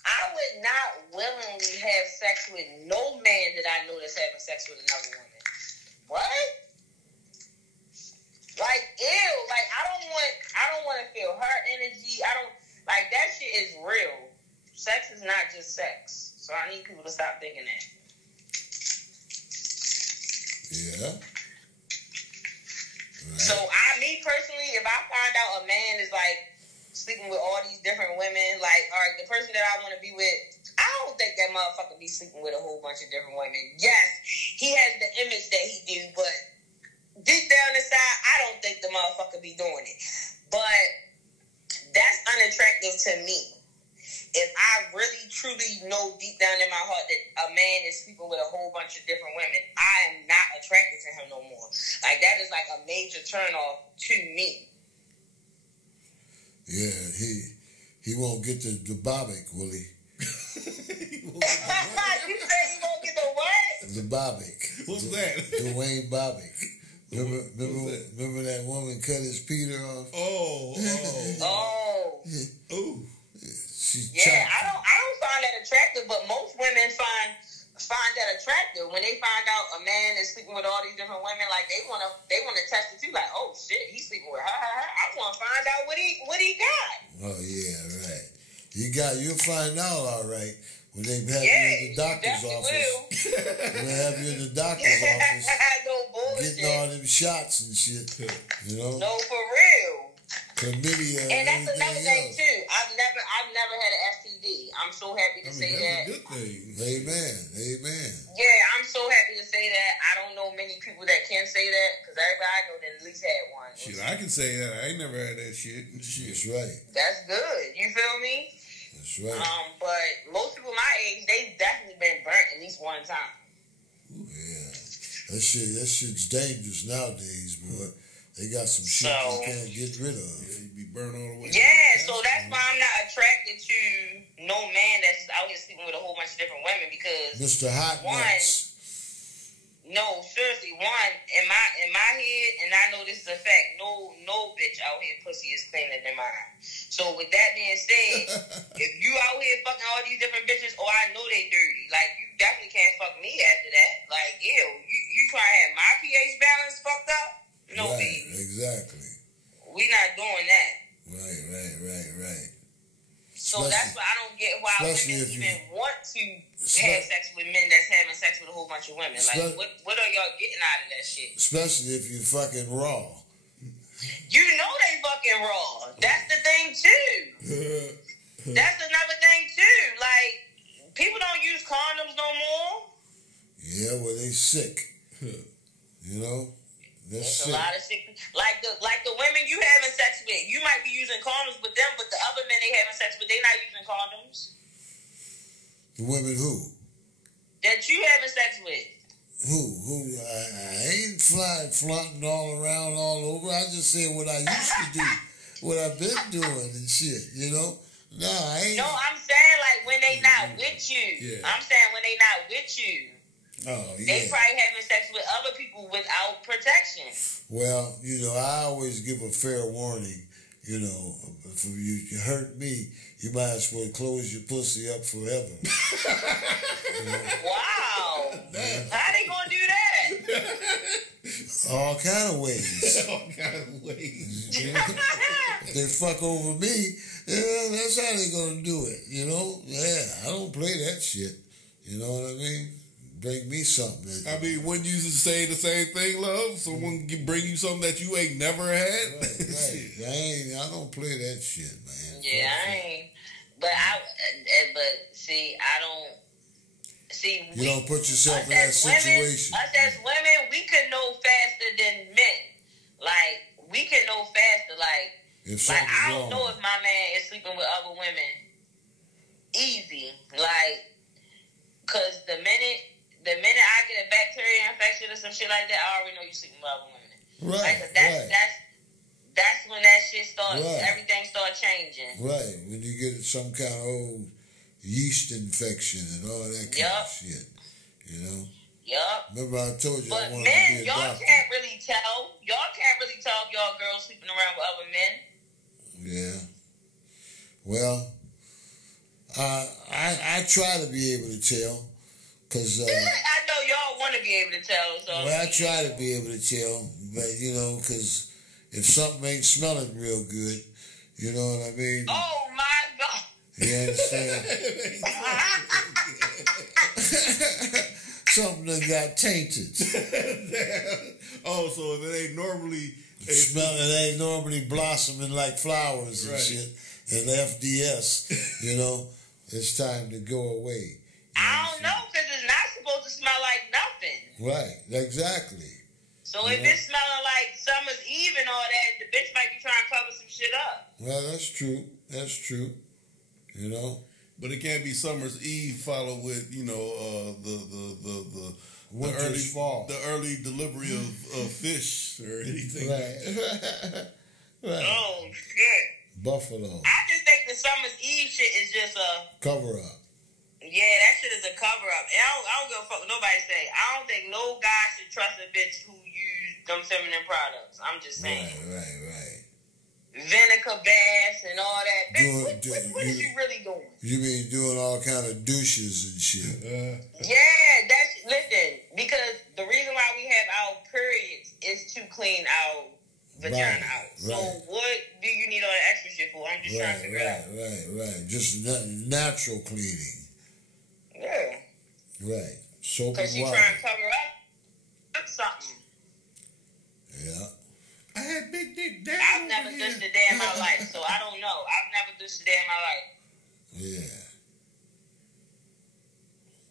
I would not willingly have sex with no man that I know that's having sex with another woman. What? Like, ew. Like, I don't want to feel her energy. Like, that shit is real. Sex is not just sex. So I need people to stop thinking that. Yeah. Right. So me personally, if I find out a man is like sleeping with all these different women, like, all right, the person that I want to be with, I don't think that motherfucker be sleeping with a whole bunch of different women. Yes, he has the image that he do, but deep down inside, I don't think the motherfucker be doing it. But that's unattractive to me. If I really, truly know deep down in my heart that a man is sleeping with a whole bunch of different women, I am not attracted to him no more. Like, that is like a major turnoff to me. Yeah, he won't get the bobic, will he? You say he won't get the what? The bobic. What's that? Dwayne Bobic. Remember that woman cut his Peter off? Oh. Yeah, I don't find that attractive, but most women find that attractive when they find out a man is sleeping with all these different women. Like, they wanna test it too. Like, oh shit, he's sleeping with her. I want to find out what he got. Oh yeah, right. You'll find out all right when they have you in the doctor's office. When they have you in the doctor's office, no bullshit. getting all them shots and shit. You know? No, for real. Chlamydia and that's another thing else. too. I've never had an STD. I'm so happy to say that. That's a good thing. Amen. Yeah, I'm so happy to say that. I don't know many people that can say that because everybody I know that at least had one. Shit, I can say that. I ain't never had that shit. That's right. That's good. You feel me? That's right. But most people my age, they've definitely been burnt at least one time. Yeah, that shit's dangerous nowadays, boy. They got some shit you can't get rid of. Yeah, you be burned all the way. Yeah, so that's why I'm not attracted to no man that's out here sleeping with a whole bunch of different women because Mr. Hot Nuts. No, seriously, in my head, and I know this is a fact, no bitch out here pussy is cleaner than mine. So with that being said, if you out here fucking all these different bitches, I know they dirty. Like, you definitely can't fuck me after that. Like, ew, you try to have my pH balance fucked up? No, right, baby. exactly. We not doing that. Right. So that's why I don't get why women even want to have sex with men that's having sex with a whole bunch of women. Like, what are y'all getting out of that shit? Especially if you fucking raw. You know they fucking raw. That's the thing too. That's another thing too. Like, people don't use condoms no more. Yeah, well, they sick. You know? There's a lot of sick. Like the women you having sex with, you might be using condoms with them, but the other men they having sex with, they not using condoms. The women who? That you having sex with. Who? I ain't flaunting all around, all over. I just said what I used to do, what I've been doing and shit, you know? No, I ain't. No, I'm saying like when they not with you. Yeah. I'm saying when they not with you. Oh, yeah. They probably having sex with other people without protection. Well, you know, I always give a fair warning. You know, if you hurt me, you might as well close your pussy up forever. You know? Wow. How they gonna do that? All kind of ways. All kind of ways. You know? If they fuck over me, that's how they gonna do it. You know? Yeah, I don't play that shit. You know what I mean? bring me something. I mean, when you say the same thing, love, someone can bring you something that you ain't never had. Right. I don't play that shit, man. Yeah, I ain't. But see, I don't. See, you don't put yourself in that situation. Us as women, we could know faster than men. Like, we can know faster. Like I don't know if my man is sleeping with other women. Easy. Like, cause the minute I get a bacteria infection or some shit like that, I already know you sleeping with other women. Right. Like, that's when that shit starts. Right. Everything starts changing. Right. When you get some kind of old yeast infection and all that kind of shit. You know? Yep. Remember I told you but I wanted men, to be a y'all doctor. can't really tell. Y'all can't really tell if y'all girls sleeping around with other men. Yeah. Well, I try to be able to tell. Cause, I know y'all want to be able to tell. So well, I try to be able to tell. But, you know, because if something ain't smelling real good, you know what I mean? Oh, my God. You understand? Something that got tainted. Oh, so if it ain't normally... It ain't normally blossoming like flowers and shit. And FDS, you know, it's time to go away. I don't know, because it's not supposed to smell like nothing. Right, exactly. So if it's smelling like Summer's Eve and all that, the bitch might be trying to cover some shit up. Well, that's true. That's true. You know? But it can't be Summer's Eve followed with, you know, the fall. The early delivery of fish or anything. Right. Right. Oh, shit. Buffalo. I just think the Summer's Eve shit is just a... cover up. Yeah, that shit is a cover up. And I don't give a fuck what nobody say. I don't think no guy should trust a bitch who use them feminine products. I'm just saying. Right. Vinegar baths and all that. Bitch, what is you really doing? You mean doing all kind of douches and shit? Yeah, listen, because the reason why we have our periods is to clean our vagina out. So what do you need all that extra shit for? I'm just trying to figure it out. Right. Just natural cleaning. Yeah. Right. Soap and water. Because you trying to cover up something. Yeah. I had big dick down. I've never dushed a day in my life, so I don't know. I've never dushed a day in my life. Yeah.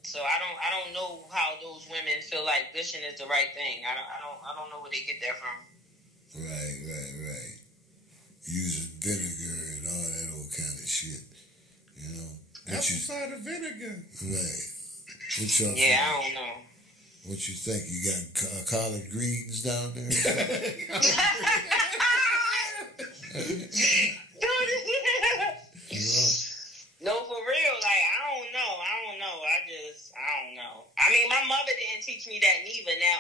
So I don't know how those women feel like dishing is the right thing. I don't know where they get that from. Right. Using vinegar and all that old kind of shit. You know? Apple cider vinegar. Right. Yeah, I don't know. What you think? You got collard greens down there? No, for real. Like, I don't know. I don't know. I mean, my mother didn't teach me that neither. Now,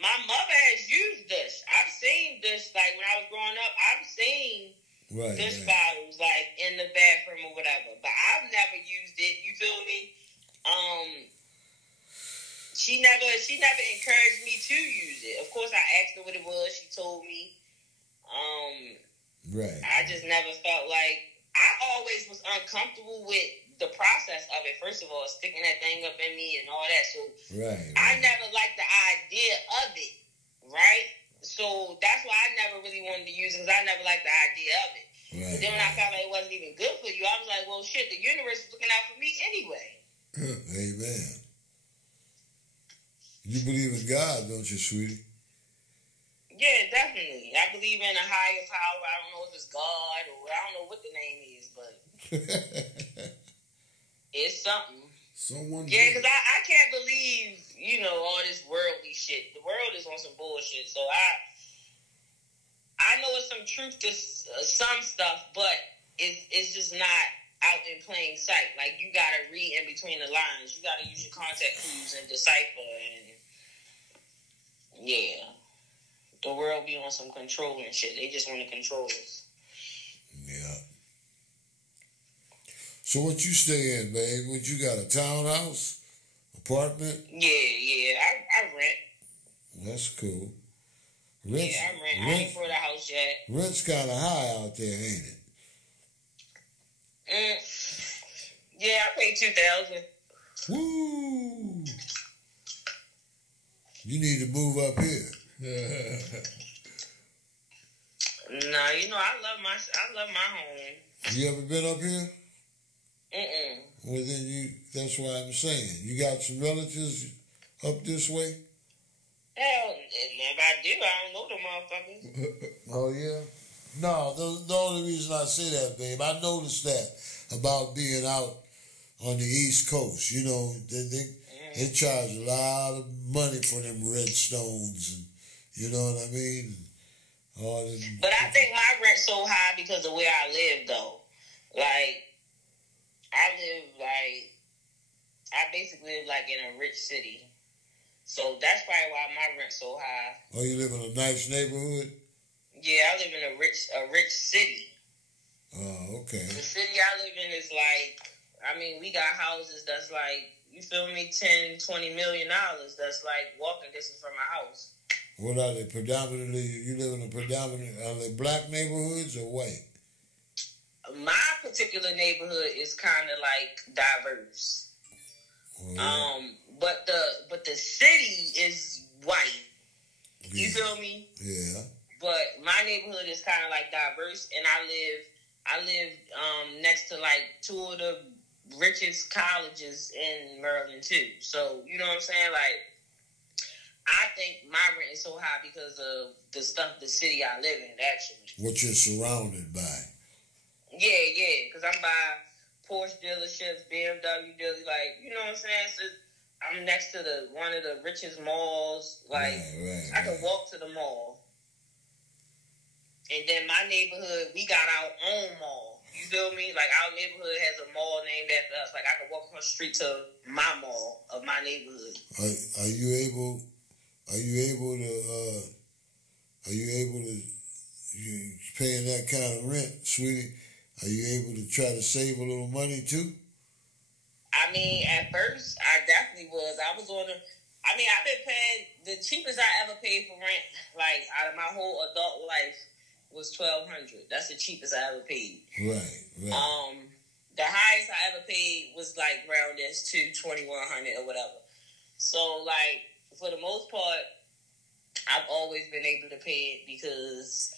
my mother has used dish. I've seen dish, like, when I was growing up, I've seen dish bottles, like, in the bathroom or whatever. But I've never used it. You feel me? She never encouraged me to use it. Of course, I asked her what it was. She told me. I just never felt like... I always was uncomfortable with the process of it. First of all, sticking that thing up in me and all that. So I never liked the idea of it, right? So that's why I never really wanted to use it, because I never liked the idea of it. But then when I found out it wasn't even good for you, I was like, well, shit, the universe is looking out for me anyway. Amen. You believe in God, don't you, sweetie? Yeah, definitely. I believe in a higher power. I don't know if it's God or I don't know what the name is, but it's something. Yeah, because I can't believe, you know, all this worldly shit. The world is on some bullshit. So I know it's some truth to some stuff, but it's just not out in plain sight. Like, you got to read in between the lines. You got to use your contact clues and decipher. And yeah. The world be on some controlling shit. They just want to control us. Yeah. So what you stay in, babe? What you got, a townhouse? Apartment? Yeah. I rent. That's cool. I rent. I ain't bought a house yet. Rent's kind of high out there, ain't it? Yeah, I pay $2,000. Woo! You need to move up here. No, I love my home. You ever been up here? Mm-mm. Well, then that's why I'm saying. You got some relatives up this way? Hell, if I do, I don't know the motherfuckers. Oh, yeah? No, the only reason I say that, babe, I noticed that about being out on the East Coast. They charge a lot of money for them redstones, and you know what I mean? But I think my rent's so high because of where I live, though. Like, I basically live like in a rich city. So that's probably why my rent's so high. Oh, you live in a nice neighborhood? Yeah, I live in a rich city. Oh, okay. The city I live in is we got houses that's like, you feel me, $10, $20 million. That's like walking distance from my house. What are they predominantly? You live in are they black neighborhoods or white? My particular neighborhood is kind of like diverse. Oh, yeah. But the city is white. Yeah. You feel me? Yeah. But my neighborhood is kind of like diverse, and I live next to like two of the richest colleges in Maryland too. So you know what I'm saying? Like, I think my rent is so high because of the city I live in, actually. What you're surrounded by. Yeah, because I'm by Porsche dealerships, BMW dealerships, like, you know what I'm saying? So I'm next to one of the richest malls. Like, I can walk to the mall. And then my neighborhood, we got our own mall. You feel me? Like, our neighborhood has a mall named after us. Like, I can walk across the street to my mall of my neighborhood. Are you able to, you paying that kind of rent, sweetie, are you able to try to save a little money too? I mean, at first, I definitely was. I've been paying, the cheapest I ever paid for rent, like, out of my whole adult life, was $1,200. That's the cheapest I ever paid. Right. The highest I ever paid was, like, around this to $2,100 or whatever. So, like, for the most part, I've always been able to pay it because,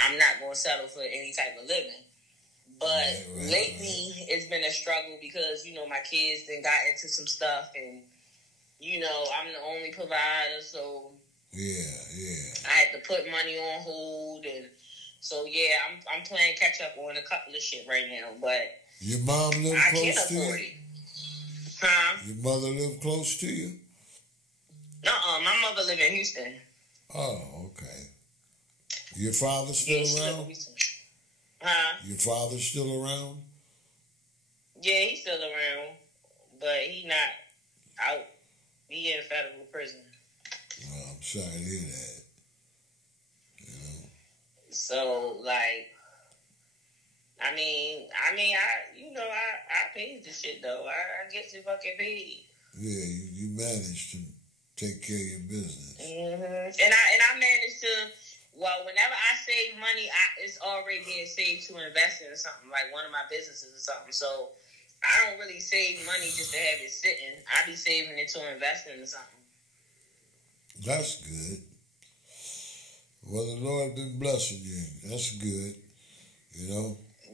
I'm not going to settle for any type of living. But lately, it's been a struggle because, my kids then got into some stuff and, I'm the only provider, so... Yeah. I had to put money on hold, and so, I'm playing catch-up on a couple of shit right now, but... Your mom live close to you? I can't afford it. Huh? Your mother live close to you? My mother live in Houston. Oh, okay. Your father still around? Huh? Your father still around? Yeah, he's still around, but he not out. He in federal prison. Well, I'm sorry to hear that. So, like, I paid the shit though. I get you fucking paid. Yeah, you managed to take care of your business. Mm-hmm. And I managed to. Well, whenever I save money, it's already being saved to invest in something, like one of my businesses or something. So I don't really save money just to have it sitting. I be saving it to invest in something. That's good. Well, the Lord been blessing you. That's good.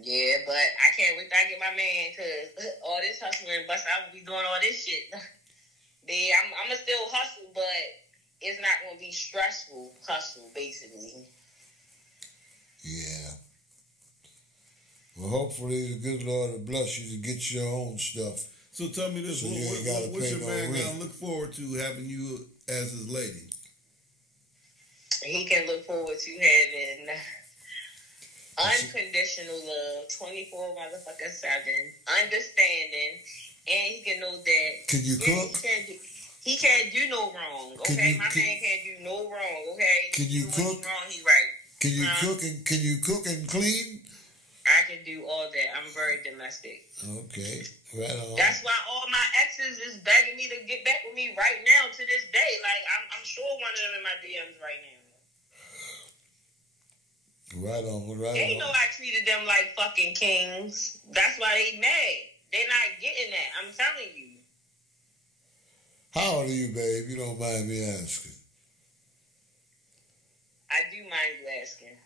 Yeah, but I can't wait till I get my man, because all this hustling, bust, I will be doing all this shit. I'm going to still hustle, but it's not going to be stressful hustle, basically. Yeah. Well, hopefully the good Lord will bless you to get your own stuff. So tell me this, so what's your man going to look forward to having you as his lady? He can look forward to having unconditional love, 24 motherfucking 7, understanding, and he can know that... Can you cook? He can't do no wrong, okay? My man can't do no wrong, okay? Can you cook? Wrong, he right. Can you cook and clean? I can do all that. I'm very domestic. Okay, right on. That's why all my exes is begging me to get back with me right now to this day. Like, I'm sure one of them in my DMs right now. Right on. They know I treated them like fucking kings. That's why they mad. They're not getting that. I'm telling you. How old are you, babe? You don't mind me asking. I do mind you asking.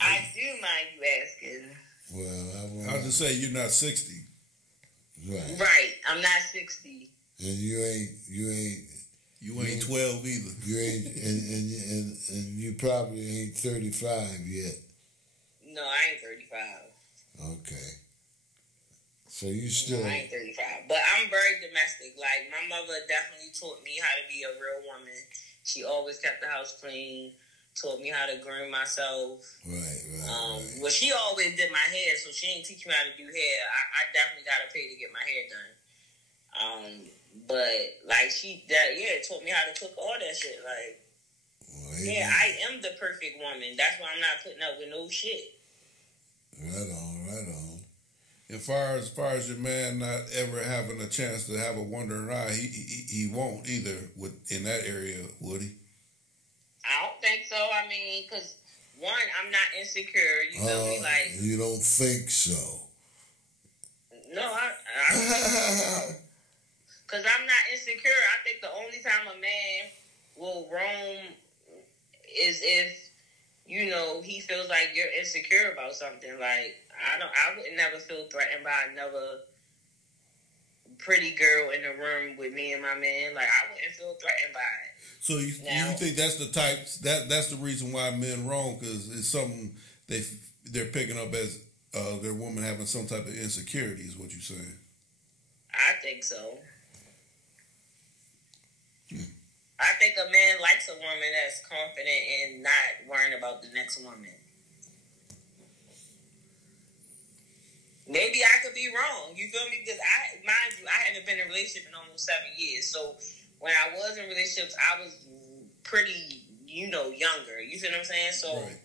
I do mind you asking. Well, I'll just say you're not 60. Right. Right. I'm not 60. And you ain't 12 either. You ain't and you probably ain't 35 yet. No, I ain't 35. Okay. So you still... No, I ain't 35. But I'm very domestic. Like, my mother definitely taught me how to be a real woman. She always kept the house clean, taught me how to groom myself. Right. Well, she always did my hair, so she didn't teach me how to do hair. I definitely got to pay to get my hair done. But, like, taught me how to cook, all that shit. Like, I am the perfect woman. That's why I'm not putting up with no shit. Right on. As far as your man not ever having a chance to have a wandering eye, he won't either in that area, would he? I don't think so. I mean, because one, I'm not insecure. You feel me? Like, you don't think so? No, because I'm not insecure. I think the only time a man will roam is if, you know, he feels like you're insecure about something. Like, I would never feel threatened by another pretty girl in the room with me and my man. Like, I wouldn't feel threatened by it. So you think that's the types that's the reason why men roam, because it's something they're picking up as their woman having some type of insecurity, is what you're saying? I think so. I think a man likes a woman that's confident and not worrying about the next woman. Maybe I could be wrong. You feel me? Because mind you, I haven't been in a relationship in almost 7 years. So when I was in relationships, I was pretty, younger. You feel what I'm saying? So, right.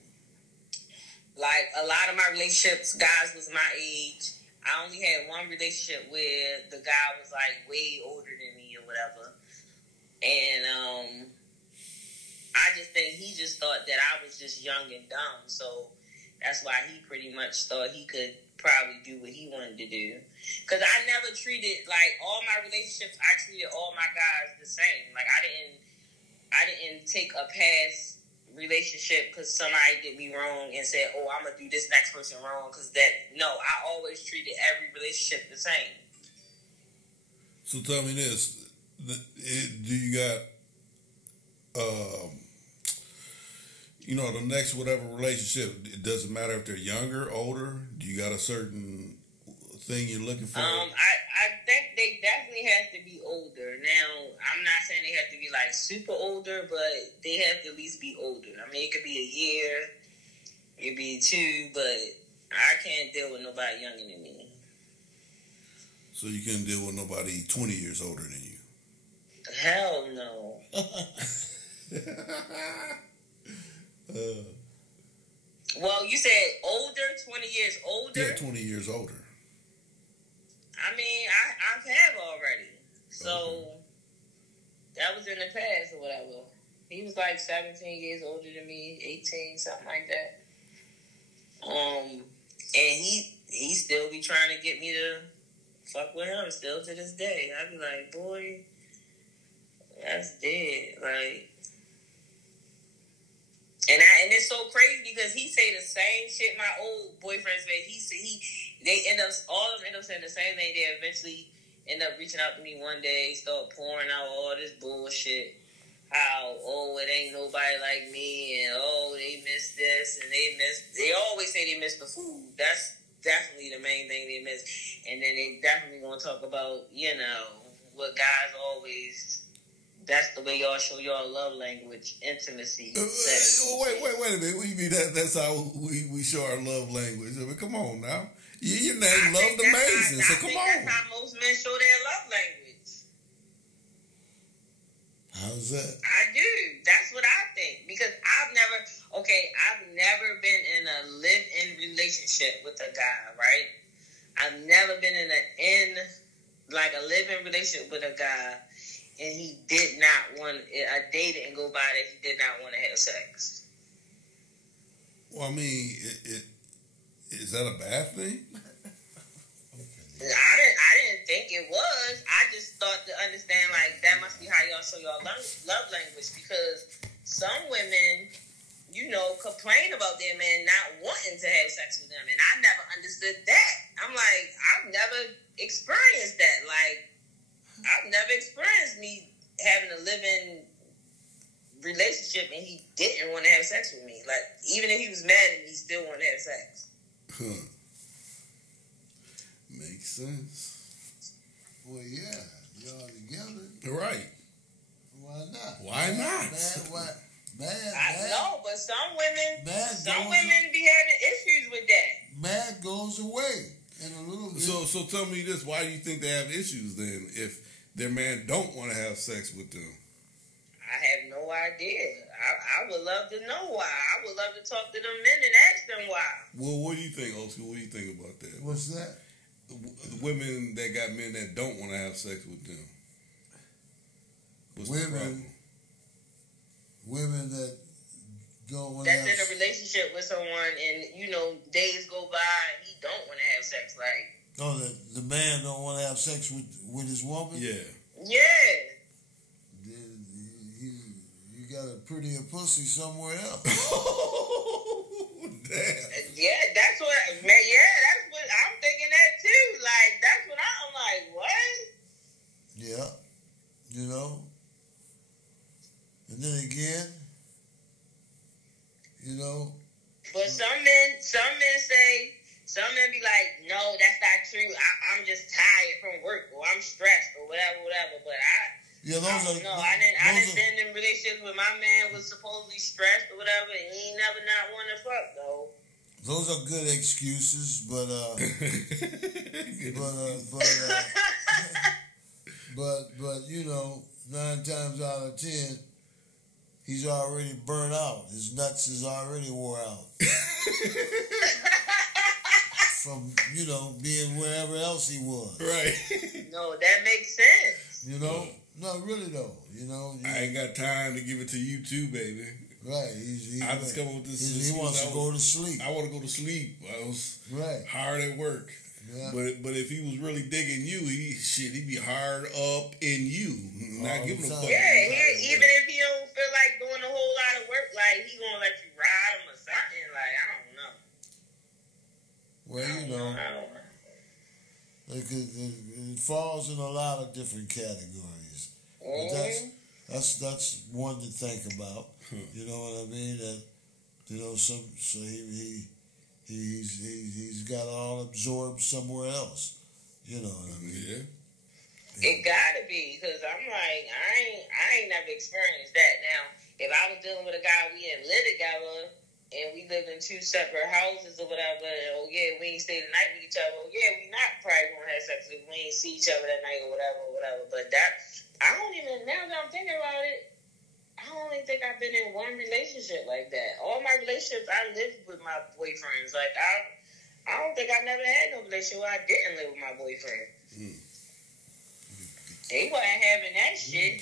Like, a lot of my relationships, guys was my age. I only had one relationship where the guy was, like, way older than me or whatever. And I just think he just thought that I was just young and dumb. So that's why he pretty much thought he could probably do what he wanted to do. Because I never treated, like, all my relationships, I treated all my guys the same. Like, I didn't take a past relationship because somebody did me wrong and said, oh, I'm going to do this next person wrong. No, I always treated every relationship the same. So tell me this. Do you got, the next whatever relationship, it doesn't matter if they're younger, older? Do you got a certain thing you're looking for? I think they definitely have to be older. Now, I'm not saying they have to be like super older, but they have to at least be older. I mean, it could be a year, it could be 2, but I can't deal with nobody younger than me. So you can't deal with nobody 20 years older than you? Hell no. Well, you said older, 20 years older? Yeah, 20 years older. I mean, I've had already. So, that was in the past or whatever. He was like 17 years older than me, 18, something like that. And he still be trying to get me to fuck with him still to this day. I be like, boy, that's dead. Like, and it's so crazy because he say the same shit my old boyfriend said. All of them end up saying the same thing. They eventually end up reaching out to me one day, start pouring out all this bullshit. How, it ain't nobody like me, and they miss this, and they always say they miss the food. That's definitely the main thing they miss. And then they definitely gonna talk about, what guys always, that's the way y'all show y'all love language, intimacy, sex. Wait a minute. What do you mean that's how we show our love language? I mean, come on now. Your name LoveAmazin, so come on. That's how most men show their love language. How's that? I do. That's what I think. Because I've never been in a live-in relationship with a guy, right? I've never been in a live-in relationship with a guy, and he did not want, a day didn't go by that he did not want to have sex. Well, I mean, is that a bad thing? I didn't think it was. I just thought to understand, like, that must be how y'all show y'all love language, because some women, you know, complain about their man not wanting to have sex with them, and I never understood that. I'm like, I've never experienced that. Like, I've never experienced me having a living relationship and he didn't want to have sex with me. Like, even if he was mad at me, he still wanted to have sex. Huh. Makes sense. Well, yeah, y'all together. Right. Why not? Why not? Man, I know, but some women be having issues with that. Man goes away in a little bit. So tell me this: why do you think they have issues then? If their man don't want to have sex with them? I have no idea. I would love to know why. I would love to talk to them men and ask them why. Well, what do you think, Oscar? What do you think about that? What's that? The women that got men that don't want to have sex with them. What's the problem? Women that don't want to that's in a relationship with someone, and you know, days go by and he don't want to have sex. Like, the man don't want to have sex with his woman. Yeah. You got a prettier pussy somewhere else. Damn. Yeah, that's what I'm thinking that too. Like, that's what I'm like, what? Yeah, you know. And then again, you know. But some men be like, no, that's not true. I'm just tired from work, or I'm stressed, or whatever. But I didn't been in relationships with my man was supposedly stressed or whatever, and he ain't never not want to fuck though. Those are good excuses, but you know, 9 times out of 10, he's already burnt out. His nuts is already wore out. From, you know, being wherever else he was. Right. No, that makes sense. You know? No, really though. You know? I ain't got time to give it to you too, baby. Right. I just come up with this. He wants to go to sleep. I want to go to sleep. I was hard at work. Yeah. But if he was really digging you, he'd be hard up in you. Not giving a fuck. Yeah, even if he don't feel like doing a whole lot of work, like he gonna let you ride him or something. Like, I don't know. Well, you know, it falls in a lot of different categories. But that's one to think about. You know what I mean? That, you know, so he's got all absorbed somewhere else. You know what I mean? Yeah. It gotta be, because I'm like, I ain't never experienced that. Now, if I was dealing with a guy, we didn't live together, and we lived in 2 separate houses or whatever, and, oh yeah, we ain't stay the night with each other, oh yeah, we not probably gonna have sex if we ain't see each other that night or whatever. But that, I don't even, now that I'm thinking about it, I don't even think I've been in one relationship like that. All my relationships, I lived with my boyfriends. Like, I don't think I never had no relationship where I didn't live with my boyfriend. He wasn't having that shit.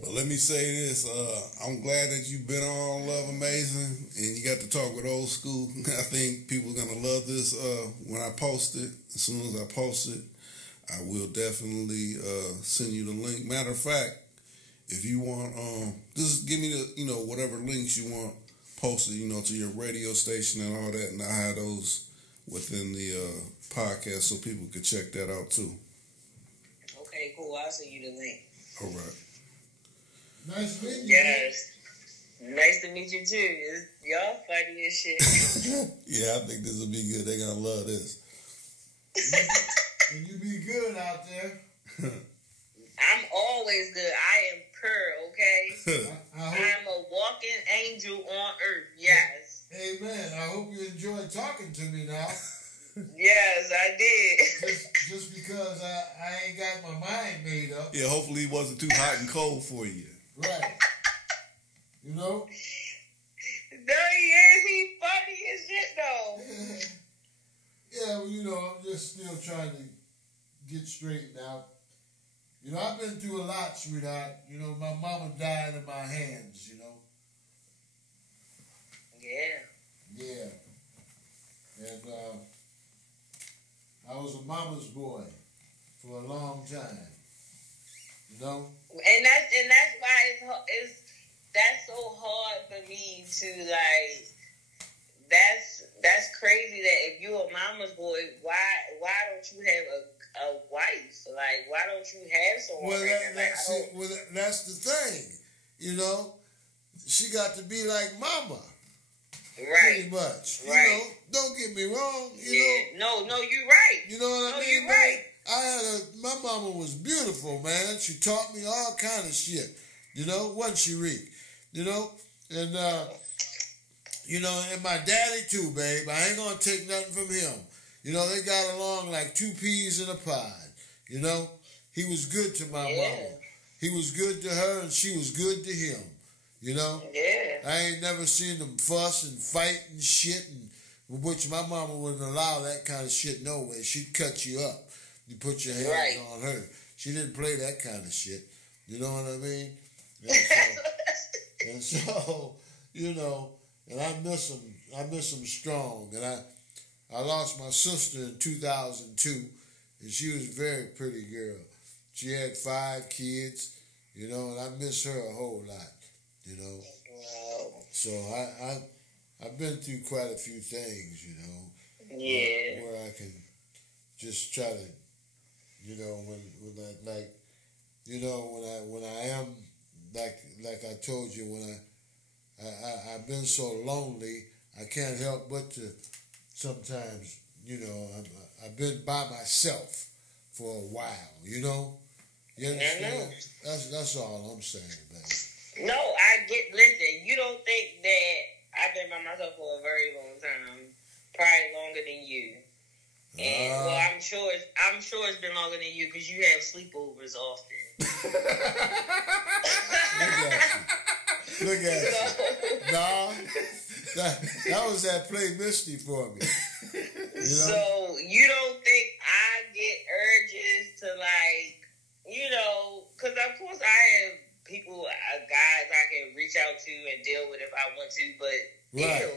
But let me say this, I'm glad that you've been on Love Amazing and you got to talk with Old School. I think people are going to love this when I post it. As soon as I post it, I will definitely send you the link. Matter of fact, if you want, just give me the, you know, whatever links you want posted, you know, to your radio station and all that, and I have those within the podcast so people can check that out too. Okay, cool. I'll send you the link. All right. Nice to meet you. Yes. Nice to meet you too. Y'all funny as shit. Yeah, I think this will be good. They're going to love this. And you be good out there. I'm always good. I am pure, okay? I'm a walking angel on earth. Yes. Amen. I hope you enjoyed talking to me now. Yes, I did. Just because I ain't got my mind made up. Yeah, hopefully it wasn't too hot and cold for you. Right. You know? No, he is. He funny as shit, though. Yeah, well, you know, I'm just still trying to get straightened out. You know, I've been through a lot, sweetheart. You know, my mama died in my hands, you know. Yeah. Yeah. And I was a mama's boy for a long time. You know? And that's why that's so hard for me to like. That's crazy that if you're a mama's boy, why don't you have a wife? Like, why don't you have someone? Well, that's the thing. You know, she got to be like mama. Right. Pretty much. Right. You know, don't get me wrong. You know. No, you're right. You know what I mean? You're right. My mama was beautiful, man. She taught me all kind of shit. You know, wasn't she, Reek? You know, and you know, and my daddy too, babe. I ain't gonna take nothing from him. You know, they got along like two peas in a pod. You know, he was good to my mama. He was good to her, and she was good to him. You know? Yeah. I ain't never seen them fuss and fight and shit, and which my mama wouldn't allow that kind of shit no way. She'd cut you up. You put your hands on her. She didn't play that kind of shit. You know what I mean? And so, you know, and I miss them strong. And I lost my sister in 2002, and she was a very pretty girl. She had 5 kids, you know, and I miss her a whole lot. You know, so I've been through quite a few things, you know. Yeah. Where I can just try to, you know, when I like, you know, when I am like I told you, when I've been so lonely, I can't help but to sometimes, you know, I've been by myself for a while, you know. You understand? That's all I'm saying, baby. No, listen, you don't think that I've been by myself for a very long time, probably longer than you. And well, I'm sure it's been longer than you because you have sleepovers often. Look at you. Nah, that was that Play Misty for me. You know? So you don't think I get urges to like, you know, because of course I have people, guys I can reach out to and deal with if I want to, but you feel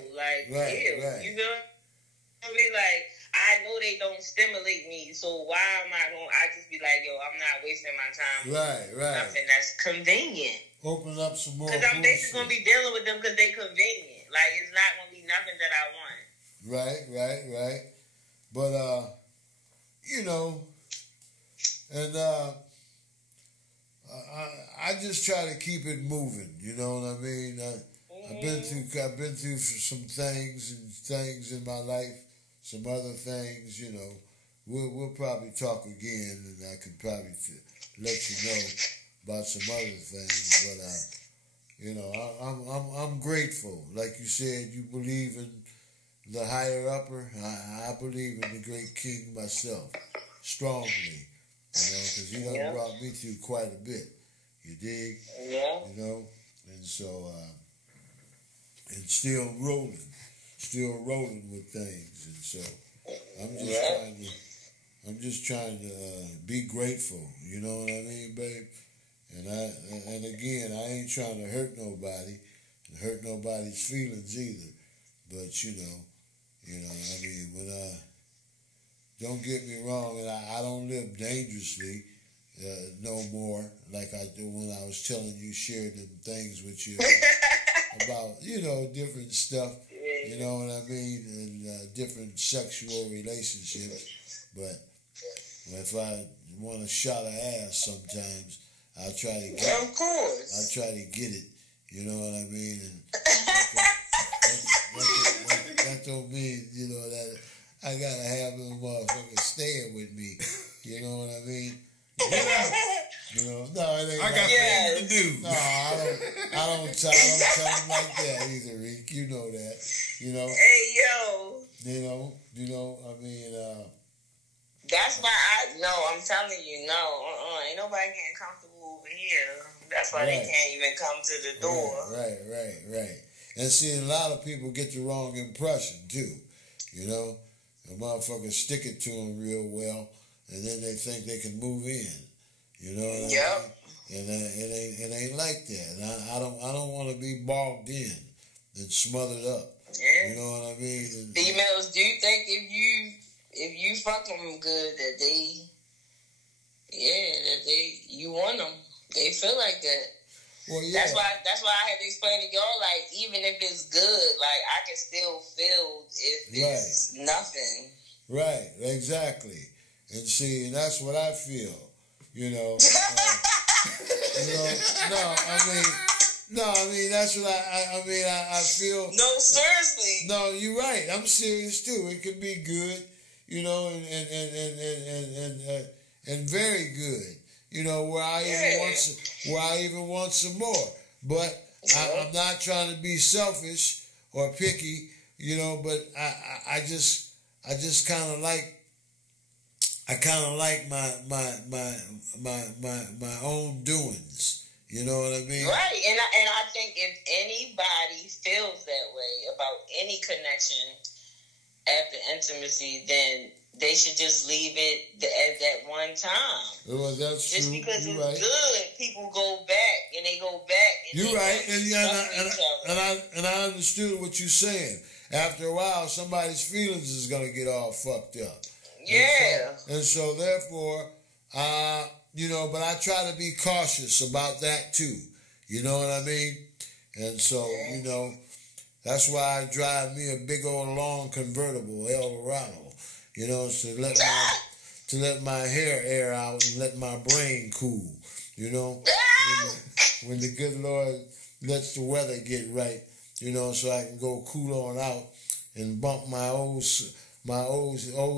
I mean, like, I know they don't stimulate me, so why am I going? I just be like, yo, I'm not wasting my time. Right. Something that's convenient. Open up some more. Because I'm basically gonna be dealing with them because they convenient. Like, it's not gonna be nothing that I want. Right. But you know, and I just try to keep it moving. You know what I mean? I've been through some things in my life, some other things. You know, we'll probably talk again, and I could probably let you know about some other things. But you know, I'm grateful. Like you said, you believe in the higher upper. I believe in the great King myself strongly. You know, because he done brought me through quite a bit. You dig? Yeah. You know, and so, and still rolling with things. And so, I'm just trying to be grateful. You know what I mean, babe? And again, I ain't trying to hurt nobody, and hurt nobody's feelings either. But you know, I mean, when don't get me wrong, and I don't live dangerously no more like I do when I was telling you, shared them things with you about, you know, different stuff, you know what I mean, and different sexual relationships. But if I want a shot of ass sometimes, I'll try to get it. Of course. I'll try to get it, you know what I mean? And that don't mean, you know, that I gotta have them motherfuckers staying with me. You know what I mean? You know, no, it ain't. I got things to do. No, I don't tell them like that either, Reek. You know that. You know. Hey yo. You know. I mean. That's why I'm telling you, ain't nobody getting comfortable over here. That's why they can't even come to the door. Right. And see, a lot of people get the wrong impression too. You know. The motherfuckers stick it to them real well, and then they think they can move in. You know what I mean? And it ain't like that. And I don't want to be bogged in and smothered up. Yeah. You know what I mean? And, females, do you think if you fuck them good, you want them. They feel like that. Well, yeah. That's why I had to explain to y'all, like, even if it's good, like, I can still feel if it's nothing. Right, exactly. And see, and that's what I feel, you know. I mean, that's what I feel. No, seriously. No, you're right. I'm serious too. It could be good, you know, and very good, you know, where I even want some more. But I'm not trying to be selfish or picky, you know. But I just kind of like. I kind of like my own doings. You know what I mean? Right, and I think if anybody feels that way about any connection after intimacy, then they should just leave it at that one time. Well, that's just true. Because You're it's right. good, people go back and they go back. And you're right, and I understood what you're saying. After a while, somebody's feelings is gonna get all fucked up. Yeah. And so therefore, you know, but I try to be cautious about that too. You know what I mean? And so, you know, that's why I drive me a big old long convertible Eldorado. You know, to let my hair air out and let my brain cool. You know, when the good Lord lets the weather get right. You know, so I can go cool on out and bump my old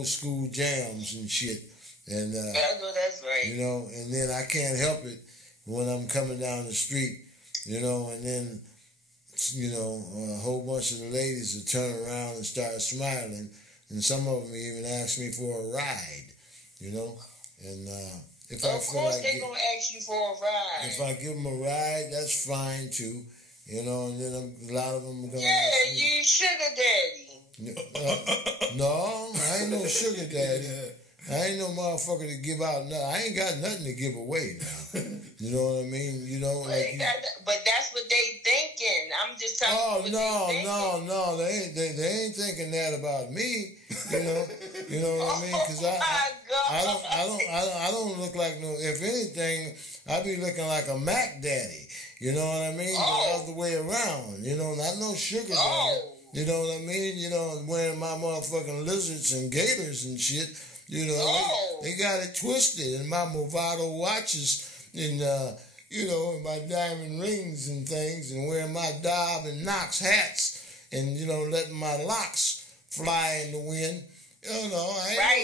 school jams and shit. And I know that's right. you know, and then I can't help it when I'm coming down the street, you know, and then, you know, a whole bunch of the ladies will turn around and start smiling, and some of them even ask me for a ride, you know, and if I feel like they're gonna ask you for a ride. If I give them a ride, that's fine too, you know, and then a lot of them are gonna ask me, you sugar daddy. No, I ain't no sugar daddy. I ain't no motherfucker to give out nothing. I ain't got nothing to give away now. You know what I mean? You know, but that's what they thinking. I'm just telling you. No. They ain't thinking that about me. You know what I mean? Because I don't look like no. If anything, I be looking like a Mac daddy. You know what I mean? The other way around. You know, not no sugar daddy. You know what I mean? You know, wearing my motherfucking lizards and gators and shit. You know, they got it twisted. And my Movado watches and, you know, and my diamond rings and things. And wearing my Dobb and Knox hats. And, you know, letting my locks fly in the wind. You know,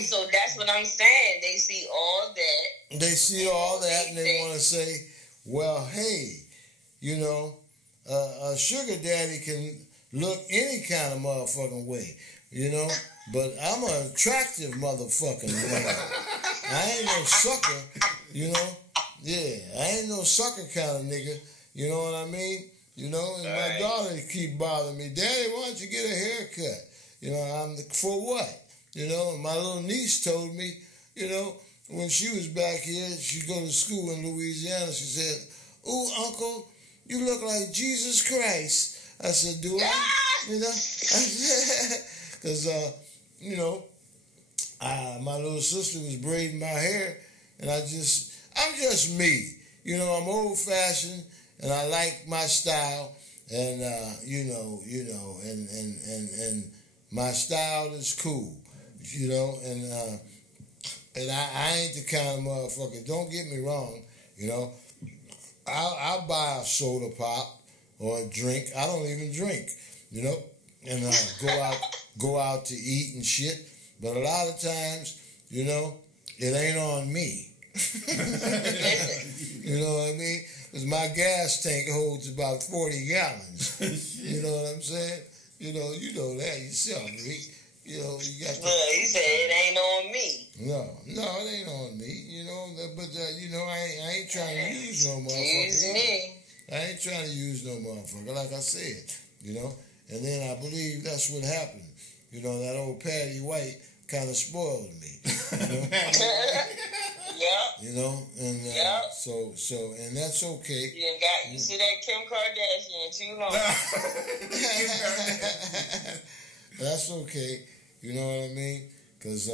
so that's what I'm saying. They see all that. They see all that and they want to say, well, hey, you know, a sugar daddy can look any kind of motherfucking way, you know? But I'm an attractive motherfucking man. I ain't no sucker, you know? Yeah, I ain't no sucker kind of nigga, you know what I mean? You know, and my daughter keep bothering me, Daddy, why don't you get a haircut? You know, for what? You know, and my little niece told me, you know, when she was back here, she go to school in Louisiana, she said, ooh, Uncle, you look like Jesus Christ. I said, do I? You know? Because, you know, my little sister was braiding my hair, and I'm just me. You know, I'm old-fashioned, and I like my style, and, you know, and my style is cool, you know, and I ain't the kind of motherfucker, don't get me wrong, you know, I'll buy a soda pop, or a drink. I don't even drink, you know, and go out to eat and shit. But a lot of times, you know, it ain't on me. You know what I mean? Because my gas tank holds about 40 gallons. You know what I'm saying? You know that yourself, Reek. You know, you got. He said it ain't on me. No, it ain't on me. You know, but you know, I ain't trying to use no motherfucker. Excuse me. I ain't trying to use no motherfucker, like I said, you know. And then I believe that's what happened. You know, that old Patty White kind of spoiled me. You know? Yeah. You know, and so, and that's okay. You see that Kim Kardashian too long. That's okay. You know what I mean? Because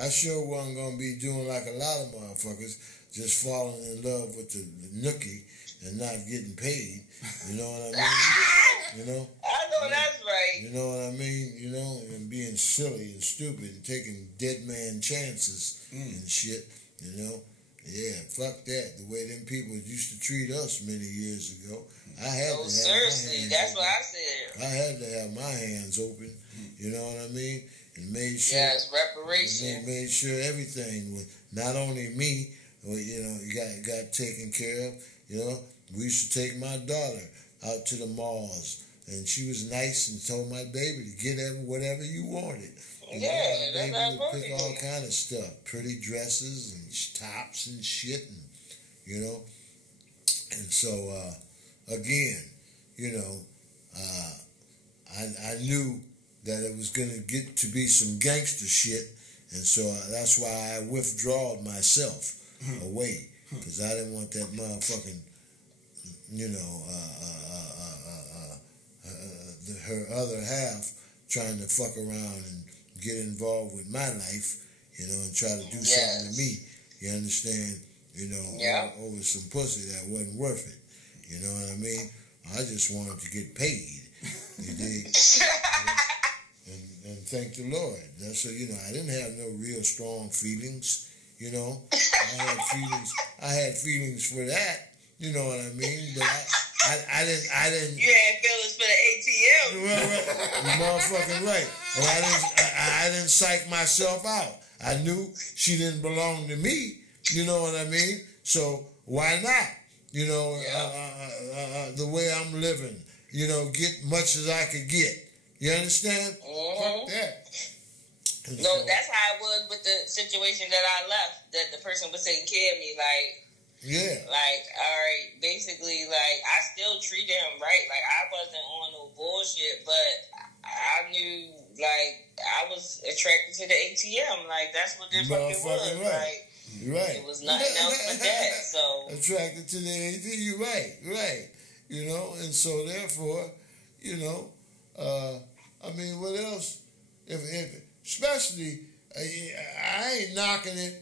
I sure wasn't going to be doing like a lot of motherfuckers, just falling in love with the nookie and not getting paid. You know what I mean? You know? I know that's right. You know what I mean? You know, and being silly and stupid and taking dead man chances and shit. You know? Yeah, fuck that. The way them people used to treat us many years ago. I had to have seriously, that's open. what I said. I had to have my hands open. You know what I mean? And made sure. Yeah, it's reparation. Made sure everything was not only me. You know, you got taken care of. You know, we used to take my daughter out to the malls, and she was nice and told my baby to get whatever you wanted. Yeah, that's my baby not would pick all kind of stuff, pretty dresses and tops and shit, and you know. And so again, you know, I knew that it was gonna get to be some gangster shit, and so that's why I withdrawed myself away, because I didn't want that motherfucking, you know, her other half trying to fuck around and get involved with my life, you know, and try to do something to me. You understand? You know, over some pussy that wasn't worth it. You know what I mean? I just wanted to get paid. You dig? And thank the Lord. That's so, you know, I didn't have no real strong feelings. You know, I had feelings for that. You know what I mean? But I didn't. You had feelings for the ATM. You're motherfucking right. And I didn't psych myself out. I knew she didn't belong to me. You know what I mean? So why not? You know, the way I'm living. You know, get much as I could get. You understand? Fuck that. No, that's how it was with the situation that I left. That the person was taking care of me, like. Yeah. Like, all right, basically, like, I still treated him right. Like, I wasn't on no bullshit, but I knew, like, I was attracted to the ATM. Like, that's what this fucking was. Right. Like, right. It was nothing else but that. So attracted to the ATM. You're right. You know, and so therefore, you know, I mean, what else? If especially, I ain't knocking it.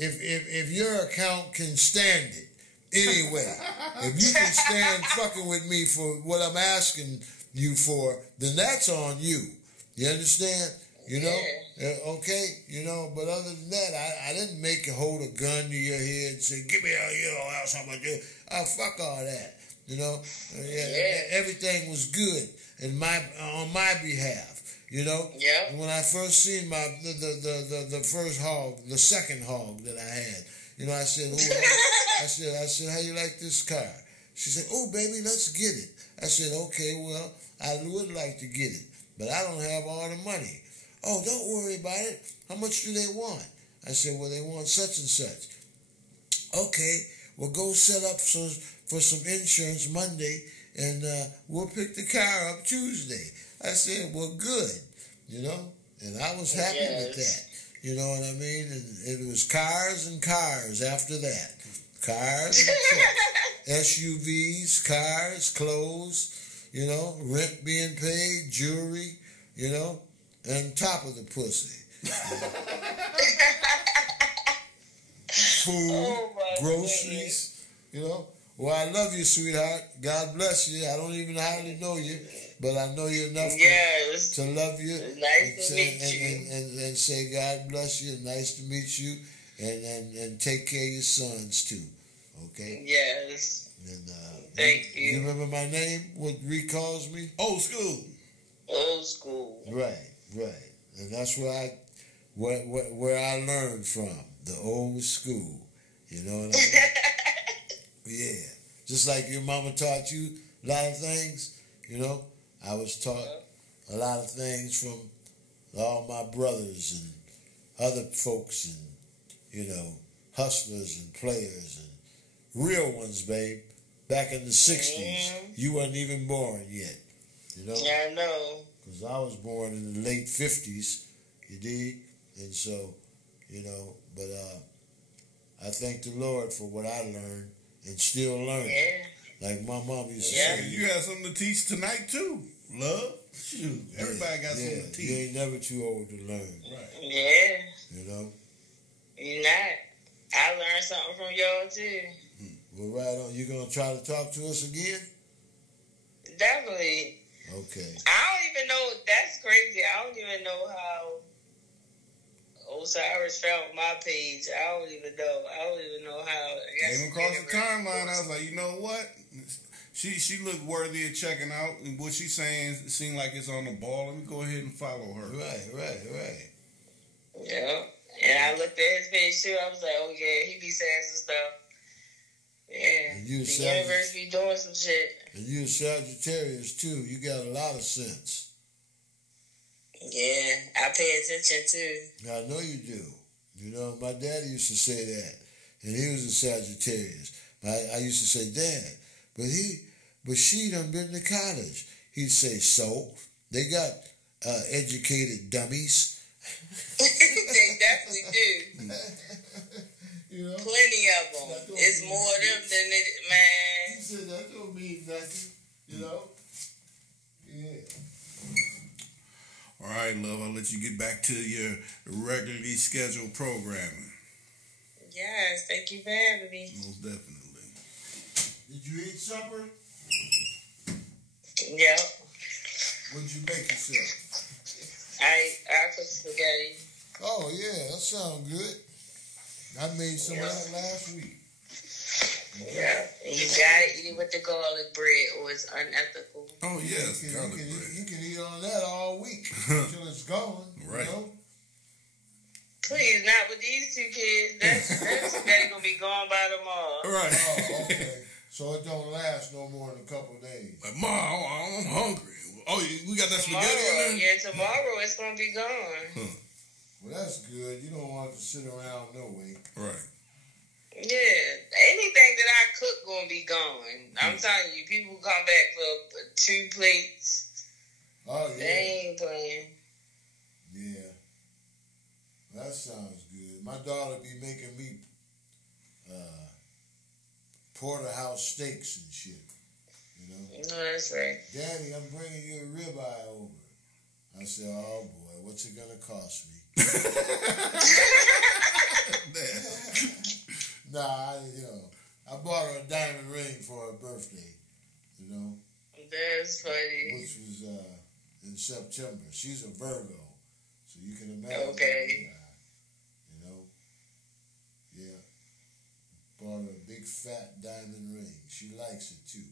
If your account can stand it, anyway, if you can stand fucking with me for what I'm asking you for, then that's on you. You understand? You know? Okay? You know, but other than that, I didn't make you hold a gun to your head and say, give me all, you know, else I'm going to do. Fuck all that. You know? Everything was good on my behalf. You know, when I first seen the first hog, the second hog that I had, you know, I said, I said, how you like this car? She said, oh baby, let's get it. I said, okay, well, I would like to get it, but I don't have all the money. Oh, don't worry about it. How much do they want? I said, well, they want such and such. Okay, well, go set up for some insurance Monday, and we'll pick the car up Tuesday. I said, well, good, you know, and I was happy with that. You know what I mean? And it was cars and cars after that. Cars and trucks, SUVs, cars, clothes, you know, rent being paid, jewelry, you know, and top of the pussy. Food, groceries, you know. Well, I love you, sweetheart. God bless you. I don't even hardly know you, but I know you enough to love you. Nice to meet you. And say God bless you. Nice to meet you. And take care of your sons, too. Okay? Yes. And, thank you. You remember my name? What Reek calls me? Old school. Old school. Right. And that's where I learned from. The old school. You know what I mean? Yeah, just like your mama taught you a lot of things, you know, I was taught a lot of things from all my brothers and other folks and, you know, hustlers and players and real ones, babe. Back in the 60s, you wasn't even born yet, you know? Yeah, I know. Because I was born in the late 50s, you dig? And so, you know, but I thank the Lord for what I learned. And still learning. Yeah. Like my mom used to say. You had something to teach tonight, too. Love? Shoot. Everybody got something to teach. You ain't never too old to learn. Right. Yeah. You know? You're not. I learned something from y'all, too. Well, right on. You going to try to talk to us again? Definitely. Okay. I don't even know. That's crazy. I don't even know how Osiris found my page. I don't even know how. Came across the timeline. I was like, you know what? She looked worthy of checking out, and what she's saying seemed like it's on the ball. Let me go ahead and follow her. Right. Yeah. And I looked at his page too. I was like, oh yeah, he be saying some stuff. Yeah. The universe be doing some shit. And you a Sagittarius too. You got a lot of sense. Yeah, I pay attention too. I know you do. You know, my daddy used to say that, and he was a Sagittarius. I used to say, Dad, but she done been to college. He'd say, so? They got educated dummies. They definitely do. You know? Plenty of them. It's more of them than it, man. He said, that don't mean nothing. You know? Yeah. All right, love, I'll let you get back to your regularly scheduled programming. Yes, thank you for having me. Most definitely. Did you eat supper? Yep. What'd you make yourself? I cooked spaghetti. Oh, yeah, that sounds good. I made some of that last week. Yeah, and you gotta eat it with the garlic bread or it's unethical. Oh, yes, garlic bread. You can eat on that all week until it's gone. Right. You know? Please, not with these two kids. That spaghetti gonna be gone by tomorrow. Right. Oh, okay. So it don't last no more than a couple of days. Like, Mom, I'm hungry. Oh, we got that Tomorrow, spaghetti in there? yeah, tomorrow it's gonna be gone. Well, that's good. You don't want it to sit around no way. Right. Yeah, anything that I cook gonna be gone. I'm telling you, people come back for 2 plates. Oh, yeah. They ain't playing. Yeah. That sounds good. My daughter be making me porterhouse steaks and shit. You know? No, that's right. Daddy, I'm bringing you a ribeye over. I said, oh, boy, what's it going to cost me? Nah, I bought her a diamond ring for her birthday, you know. That's funny. Which was in September. She's a Virgo, so you can imagine. Okay. You know, yeah. Bought her a big fat diamond ring. She likes it too.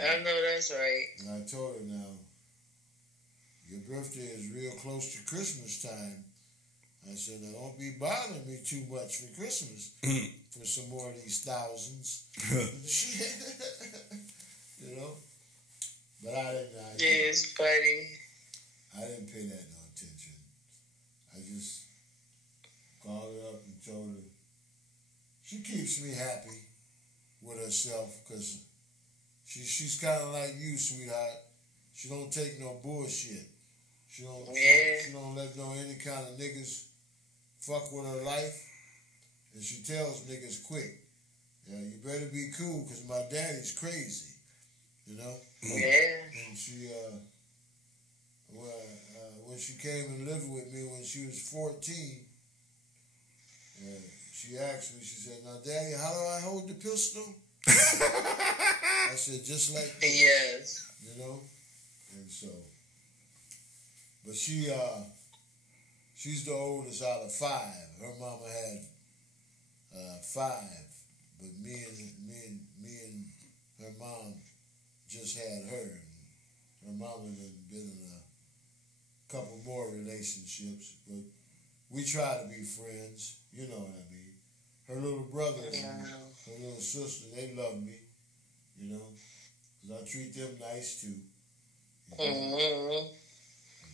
I know that's right. And I told her now, your birthday is real close to Christmas time. I said, now don't be bothering me too much for Christmas for some more of these thousands. You know? But I didn't. Yeah, it's funny. I didn't pay that no attention. I just called her up and told her. She keeps me happy with herself because she's kind of like you, sweetheart. She don't take no bullshit. She don't let any kind of niggas fuck with her life, and she tells niggas quick, you better be cool because my daddy's crazy, you know? Yeah. And she, when she came and lived with me when she was 14, she asked me, she said, now, Daddy, how do I hold the pistol? I said, just like that. Yes. You know? And so, but she's the oldest out of 5. Her mama had 5, but me and her mom just had her. Her mama had been in a couple more relationships, but we try to be friends. You know what I mean? Her little brother and her little sister, they love me, you know, because I treat them nice too. You know? Mm-hmm.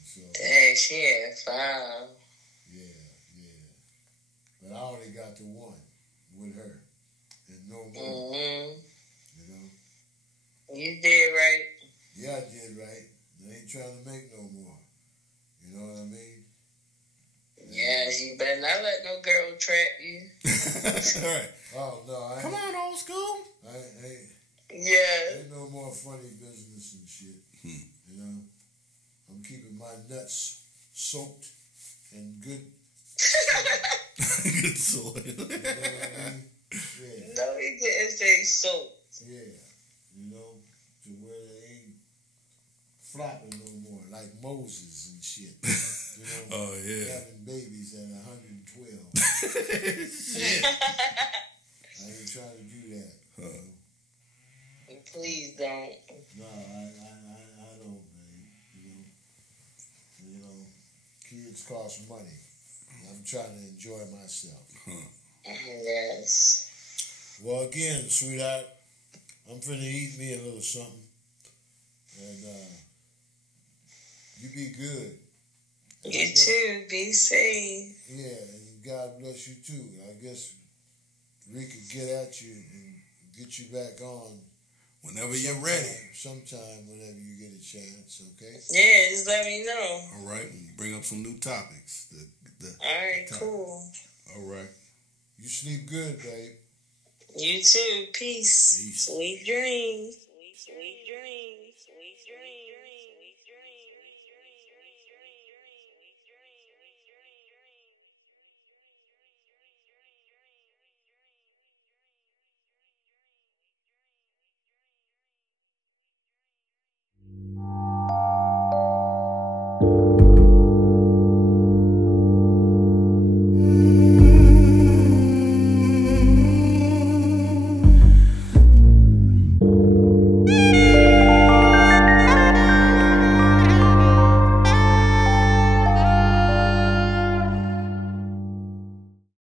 So, dang, she had 5. Yeah. But I only got the one with her, and no more. Mm-hmm. You know? You did right. Yeah, I did right. I ain't trying to make no more. You know what I mean? Yeah, you better not let no girl trap you. All right. Oh, no. Come on, old school. Ain't Yeah. no more funny business and shit. You know? I'm keeping my nuts soaked in good Good soil. you know what I mean? Yeah. No, he didn't say so. Yeah. You know, to where they ain't flopping no more, like Moses and shit. You know, Oh, yeah. having babies at 112. Shit. I ain't trying to do that. You know? Please don't. No, I don't, man. You know, kids cost money. I'm trying to enjoy myself. Yes. Well, again, sweetheart, I'm finna eat me a little something. And you be good. And You too. Be safe. Yeah, and God bless you too. I guess Reek could get at you and get you back on Whenever you're ready. Sometime whenever you get a chance, okay? Yeah, just let me know. All right. And bring up some new topics. All right, cool. All right. You sleep good, babe. You too. Peace. Peace. Sweet dreams. Sweet dreams. Sweet dreams. Sweet dreams.